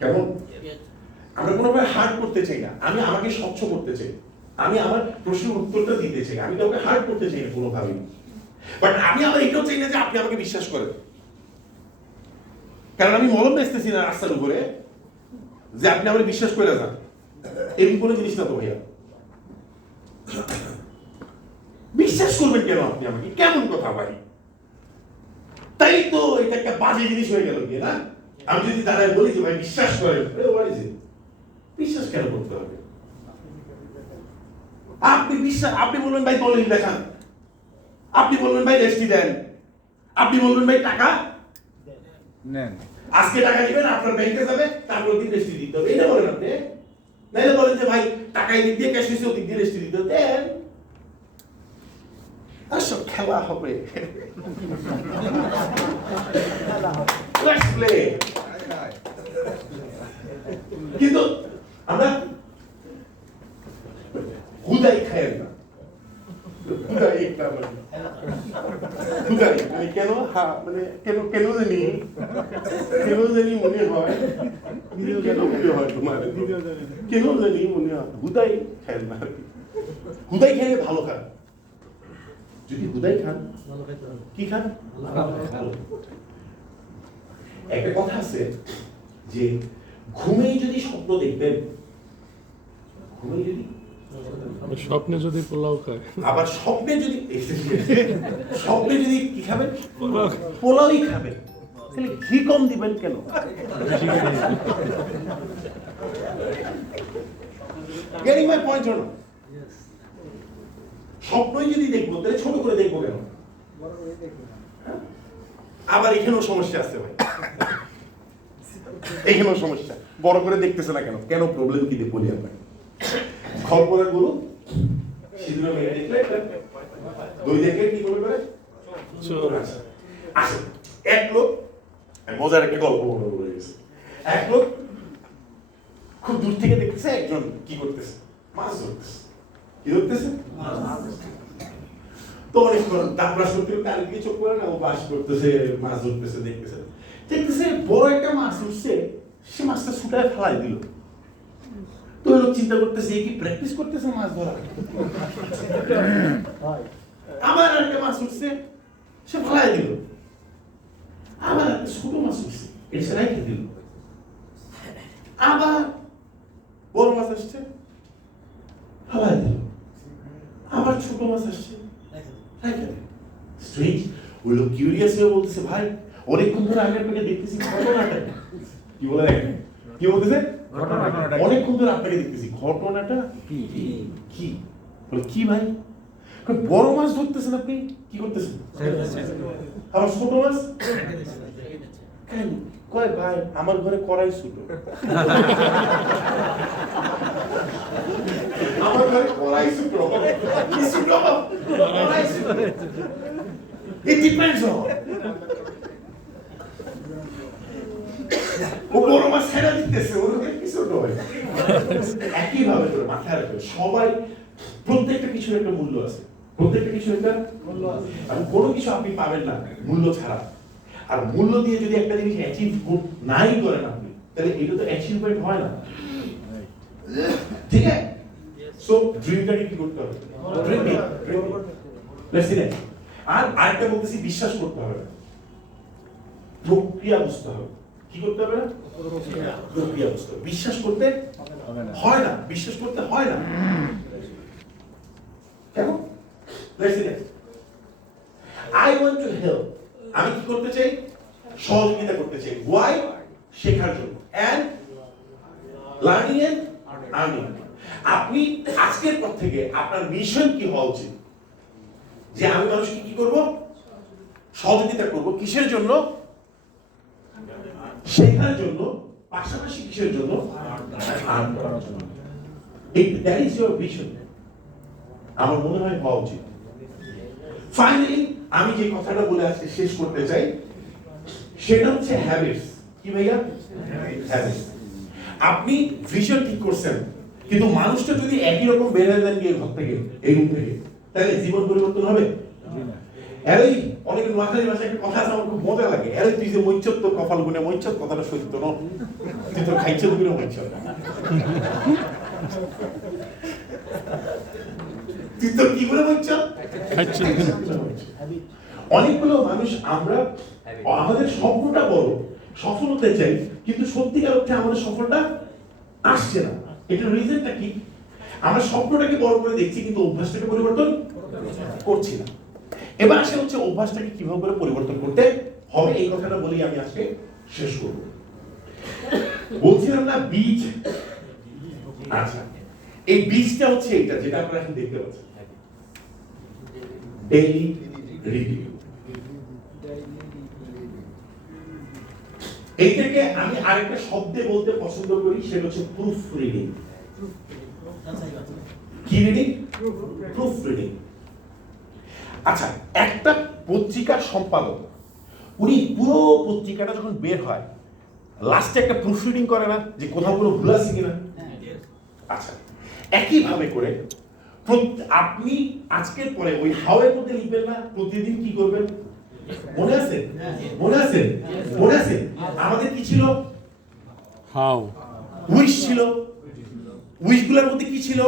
কেমন? আমরা কোনোভাবে হার্ড করতে চাই না, আমি আমাকে স্বচ্ছ করতে চাই, আমি আমার প্রশ্নের উত্তরটা দিতে চাই, আমি কাউকে হার্ড করতে চাই না কোনোভাবেই। বাট আমি আবার এটাও চাই না যে আপনি আমাকে বিশ্বাস করেন, কারণ আমি মলম বেচতেছি না রাস্তার উপরে যে আপনি আমার বিশ্বাস করে যান, এরকম কোনো জিনিস না তো ভাইয়া। বিশ্বাস করবেন কেন আপনি আমাকে? কেমন কথা ভাই? তাই তো এটা একটা বাজে জিনিস হয়ে গেল কি না? আমি যদি দাঁড়ায় বলি যে ভাই বিশ্বাস করেন, বিশ্বাস কেন করতে হবে? আপনি বিশ্বাস, আপনি বলবেন ভাই দলিল দেখান, আপনি বলবেন ভাই রেস্টি দেন, আপনি বলবেন ভাই টাকা নেন, আজকে টাকা দিবেন, আপনার ব্যাংকে যাবে, তারপর দিন রেস্টি দিতে হবে, এটা বলেন আপনি। নাইলে বলেন যে ভাই টাকা এদিক দিয়ে ক্যাশ হয়েছে ওদিক দিয়ে রেস্টি দিতে দেন, আসো খেলা হবে, Let's play. কিন্তু আমরা হুদাই খাই না, হুদাই একটা হুদাই মানে কেন মানে কেন জানি মনে হয়, কেন মনে হয় তোমার কেন জানি মনে হয় হুদাই খাই না, হুদাই খেলে ভালো খান, যদি হুদাই খান কি খান ভালো। একটা কথা আছে যে ঘুমেই যদি স্বপ্ন দেখবেন, ঘুমেই যদি স্বপ্নে যদি পোলাও খায়, আবার স্বপ্নে যদি কি খাবেন, পোলাওই খাবেন, তাহলে ঘি কম দিবেন কেন? Getting my point or not? স্বপ্নই যদি দেখবো তাহলে ছোট করে দেখবো কেন? আবার এখানেও সমস্যা আছে ভাই, এখানেও সমস্যা, বড় করে দেখতেছে না কেন? কেন প্রবলেম কি বলি আপনাকে। খড়পড়া গরু সিঁদুরে মেরে দেখলে দই দেখলে কি করবে করে আসে। এক লোক, মজার একটা গল্প মনে পড়ে গেছে। এক লোক খুব দূর থেকে দেখতেছে একজন কি করতেছে, মাছ ধরতেছে। কি ধরতেছে? তো অনেকক্ষণ তারপর সত্যি তার দিকে চোখ করে না, ও বাস করতেছে, মাছ ধরতেছে, দেখতেছে বড় একটা মাছ উঠছে, সে মাছটা ছুটায় ফেলাই দিল। তো ওই লোক চিন্তা করতেছে কি প্র্যাকটিস করতেছে মাছ ধরা। আবার একটা মাছ উঠছে, সে ফেলাই দিল। আবার একটা ছোট মাছ উঠছে, এটা সে রেখে দিল। আবার বড় মাছ আসছে, ফেলাই দিল। আবার ছোট মাছ আসছে, রেখে দিল। স্ট্রেঞ্জ, ওই লোক কিউরিয়াস হয়ে বলতেছে, ভাই অনেকক্ষণ ধরে আমি আপনাকে দেখতেছি, ঘটনাটা কি বলে দেখেন, কি বলতেছে? অনেকক্ষণ ধরে আপনাকে দেখতেছি, ঘটনাটা কি? বলে কি ভাই? বড় মাছ ধরতেছেন আপনি, কি করতেছেন? আবার ছোট মাছ কেন? কয় ভাই আমার ঘরে কড়াই ছোট, আমার ঘরে কড়াই ছোট, কি ছোট? কড়াই ছোট। It depends on. ও বড় মাছ ছেড়ে দিতেছে, ওর কি ছোট হয়? একইভাবে করে মাথায় রাখবেন, সবাই প্রত্যেকটা কিছুর একটা মূল্য আছে, প্রত্যেকটা কিছু একটা মূল্য আছে। আর কোনো কিছু আপনি পাবেন না মূল্য ছাড়া। আর মূল্য দিয়ে যদি একটা জিনিস অ্যাচিভ নাই করেন আপনি, তাহলে এটা তো অ্যাচিভমেন্ট হয় না, ঠিক আছে? সো ড্রিমটাকে কি করতে হবে? Dreaming, let's see next. আর আরেকটা বলতেছি, বিশ্বাস করতে হবে, প্রক্রিয়া বুঝতে হবে। কি করতে হবে? প্রক্রিয়া বুঝতে হবে। বিশ্বাস করতে হয় না, বিশ্বাস করতে হয় না। কেন? Let's see next. I want to help, আমি কি করতে চাই? সহযোগিতা করতে চাই। ওয়াই? শেখার জন্য। And learning and earning. আপনি আজকের পর থেকে আপনার মিশন কি হওয়া উচিত? যে আমি মানুষকে কি করব? সহযোগিতা করব। কিসের জন্য? শেখার জন্য, পাশাপাশি কিসের জন্য? আর্ন করার জন্য। That is your vision. আমার মনে হয় হওয়া উচিত। ফাইনালি আমি যে কথাটা বলে আজকে শেষ করতে চাই, সেটা হচ্ছে হ্যাবিটস। কি ভাইয়া? হ্যাবিটস। আপনি ভিশন ঠিক করছেন, কিন্তু মানুষটা যদি একই রকম বের হয়ে যান গিয়ে ঘর থেকে, এই রুম থেকে, তাহলে জীবন পরিবর্তন হবে? এই অনেক নোয়াখালী ভাষায় একটা কথা আছে, আমার খুব মজা লাগে। আরে তুই যে মৈচ্ছত, তোর কপাল গুনে মৈচ্ছত, কথাটা সত্য ন, তুই তোর খাইছে গুনে মৈচ্ছত, তুই তোর কি গুনে মৈচ্ছত? অনেকগুলো মানুষ আমরা আমাদের স্বপ্নটা বড়, সফল হতে চাই, কিন্তু সত্যিকার অর্থে আমাদের সফলটা আসছে না। এটার রিজনটা কি? আমরা স্বপ্নটাকে বড় করে দেখছি, কিন্তু অভ্যাসটাকে পরিবর্তন করছি না। এবার আসে হচ্ছে অভ্যাসটাকে কিভাবে করে পরিবর্তন করতে হবে, এই কথাটা বলেই আমি আজকে শেষ করব। বলছিলাম না বীজ? আচ্ছা, এই বীজটা হচ্ছে এইটা, যেটা আপনারা এখন দেখতে পাচ্ছেন, ডেইলি রিভিউ। এইটাকে আমি আরেকটা শব্দে বলতে পছন্দ করি, সেটা হচ্ছে প্রুফ রিডিং। কি রিডিং? Proof reading. আচ্ছা, একটা পত্রিকার সম্পাদক উনি পুরো পত্রিকাটা যখন বের হয় লাস্টে একটা প্রুফ রিডিং করে না, যে কোথাও কোনো ভুল আছে কিনা? আচ্ছা, একইভাবে করে আপনি আজকের পরে ওই হাওয়ের মধ্যে লিখবেন না, প্রতিদিন কি করবেন? মনে আছে? মনে আছে? মনে আছে? আমাদের কি ছিল? হাউ। উইশ ছিল। উইশগুলোর মধ্যে কি ছিল?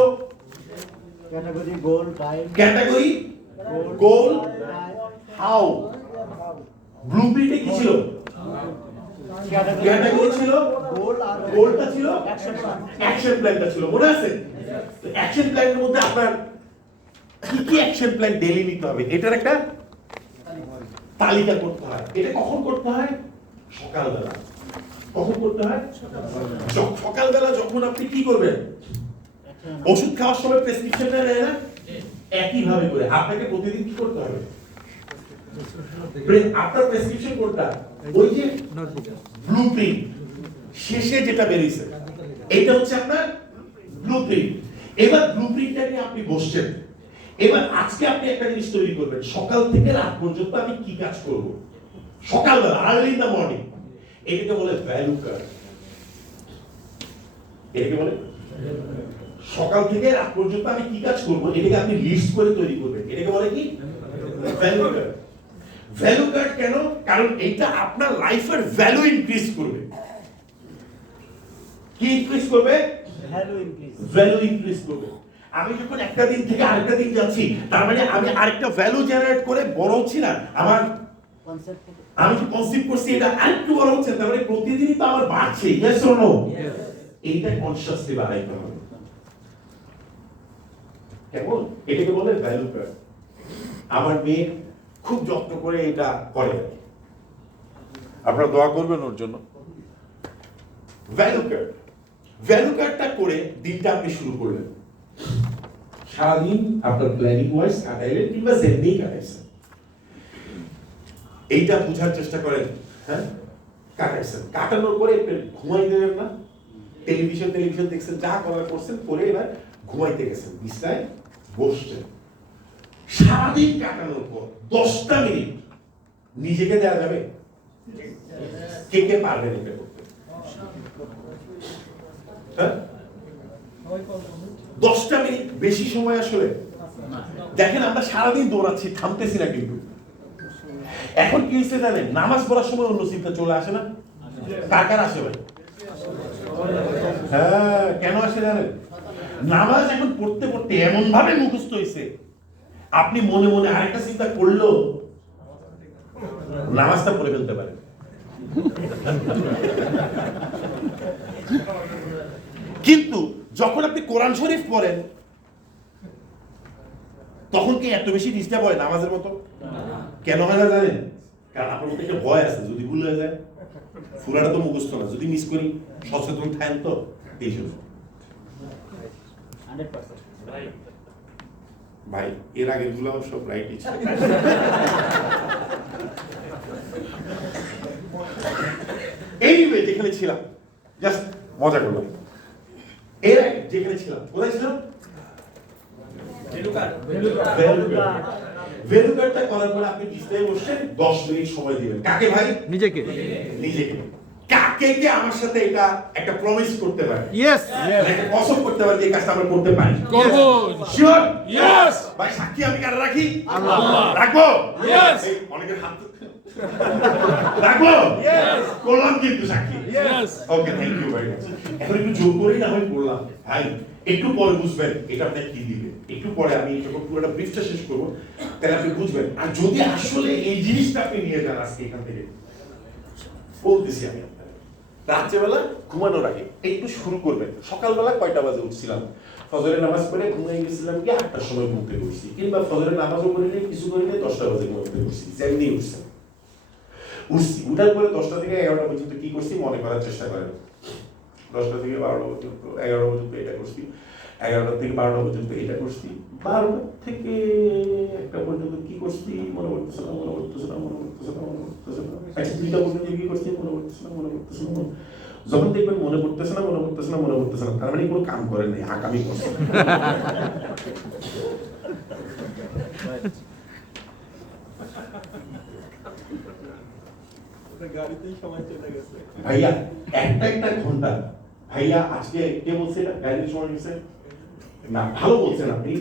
Category goal time category, goal, how. ব্লুপ্রিন্টে কি ছিল? ক্যাটাগরি ছিল, গোল আর গোলটা ছিল, অ্যাকশন প্ল্যান। অ্যাকশন প্ল্যানটা ছিল। মনে আছে? অ্যাকশন প্ল্যানের মধ্যে আপনার কি কি অ্যাকশন প্ল্যান ডেইলি নিতে হবে এটার একটা তালিকা করতে হয়। এটা কখন করতে হয়? সকালবেলা। কখন করতে হয়? সকালবেলা। যখন আপনি কি করবেন? ওষুধ খাওয়ার সময় প্রেসক্রিপশনটা নেয় না, একইভাবে করে আপনাকে প্রতিদিন কি করতে হবে? আপনার প্রেসক্রিপশন কোনটা? ওই যে ব্লুপ্রিন্ট শেষে যেটা বেরিয়েছে, এটা হচ্ছে আপনার ব্লুপ্রিন্ট। এবার ব্লুপ্রিন্টটা নিয়ে আপনি বসছেন। এবার আজকে আপনি একটা জিনিস তৈরি করবেন, সকাল থেকে রাত পর্যন্ত আমি কি কাজ করব। সকালবেলা, আর্লি ইন দ্য মর্নিং। এটাকে বলে ভ্যালু কার্ড। এটাকে বলে সকাল থেকে রাত পর্যন্ত আমি কি কাজ করব, এটাকে আপনি লিস্ট করে তৈরি করবেন। এটাকে বলে কি? Value card. ভ্যালু কার্ড কেন? কারণ এটা আপনার লাইফের ভ্যালু ইনক্রিজ করবে। কি ইনক্রিজ করবে? Value increase. ভ্যালু ইনক্রিজ করবে। আমি যখন একটা দিন থেকে আরেকটা দিন যাচ্ছি, তার মানে আমি আরেকটা ভ্যালু জেনারেট করে বড় হচ্ছি না। আমার কনসেপ্ট আমি যে কনসেপ্ট করছি এটা আরেকটু বড় হচ্ছে, তার মানে প্রতিদিনই তো আমার বাড়ছে। Yes or no? এইটা কনসিয়াসলি বাড়াইতে হবে। কেমন? এটাকে বলে ভ্যালু কার্ড। আমার মেয়ে খুব যত্ন করে এটা করে। আপনারা দোয়া করবেন ওর জন্য। Value card. ভ্যালু কার্ডটা করে দিনটা আপনি শুরু করলেন। সারাদিন আপনার প্ল্যানিং ওয়াইজ কাটাইলেন কিংবা যেমনি কাটাইছেন, এইটা বোঝার চেষ্টা করেন। হ্যাঁ, কাটাইছেন। কাটানোর পরে ঘুমাই দেবেন না। টেলিভিশন দেখছেন, যা করার করছেন করে এবার ঘুমাইতে গেছেন, বিছানায় বসছেন। সারাদিন কাটানোর পর 10টা মিনিট নিজেকে দেওয়া যাবে? কে কে পারবেন এটা করতে? হ্যাঁ, 10টা মিনিট বেশি সময় আসলে। দেখেন আমরা সারাদিন দৌড়াচ্ছি, থামতেছি না কিন্তু। এখন কি হয়েছে জানেন? নামাজ পড়ার সময় অন্য চিন্তা চলে আসে না? কার কার আসে ভাই? হ্যাঁ, কেন আসে জানেন? নামাজ এখন পড়তে পড়তে এমন ভাবে মুখস্থ হয়েছে, আপনি মনে মনে আরেকটা চিন্তা করলেও নামাজটা পড়ে ফেলতে পারেন। কিন্তু যখন আপনি কোরআন শরীফ পড়েন, তখন কি এত বেশি ডিস্টার্ব হয় নামাজের মতো? কেন হয় না জানেন? কারণ আপনার মধ্যে একটা ভয় আছে, যদি ভুল হয়ে যায়। পুরাটা তো মুখস্থ না, যদি মিস করি সচেতন থাকেন তো এই জন্য। 100%। ভাই এর আগের গুলো সব রাইটই ছিল। এনিওয়ে, যেখানে ছিলাম জাস্ট মজা করলাম। এর আগে যেখানে ছিলাম, কোথায় ছিলাম? ভ্যালু কার্ডটা করার পরে আপনি বিছানায় বসে 10 মিনিট সময় দিবেন। কাকে ভাই? নিজেকে। নিজেকে। কাকে কে আমার সাথে এটা একটা প্রমিস করতে পারে? ইয়েস। একটা কসম করতে পারে যে এই কাজটা আমরা করতে পারি? করব। শিওর? ইয়েস। ভাই সাক্ষী আমি কারা রাখি? আল্লাহ। রাখবো? Yes. এই অনেকের হাত রাখবো? Yes. করলাম কিন্তু সাক্ষী। ইয়েস। ওকে, থ্যাংক ইউ ভাই। এখন একটু জোর করেই না হয় বললাম ভাই, একটু পরে বুঝবেন এটা আপনাকে কি দিবে। একটু পরে আমি যখন পুরোটা ব্রিফটা শেষ করবো, তাহলে আপনি বুঝবেন। আর যদি আসলে এই জিনিসটা আপনি নিয়ে যান আজকে এখান থেকে, বলতেছি আমি আপনাকে, রাত্রেবেলা ঘুমানোর আগে একটু শুরু করবেন। সকালবেলা কয়টা বাজে উঠছিলাম? ফজরের নামাজ পড়ে ঘুমিয়ে গেছিলাম কি 8টার সময় ঘুমতে বসছি, কিংবা ফজরের নামাজও পড়ে নিয়ে কিছু করে নিয়ে 10টা বাজে ঘুমাতে বসছি। যেমনি উঠছেন, উঠার পরে 10টা থেকে 11টা পর্যন্ত কি করছি মনে করার চেষ্টা করেন। 10টা থেকে 12টা পর্যন্ত, 11টা পর্যন্ত এটা করছি। 11টা থেকে 12টা পর্যন্ত এটা করছি, 12টা থেকে 1টা পর্যন্ত কি করছি মনে করতেছে না। আচ্ছা 2টা পর্যন্ত কি করছি মনে করতেছে না। যখন দেখবেন মনে পড়তেছে না, তার মানে কোনো কাম করেন নাই, আকামি করছে। ভাইয়া একটা ঘন্টা, ভাইয়া আজকে কে বলছে এটা গাড়ির সময় গেছে না, ভালো বলছেন আপনি।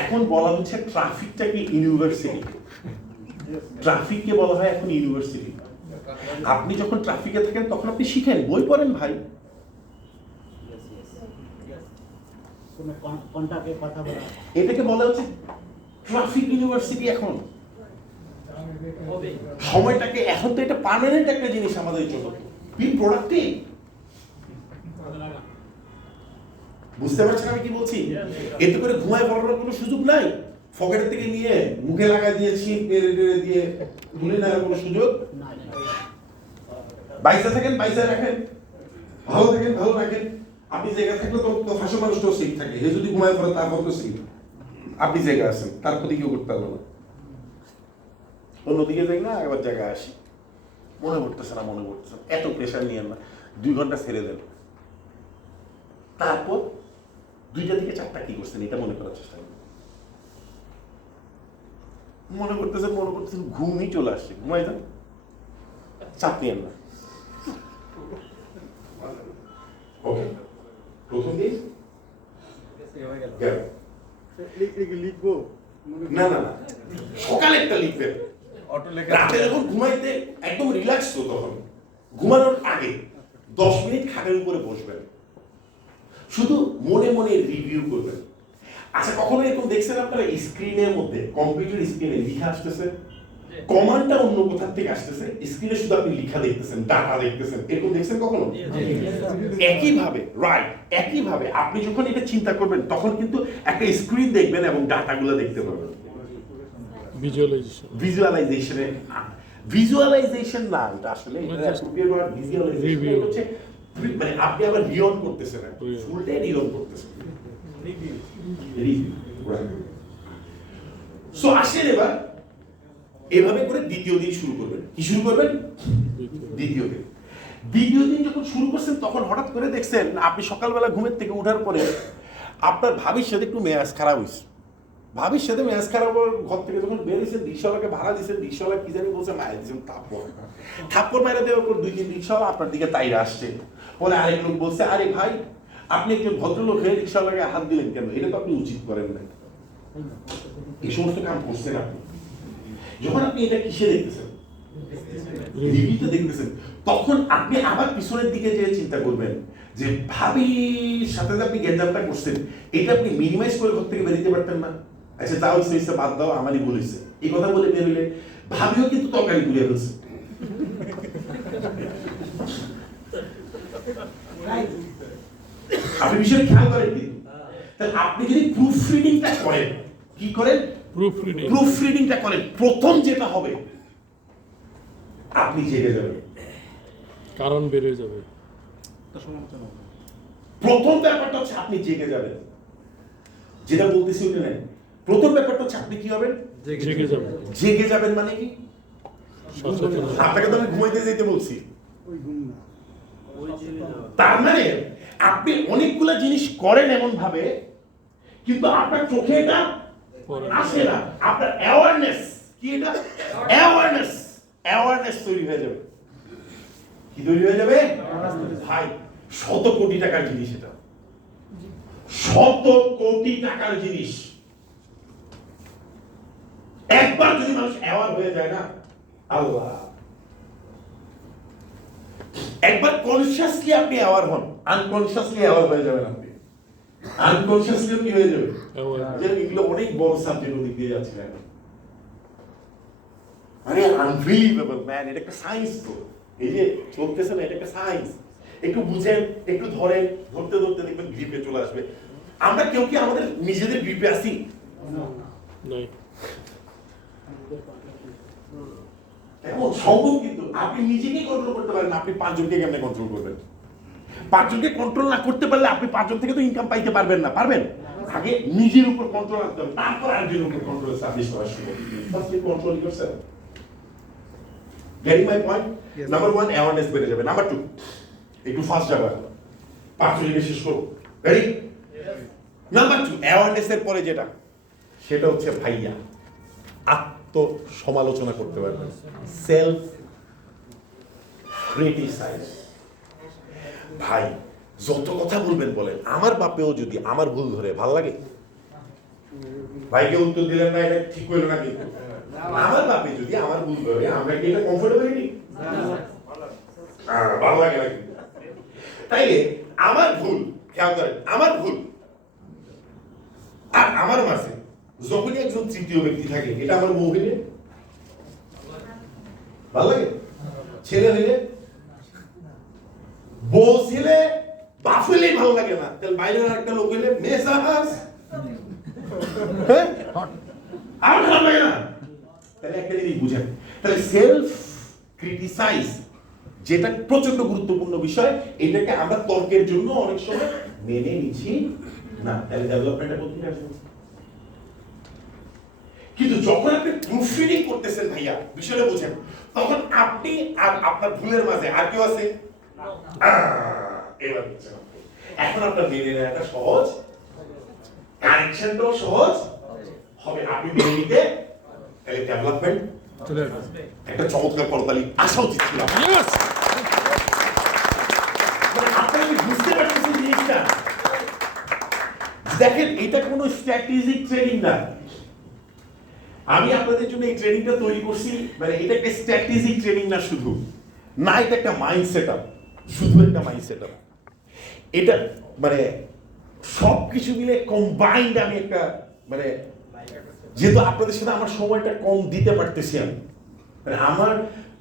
এখন বলা হচ্ছে ট্রাফিকটাকে ইউনিভার্সিটি, ট্রাফিককে বলা হয় এখন ইউনিভার্সিটি। আপনি যখন ট্রাফিকে থাকেন তখন আপনি শিখেন, বই পড়েন ভাই। কোনো কন্টাক্টে কথা বলা, এটাকে বলা হচ্ছে ট্রাফিক ইউনিভার্সিটি। এখন সময়টাকে, এখন তো এটা পার্মানেন্ট একটা জিনিস আমাদের জন্য, বি প্রোডাক্টিভ। বুঝতে পারছেন আমি কি বলছি? এতে করে ঘুমায় পড়ার কোনো সুযোগ নাই, পকেটের থেকে নিয়ে মুখে লাগা দিয়েছি, পেরে দিয়ে ভুলে নেওয়ার কোনো সুযোগ। বাইসে থাকেন, বাইসে রাখেন, ভালো থাকেন, ভালো রাখেন। আপনি জায়গা থাকলে তো ফাঁসো মানুষটাও সিক থাকে, এ যদি ঘুমায় পড়ে তার কত সিক। আপনি জায়গা আছেন, তার ক্ষতি কেউ করতে পারলো না। অন্যদিকে যাই না, একবার জায়গায় আসি, মনে পড়তেছে না, এত প্রেশার নিয়েন না, 2 ঘন্টা ছেড়ে দেন। তারপর 2টা থেকে 4টা কি করছেন এটা মনে করার চেষ্টা করুন। মনে করতেছেন ঘুমই চলে আসছে, ঘুমাই যান, চাপ নিয়েন না। ওকে, প্রথম দিন গেল। লিখবো না, সকালে একটা লিখবেন। রাতে যখন ঘুমাইতে একদম রিল্যাক্স তো, তখন ঘুমানোর আগে 10 মিনিট খাটের উপরে বসবেন, শুধু মনে মনে রিভিউ করবেন। আচ্ছা কখনো এরকম দেখছেন আপনারা স্ক্রিনের মধ্যে, কম্পিউটার স্ক্রিনে লিখা আসতেছে, কমান্ডটা অন্য কোথা থেকে আসতেছে, স্ক্রিনে শুধু আপনি লিখা দেখতেছেন, ডাটা দেখতেছেন, এরকম দেখছেন কখনো? একইভাবে আপনি যখন এটা চিন্তা করবেন তখন কিন্তু একটা স্ক্রিন দেখবেন এবং ডাটাগুলো দেখতে পাবেন। ভিজুয়ালাইজেশন না, এটা আসলে ভিজুয়ালাইজেশন হচ্ছে মানে আপনি আবার রিয়ন করতেছেন, ফুলটাই রিয়ন করতেছেন। সো আসেন এবার এভাবে করে দ্বিতীয় দিন শুরু করবেন। কি শুরু করবেন? দ্বিতীয় দিন যখন শুরু করছেন তখন হঠাৎ করে দেখছেন আপনি সকালবেলা ঘুমের থেকে ওঠার পরে আপনার ভাবির সাথে একটু মেজাজ খারাপ হয়েছে। ঘর থেকে যখন বের হয়েছেন, রিক্সাওয়ালাকে ভাড়া দিচ্ছেন, রিক্সাওয়ালা কি জানি বলছে, মায়ের দিচ্ছেন থাপ্পড় মায়েরা দেওয়ার পর 2-3 রিক্সাওয়ালা আপনার দিকে তাইরা আসছে। পরে আরেক লোক বলছে, আরে ভাই আপনি একজন ভদ্রলোক হয়ে রিক্সাওয়ালাকে হাত দিলেন কেন? এটা তো আপনি উচিত করেন না। এই সমস্ত কাম করছেন আপনি। যখন আপনি এটা কিসে দেখতেছেন, রিভিউতে দেখতেছেন, তখন আপনি আবার পিছনের দিকে যে চিন্তা করবেন যে ভাবির সাথে যে আপনি গেঞ্জামটা করছেন, এটা আপনি মিনিমাইজ করে ঘর থেকে বেরিয়ে পারতেন না। আচ্ছা যা হয়েছে বাদ দাও, আমারই ভুল হয়েছে, এই কথা বলে বের হইলে ভাবিও কিন্তু তরকারি তুলে ফেলছে। আপনি বিষয়ে খেয়াল করেন কিন্তু, তাহলে আপনি যদি প্রুফ রিডিংটা করেন, কি করেন? প্রুফ রিডিংটা করেন, প্রথম যেটা হবে আপনি জেগে যাবেন, কারণ বের হয়ে যাবে। প্রথম ব্যাপারটা হচ্ছে আপনি জেগে যাবেন। যেটা বলতেছি ওটা নেন। প্রথম ব্যাপারটা হচ্ছে আপনি কি হবেন? জেগে যাবেন মানে কি? আপনাকে তো আমি ঘুমাইতে যেতে বলছি। তার মানে আপনি অনেকগুলা জিনিস করেন এমন ভাবে, কিন্তু আপনার চোখে এটা আসে না। আপনার অ্যাওয়ারনেস কি? এটা অ্যাওয়ারনেস তৈরি হয়ে যাবে। কি তৈরি হয়ে যাবে ভাই? 100 কোটি টাকার জিনিস এটা, 100 কোটি টাকার জিনিস। একবার যদি মানুষ অ্যাওয়ার হয়ে যায় না, আল্লাহ, একবার কনসিয়াসলি আপনি অ্যাওয়ার হন, আনকনসিয়াসলি অ্যাওয়ার হয়ে যাবেন। আপনি আনকনসিয়াসলি কি হয়ে যাবে? যে এগুলো অনেক বড় সাবজেক্ট ওদিক দিয়ে যাচ্ছে এখন, মানে আনবিলিভেবল ম্যান। এটা একটা সায়েন্স তো, এই যে চলতেছে না, এটা একটা সায়েন্স। একটু বুঝেন, একটু ধরেন, ধরতে ধরতে দেখবেন গ্রিপে চলে আসবে। আমরা কেউ কি আমাদের নিজেদের গ্রিপে আসি? এমন সম্ভব, কিন্তু আপনি নিজেকে কন্ট্রোল করতে পারেন, আপনি 5 জনকে কেমনে কন্ট্রোল করবেন? পাঁচজনকে কন্ট্রোল না করতে পারলে আপনি পাঁচজন থেকে তো ইনকাম পাইতে পারবেন না, পারবেন? আগে নিজের উপর কন্ট্রোল আনতে হবে, তারপর আরেকজনের উপর কন্ট্রোল এস্টাবলিশ করা শুরু করতে হবে। First you control yourself. Getting my point? Number 1 awareness বেড়ে যাবে। নাম্বার 2 একটু ফাস্ট যাবে, 5 মিনিটে শেষ করো। রেডি? নাম্বার 2 অ্যাওয়ারনেসের পরে যেটা, সেটা হচ্ছে ভাইয়া আত্মসমালোচনা করতে পারবেন, সেলফ ক্রিটিসাইজ। ভাই যত কথা বলবেন বলেন, আমার বাপেও যদি আমার ভুল ধরে ভাল লাগে, ভাইকে উত্তর দিলেন না, এটা ঠিক হইল না, কিন্তু আমার বাপে যদি আমার ভুল ধরে, আমরা কি এটা কমফোর্টেবল? ভালো লাগে না কিন্তু। তাইলে আমার ভুল, খেয়াল করেন, আমার ভুল আর আমার মাঝে যখনই একজন তৃতীয় ব্যক্তি থাকে, এটা আমার বউ হইলে ভালো লাগে, ছেলে হইলে, বউ ছেলে, বাপ হইলেই ভালো লাগে না, তাহলে বাইরের একটা লোক হইলে মেসাহাস, আমার ভালো লাগে না। তাহলে একটা জিনিস বুঝেন, তাহলে সেলফ ক্রিটিসাইজ যেটা প্রচন্ড গুরুত্বপূর্ণ বিষয়, এটাকে আমরা তর্কের জন্য অনেক সময় মেনে নিচ্ছি না, তাহলে ডেভেলপমেন্টটা কোথায় আসবে? কিন্তু যখন আপনি প্রুফ রিডিং করতেছেন ভাইয়া, বিষয়টা বুঝেন, তখন আপনি আর আপনার ভুলের মাঝে আর কেউ আছে? এবার বুঝছেন, এখন আপনার মেনে নেওয়াটা সহজ, কারেকশনটাও সহজ হবে, আপনি মেনে নিতে, তাহলে ডেভেলপমেন্ট একটা চমৎকার করতালি আসা উচিত ছিল। আপনারা বুঝতে পারতেছেন জিনিসটা? দেখেন, এটা কোনো স্ট্র্যাটেজিক ট্রেনিং না। আমি আপনাদের জন্য এই ট্রেনিংটা তৈরি করছি, মানে এটা একটা স্ট্র্যাটেজিক ট্রেনিং না শুধু, না এটা একটা মাইন্ড সেটআপ, শুধু একটা মাইন্ড সেটআপ। এটা মানে সবকিছু মিলে কম্বাইন্ড আমি একটা, মানে যেহেতু আপনাদের সাথে আমার সময়টা কম দিতে পারতেছি আমি, মানে আমার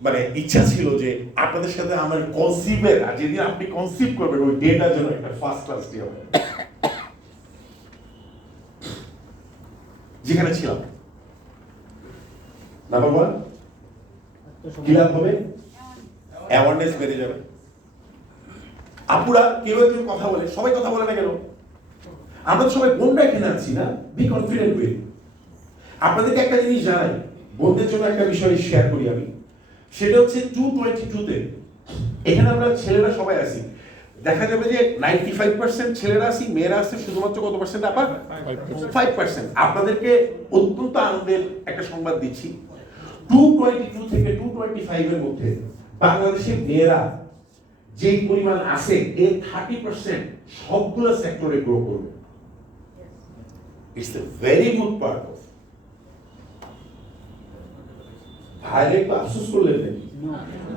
মানে ইচ্ছা ছিল যে আপনাদের সাথে আমার কনসিভের, আর যেদিন আপনি কনসিভ করবেন ওই ডেটার জন্য একটা ফার্স্ট ক্লাস ডে হবে, যেখানে ছিলাম। নাম্বার 1 কি লাভ হবে? অ্যাওয়ারনেস বেড়ে যাবে। আপুরা কেউ একজন কথা বলে, সবাই কথা বলে না কেন? আমরা তো সবাই বোনরা এখানে আছি না? Be confident with. আপনাদেরকে একটা জিনিস জানাই, বোনদের জন্য একটা বিষয় শেয়ার করি আমি, সেটা হচ্ছে 222-তে এখানে আমরা ছেলেরা সবাই আছি, দেখা যাবে যে 95% ছেলেরা আছি, মেয়েরা আছে শুধুমাত্র কত পার্সেন্ট? আপা 5%। আপনাদেরকে অত্যন্ত আনন্দের একটা সংবাদ দিচ্ছি, 222 থেকে 225 এর মধ্যে বাংলাদেশের মেয়েরা যে পরিমাণ আছে, এর 30% সবগুলো সেক্টরে গ্রো করবে। It's a very good part of. ভাইরে একটু আফসোস করলেন নাকি?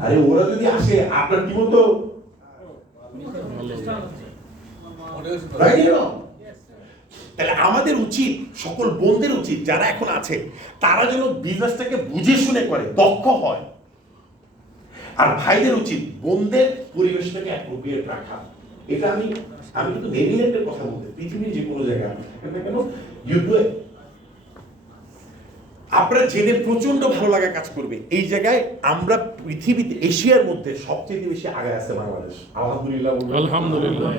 আরে ওরা যদি আসে, আপনার কি মতো তাহলে আমাদের উচিত, সকল বোনদের উচিত যারা এখন আছে, তারা যেন বিজনেসটাকে বুঝে শুনে করে, দক্ষ হয়। আর ভাইদের উচিত বোনদের পরিবেশটাকে অ্যাপ্রোপ্রিয়েট রাখা। এটা আমি কিন্তু নেদারল্যান্ডের কথা বলতে, পৃথিবীর যে কোনো জায়গায় কেন ইউটিউবে আপনারা জেনে প্রচন্ড ভালো লাগা কাজ করবে। এই জায়গায় আমরা পৃথিবীতে, এশিয়ার মধ্যে সবচেয়ে বেশি আগে আছে বাংলাদেশ, আলহামদুলিল্লাহ, আলহামদুলিল্লাহ।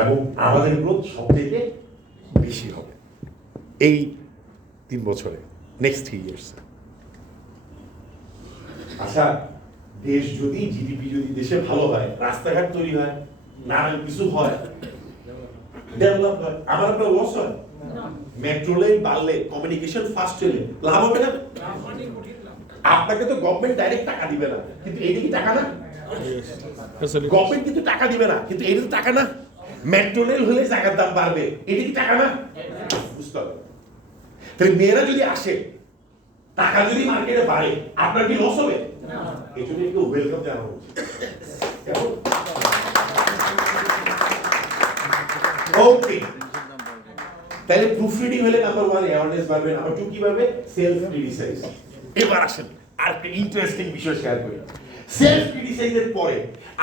এবং আমাদের গ্রোথ সবচেয়ে বেশি হবে এই 3 বছরে, নেক্সট 3 ইয়ার্স। আচ্ছা, দেশ যদি, জিডিপি যদি দেশে ভালো হয়, রাস্তাঘাট তৈরি হয়, নানান কিছু হয়, ডেভেলপ হয়, আমার আপনার লস হয়? মেট্রো লেন বাড়লে, কমিউনিকেশন ফাস্ট হলে লাভ হবে না? আপনাকে তো গভর্নমেন্ট ডাইরেক্ট টাকা দিবে না, কিন্তু এইটা কি টাকা না? গভর্নমেন্ট কিন্তু টাকা দিবে না, কিন্তু এটা তো টাকা না? মেট্রো রেল হলে জায়গার দাম বাড়বে, এটা কি টাকা না? বুঝতে হবে। তাহলে মেয়েরা যদি আসে, টাকা যদি মার্কেটে বাড়ে, আপনার কি লস হবে? এই জন্য একটু ওয়েলকাম জানানো উচিত। ওকে, তাহলে প্রুফ রিডিং হলে নাম্বার 1 অ্যাওয়ারনেস বাড়বে, নাম্বার 2 কি বাড়বে? Self criticize. এবার আসেন আর একটা ইন্টারেস্টিং বিষয় শেয়ার করি। সেলফ ক্রিটিসাইজের পরে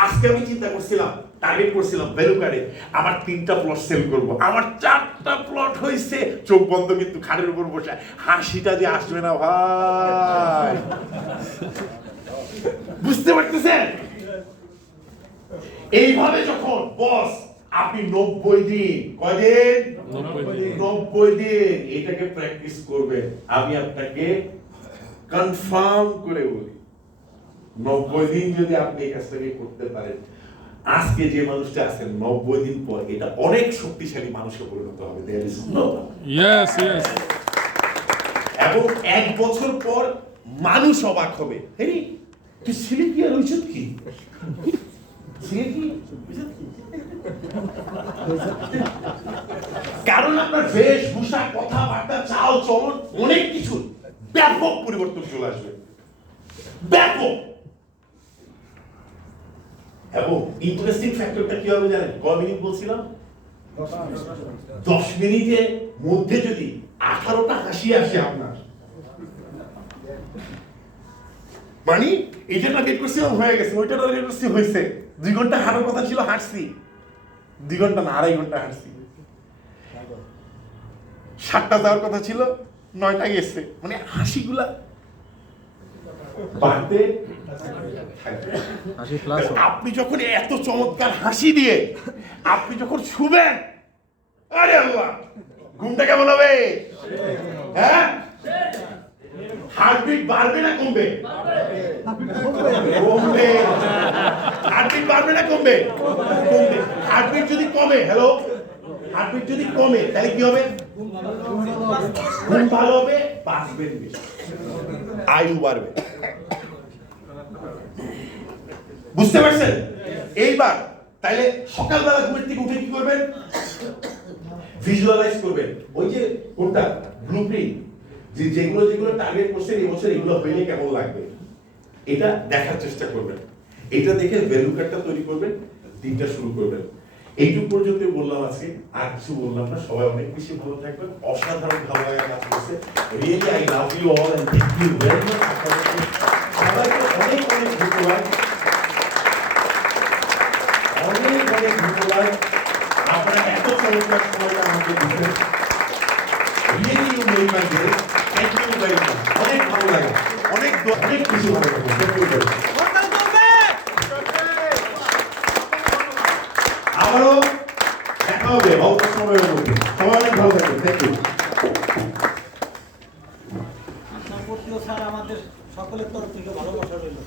আজকে আমি চিন্তা করছিলাম, টার্গেট করছিলাম ভ্যালুকারে আমার 3টা প্লট সেল করব। আমার 4টা প্লট হয়েছে, চোখ বন্ধ কিন্তু খাটের উপর বসে, হাসিটা যে আসবে না ভাই, বুঝতে পারতেছেন? এইভাবে যখন বস আপনি 90 দিন কয়দিন 90 দিন এটাকে প্র্যাকটিস করবেন, আমি আপনাকে কনফার্ম করে বলি 90 দিন যদি আপনি এই কাজটাকে করতে পারেন, আজকে যে মানুষটা আছেন 90 দিন পর এটা অনেক শক্তিশালী মানুষে পরিণত হবে। There is no doubt. Yes yes এবং 1 বছর পর মানুষ অবাক হবে, হেরি তুই ছেলে কি আর হইছত কি ছেলে কি? কারণ আপনার বেশভূষা, কথাবার্তা, চাল চলন অনেক কিছু ব্যাপক পরিবর্তন চলে আসবে, ব্যাপক। এবং ইন্টারেস্টিং ফ্যাক্টরটা কি হবে জানেন? কয় মিনিট বলছিলাম? 10 মিনিটের মধ্যে যদি 18টা হাসি আসে আপনার, মানে এটা টার্গেট করছিলাম হয়ে গেছে, ওইটা টার্গেট করছি হয়েছে। 2 ঘন্টা হাঁটার কথা ছিল, হাঁটছি 2 ঘন্টা না 2.5 ঘন্টা হাঁটছি। 7টা যাওয়ার কথা ছিল 9টা গেছে, মানে হাসিগুলা বাড়তে থাকবে। হাসি প্লাস আপনি যখন এত চমৎকার হাসি দিয়ে আপনি যখন শুবেন, আরে আল্লাহ ঘুমটা কেমন হবে? হ্যাঁ, হার্টবিট বাড়বে না কমবে? কমবে। হার্টবিট বাড়বে না কমবে? কমবে। হার্টবিট যদি কমে, হ্যালো, হার্টবিট যদি কমে তাহলে কি হবে? ঘুম ভালো হবে, বাঁচবেন বেশি, আয়ু বাড়বে। বুঝতে পারছেন? এইবার তাইলে সকালবেলা ঘুমের থেকে উঠে কি করবেন? ভিজুয়ালাইজ করবেন ওই যে কোনটা ব্লুপ্রিন্ট, যে যেগুলো যেগুলো টার্গেট করছেন এই বছর এগুলো হইলে কেমন লাগবে এটা দেখার চেষ্টা করবেন। এটা দেখে ভ্যালু কার্ডটা তৈরি করবেন, দিনটা শুরু করবেন। এইটুকু পর্যন্ত বললাম আজকে, আর কিছু বললাম না। সবাই অনেক বেশি ভালো থাকবেন, অসাধারণ ভালো লাগা কাজ করছে। Really I love you all and thank you very much. আপনাদেরকে সবাইকে অনেক অনেক ধন্যবাদ, অনেক অনেক ধন্যবাদ। আপনারা এত চমৎকার সময়টা আমাকে দিচ্ছেন, really you make my day. Thank you very much. অনেক ভালো লাগে, অনেক অনেক কিছু ভালো লাগে। Thank you very much. আবারও দেখা হবে অল্প সময়ের মধ্যে। সবাই অনেক ভালো থাকবেন। Thank you. স্যার আমাদের সকলের তরফ থেকে ভালোবাসা রইল।